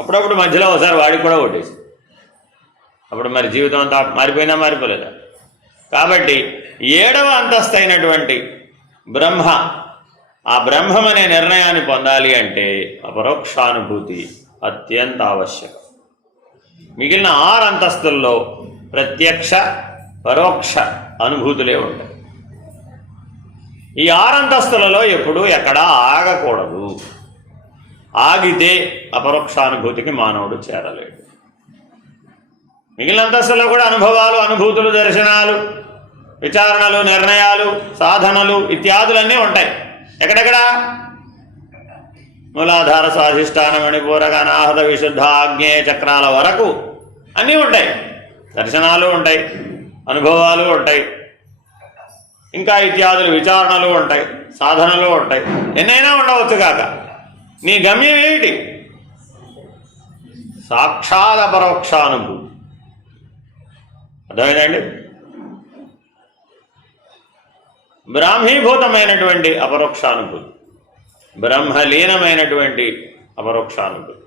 అప్పుడప్పుడు మధ్యలో ఒకసారి వాడికి కూడా ఓటేసి అప్పుడు మరి జీవితం అంతా మారిపోయినా మారిపోలేదా? కాబట్టి 7వ అంతస్తు అయినటువంటి బ్రహ్మ, ఆ బ్రహ్మం అనే నిర్ణయాన్ని పొందాలి అంటే అపరోక్షానుభూతి అత్యంత ఆవశ్యకం. మిగిలిన 6 అంతస్తుల్లో ప్రత్యక్ష పరోక్ష అనుభూతులే ఉంటాయి. ఈ 6 అంతస్తులలో ఎప్పుడూ ఎక్కడా ఆగకూడదు. ఆగితే అపరోక్షానుభూతికి మానవుడు చేరలేడు. మిగిలిన అంతస్తుల్లో కూడా అనుభవాలు, అనుభూతులు, దర్శనాలు, విచారణలు, నిర్ణయాలు, సాధనలు ఇత్యాదులన్నీ ఉంటాయి. ఎక్కడెక్కడ? మూలాధార, స్వాధిష్టాన, మణిపూరక, అనాహత, విశుద్ధ, ఆగ్నేయ చక్రాల వరకు అన్నీ ఉంటాయి. దర్శనాలు ఉంటాయి, అనుభవాలు ఉంటాయి, ఇంకా ఇత్యాదులు విచారణలు ఉంటాయి, సాధనలు ఉంటాయి. ఎన్నైనా ఉండవచ్చు కాక నీ గమ్యం ఏమిటి? సాక్షాత్ అపరోక్షానుభూతి. అర్థమైందండి? బ్రాహ్మీభూతమైనటువంటి అపరోక్షానుభూతి, బ్రహ్మలీనమైనటువంటి అపరోక్షానుభూతి.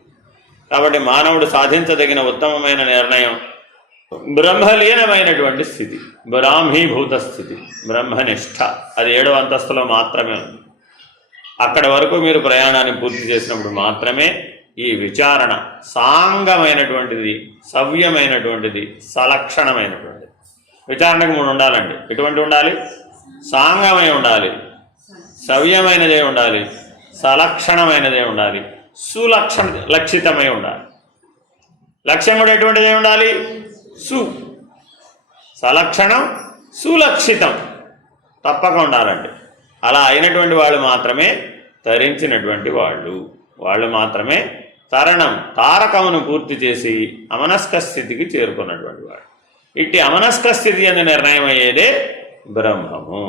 కాబట్టి మానవుడు సాధించదగిన ఉత్తమమైన నిర్ణయం బ్రహ్మలీనమైనటువంటి స్థితి, బ్రాహ్మీభూత స్థితి, బ్రహ్మనిష్ట. అది 7వ అంతస్తులో మాత్రమే ఉంది. అక్కడి వరకు మీరు ప్రయాణాన్ని పూర్తి చేసినప్పుడు మాత్రమే ఈ విచారణ సాంగమైనటువంటిది, సవ్యమైనటువంటిది, సలక్షణమైనటువంటిది. విచారణకు 3 ఉండాలండి. ఎటువంటి ఉండాలి? సాంగమై ఉండాలి, సవ్యమైనదే ఉండాలి, సలక్షణమైనదే ఉండాలి, లక్షితమై ఉండాలి. లక్ష్యం కూడా ఎటువంటిదే ఉండాలి? సలక్షణం, సులక్షితం తప్పక ఉండాలండి. అలా అయినటువంటి వాళ్ళు మాత్రమే తరించినటువంటి వాళ్ళు మాత్రమే తారకమును పూర్తి చేసి అమనస్క స్థితికి చేరుకున్నటువంటి వాడు. ఇట్టి అమనస్క స్థితి అని నిర్ణయం అయ్యేదే బ్రహ్మము.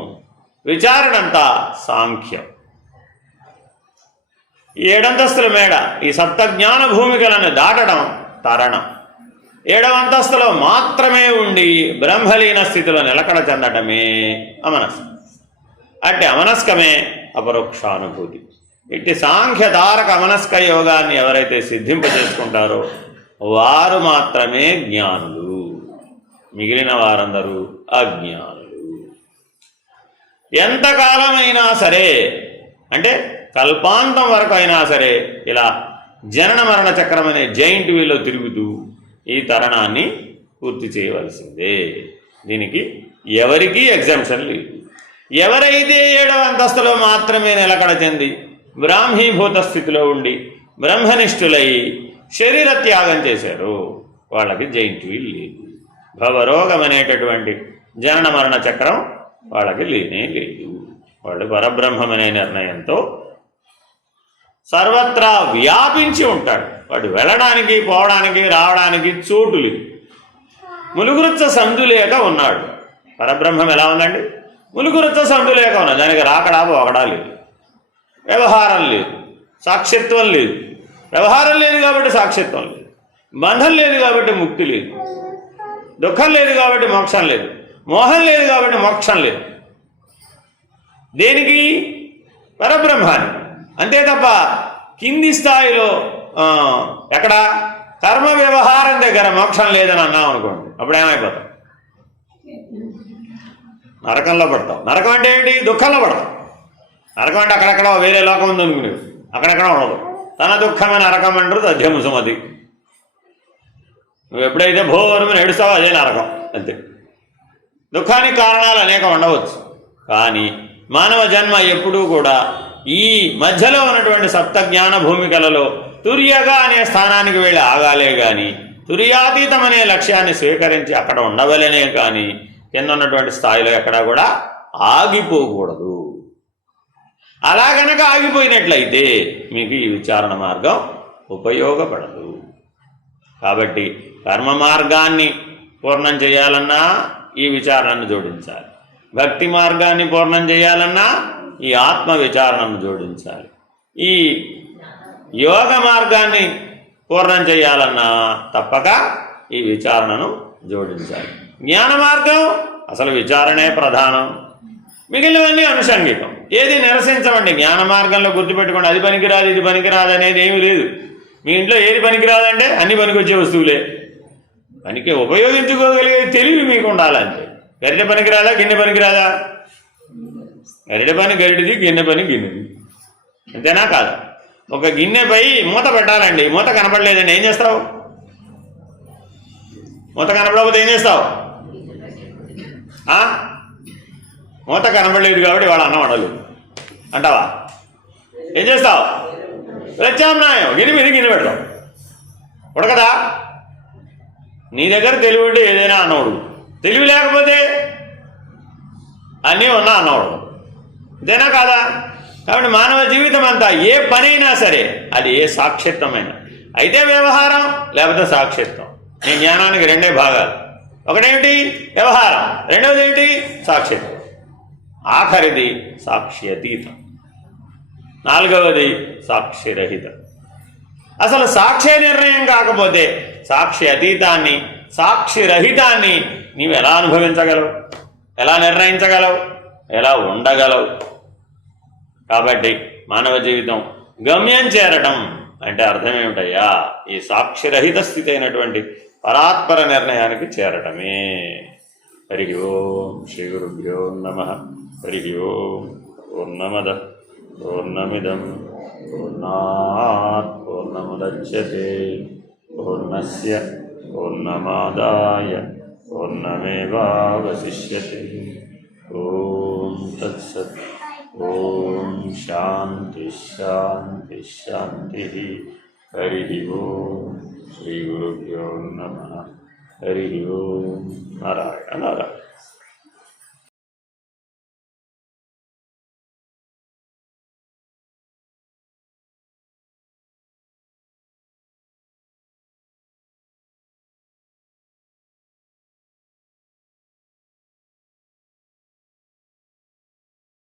విచారణంతా సాంఖ్యం. ఈ 7 అంతస్తుల మేడ, ఈ సప్తజ్ఞాన భూమికలను దాటడం తరణం. 7వ అంతస్తులో మాత్రమే ఉండి బ్రహ్మలీన స్థితిలో నిలకడ చెందటమే అమనస్కం. అట్టి అమనస్కమే అపరోక్షానుభూతి. ఇట్టి సాంఖ్య తారక అమనస్క యోగాన్ని ఎవరైతే సిద్ధింపజేసుకుంటారో వారు మాత్రమే జ్ఞానులు, మిగిలిన వారందరూ అజ్ఞానులు. ఎంతకాలమైనా సరే, అంటే కల్పాంతం వరకు అయినా సరే ఇలా జనన మరణ చక్రం అనే జైంట్ వీల్లో తిరుగుతూ ఈ తరణాన్ని పూర్తి చేయవలసిందే. దీనికి ఎవరికీ ఎగ్జామ్షన్ లేదు. ఎవరైతే 7వ అంతస్తులో మాత్రమే నిలకడ చెంది బ్రాహ్మీభూత స్థితిలో ఉండి బ్రహ్మనిష్ఠులై శరీర త్యాగం చేశారో వాళ్ళకి జైంట్ వీల్ లేదు. భవరోగం అనేటటువంటి జనన మరణ చక్రం వాళ్ళకి లేనే లేదు. వాళ్ళు పరబ్రహ్మమనే నిర్ణయంతో సర్వత్రా వ్యాపించి ఉంటాడు. వాడు వెళ్ళడానికి, పోవడానికి, రావడానికి చోటు లేదు. ములుగురుచ్చ సందులేక ఉన్నాడు. పరబ్రహ్మం ఎలా ఉందండి? ములుగురుచ్చ సందులేక ఉన్నది. దానికి రాకడా పోకడా లేదు, వ్యవహారం లేదు, సాక్షిత్వం లేదు. వ్యవహారం లేదు కాబట్టి సాక్షిత్వం లేదు, బంధం లేదు కాబట్టి ముక్తి లేదు, దుఃఖం లేదు కాబట్టి మోక్షం లేదు, మోహం లేదు కాబట్టి మోక్షం లేదు. దేనికి? పరబ్రహ్మానికి. అంతే తప్ప కింది స్థాయిలో ఎక్కడ కర్మ వ్యవహారం దగ్గర మోక్షం లేదని అన్నాం అనుకోండి, అప్పుడు ఏమైపోతాం? నరకంలో పడతాం. నరకం అంటే ఏంటి? దుఃఖంలో పడతాం. నరకం అంటే అక్కడెక్కడ వేరే లోకం ఉంది అనుకునేది, అక్కడెక్కడ ఉండదు. తన దుఃఖమే నరకం అంటారు తథ్యము సుమతి. నువ్వు ఎప్పుడైతే భోవరమని ఏడుస్తావో అదే నరకం, అంతే. దుఃఖానికి కారణాలు అనేకం ఉండవచ్చు, కానీ మానవ జన్మ ఎప్పుడూ కూడా ఈ మధ్యలో ఉన్నటువంటి సప్తజ్ఞాన భూమికలలో తుర్యగా అనే స్థానానికి వెళ్ళి ఆగాలే కానీ తుర్యాతీతం అనే లక్ష్యాన్ని స్వీకరించి అక్కడ ఉండవలనే కానీ కింద ఉన్నటువంటి స్థాయిలో ఎక్కడా కూడా ఆగిపోకూడదు. అలా గనక ఆగిపోయినట్లయితే మీకు ఈ విచారణ మార్గం ఉపయోగపడదు. కాబట్టి కర్మ మార్గాన్ని పూర్ణం చేయాలన్నా ఈ విచారణను జోడించాలి, భక్తి మార్గాన్ని పూర్ణం చేయాలన్నా ఈ ఆత్మ విచారణను జోడించాలి, ఈ యోగ మార్గాన్ని పూర్ణం చేయాలన్నా తప్పక ఈ విచారణను జోడించాలి. జ్ఞాన మార్గం అసలు విచారణే ప్రధానం, మిగిలినవన్నీ అనుషంగికం. ఏది నిరసించమండి. జ్ఞాన మార్గంలో గుర్తుపెట్టుకోండి, అది పనికిరాదు ఇది పనికిరాదు అనేది ఏమీ లేదు. మీ ఇంట్లో ఏది పనికిరాదంటే అన్ని పనికొచ్చే వస్తువులే. పనికి ఉపయోగించుకోగలిగే తెలివి మీకు ఉండాలంతే. గరిటె పనికి రాదా, గిన్నె పనికి రాదా? గరిటె పని గరిటిది, గిన్నె పని గిన్నెది, అంతేనా కాదు? ఒక గిన్నెపై మూత పెట్టాలండి, మూత కనపడలేదండి, ఏం చేస్తావు? మూత కనపడకపోతే ఏం చేస్తావు? మూత కనపడలేదు కాబట్టి వాడు అన్నం వండలేదు అంటావా? ఏం చేస్తావు? ప్రత్యామ్నాయం, గిన్నె మీద గిన్నె పెడతావు. ఉడకదా? నీ దగ్గర తెలివి ఉంటే ఏదైనా అన్నవాడు, తెలివి లేకపోతే అన్నీ ఉన్నా అన్నవాడు, అంతేనా కాదా? కాబట్టి మానవ జీవితం అంతా ఏ పనైనా సరే అది ఏ సాక్షిత్వమైనా అయితే వ్యవహారం, లేకపోతే సాక్షిత్వం. నీ జ్ఞానానికి రెండే భాగాలు, ఒకటేమిటి వ్యవహారం, రెండవది ఏమిటి సాక్షిత్వం, ఆఖరిది సాక్షి అతీతం, నాలుగవది సాక్షిరహితం. అసలు సాక్షి నిర్ణయం కాకపోతే సాక్షి అతీతాన్ని, సాక్షిరహితాన్ని నీవు ఎలా అనుభవించగలవు, ఎలా నిర్ణయించగలవు, ఎలా ఉండగలవు? కాబట్టి మానవ జీవితం గమ్యం చేరటం అంటే అర్థం ఏమిటయ్యా? ఈ సాక్షిరహిత స్థితి అయినటువంటి పరాత్పర నిర్ణయానికి చేరటమే. హరి ఓం శ్రీ గురుభ్యో నమః. హరి ఓం. పూర్ణమద పూర్ణమిదం పూర్ణాత్ పూర్ణముదచ్యతే పూర్ణస్య పూర్ణమాదాయ పూర్ణమేవావశిష్యతే. ఓం తత్సత్. ఓం శాంతి శాంతి శాంతి. హరి ఓం శ్రీ గురుభ్యో నమః. హరి ఓం. నారాయణ నారాయణ.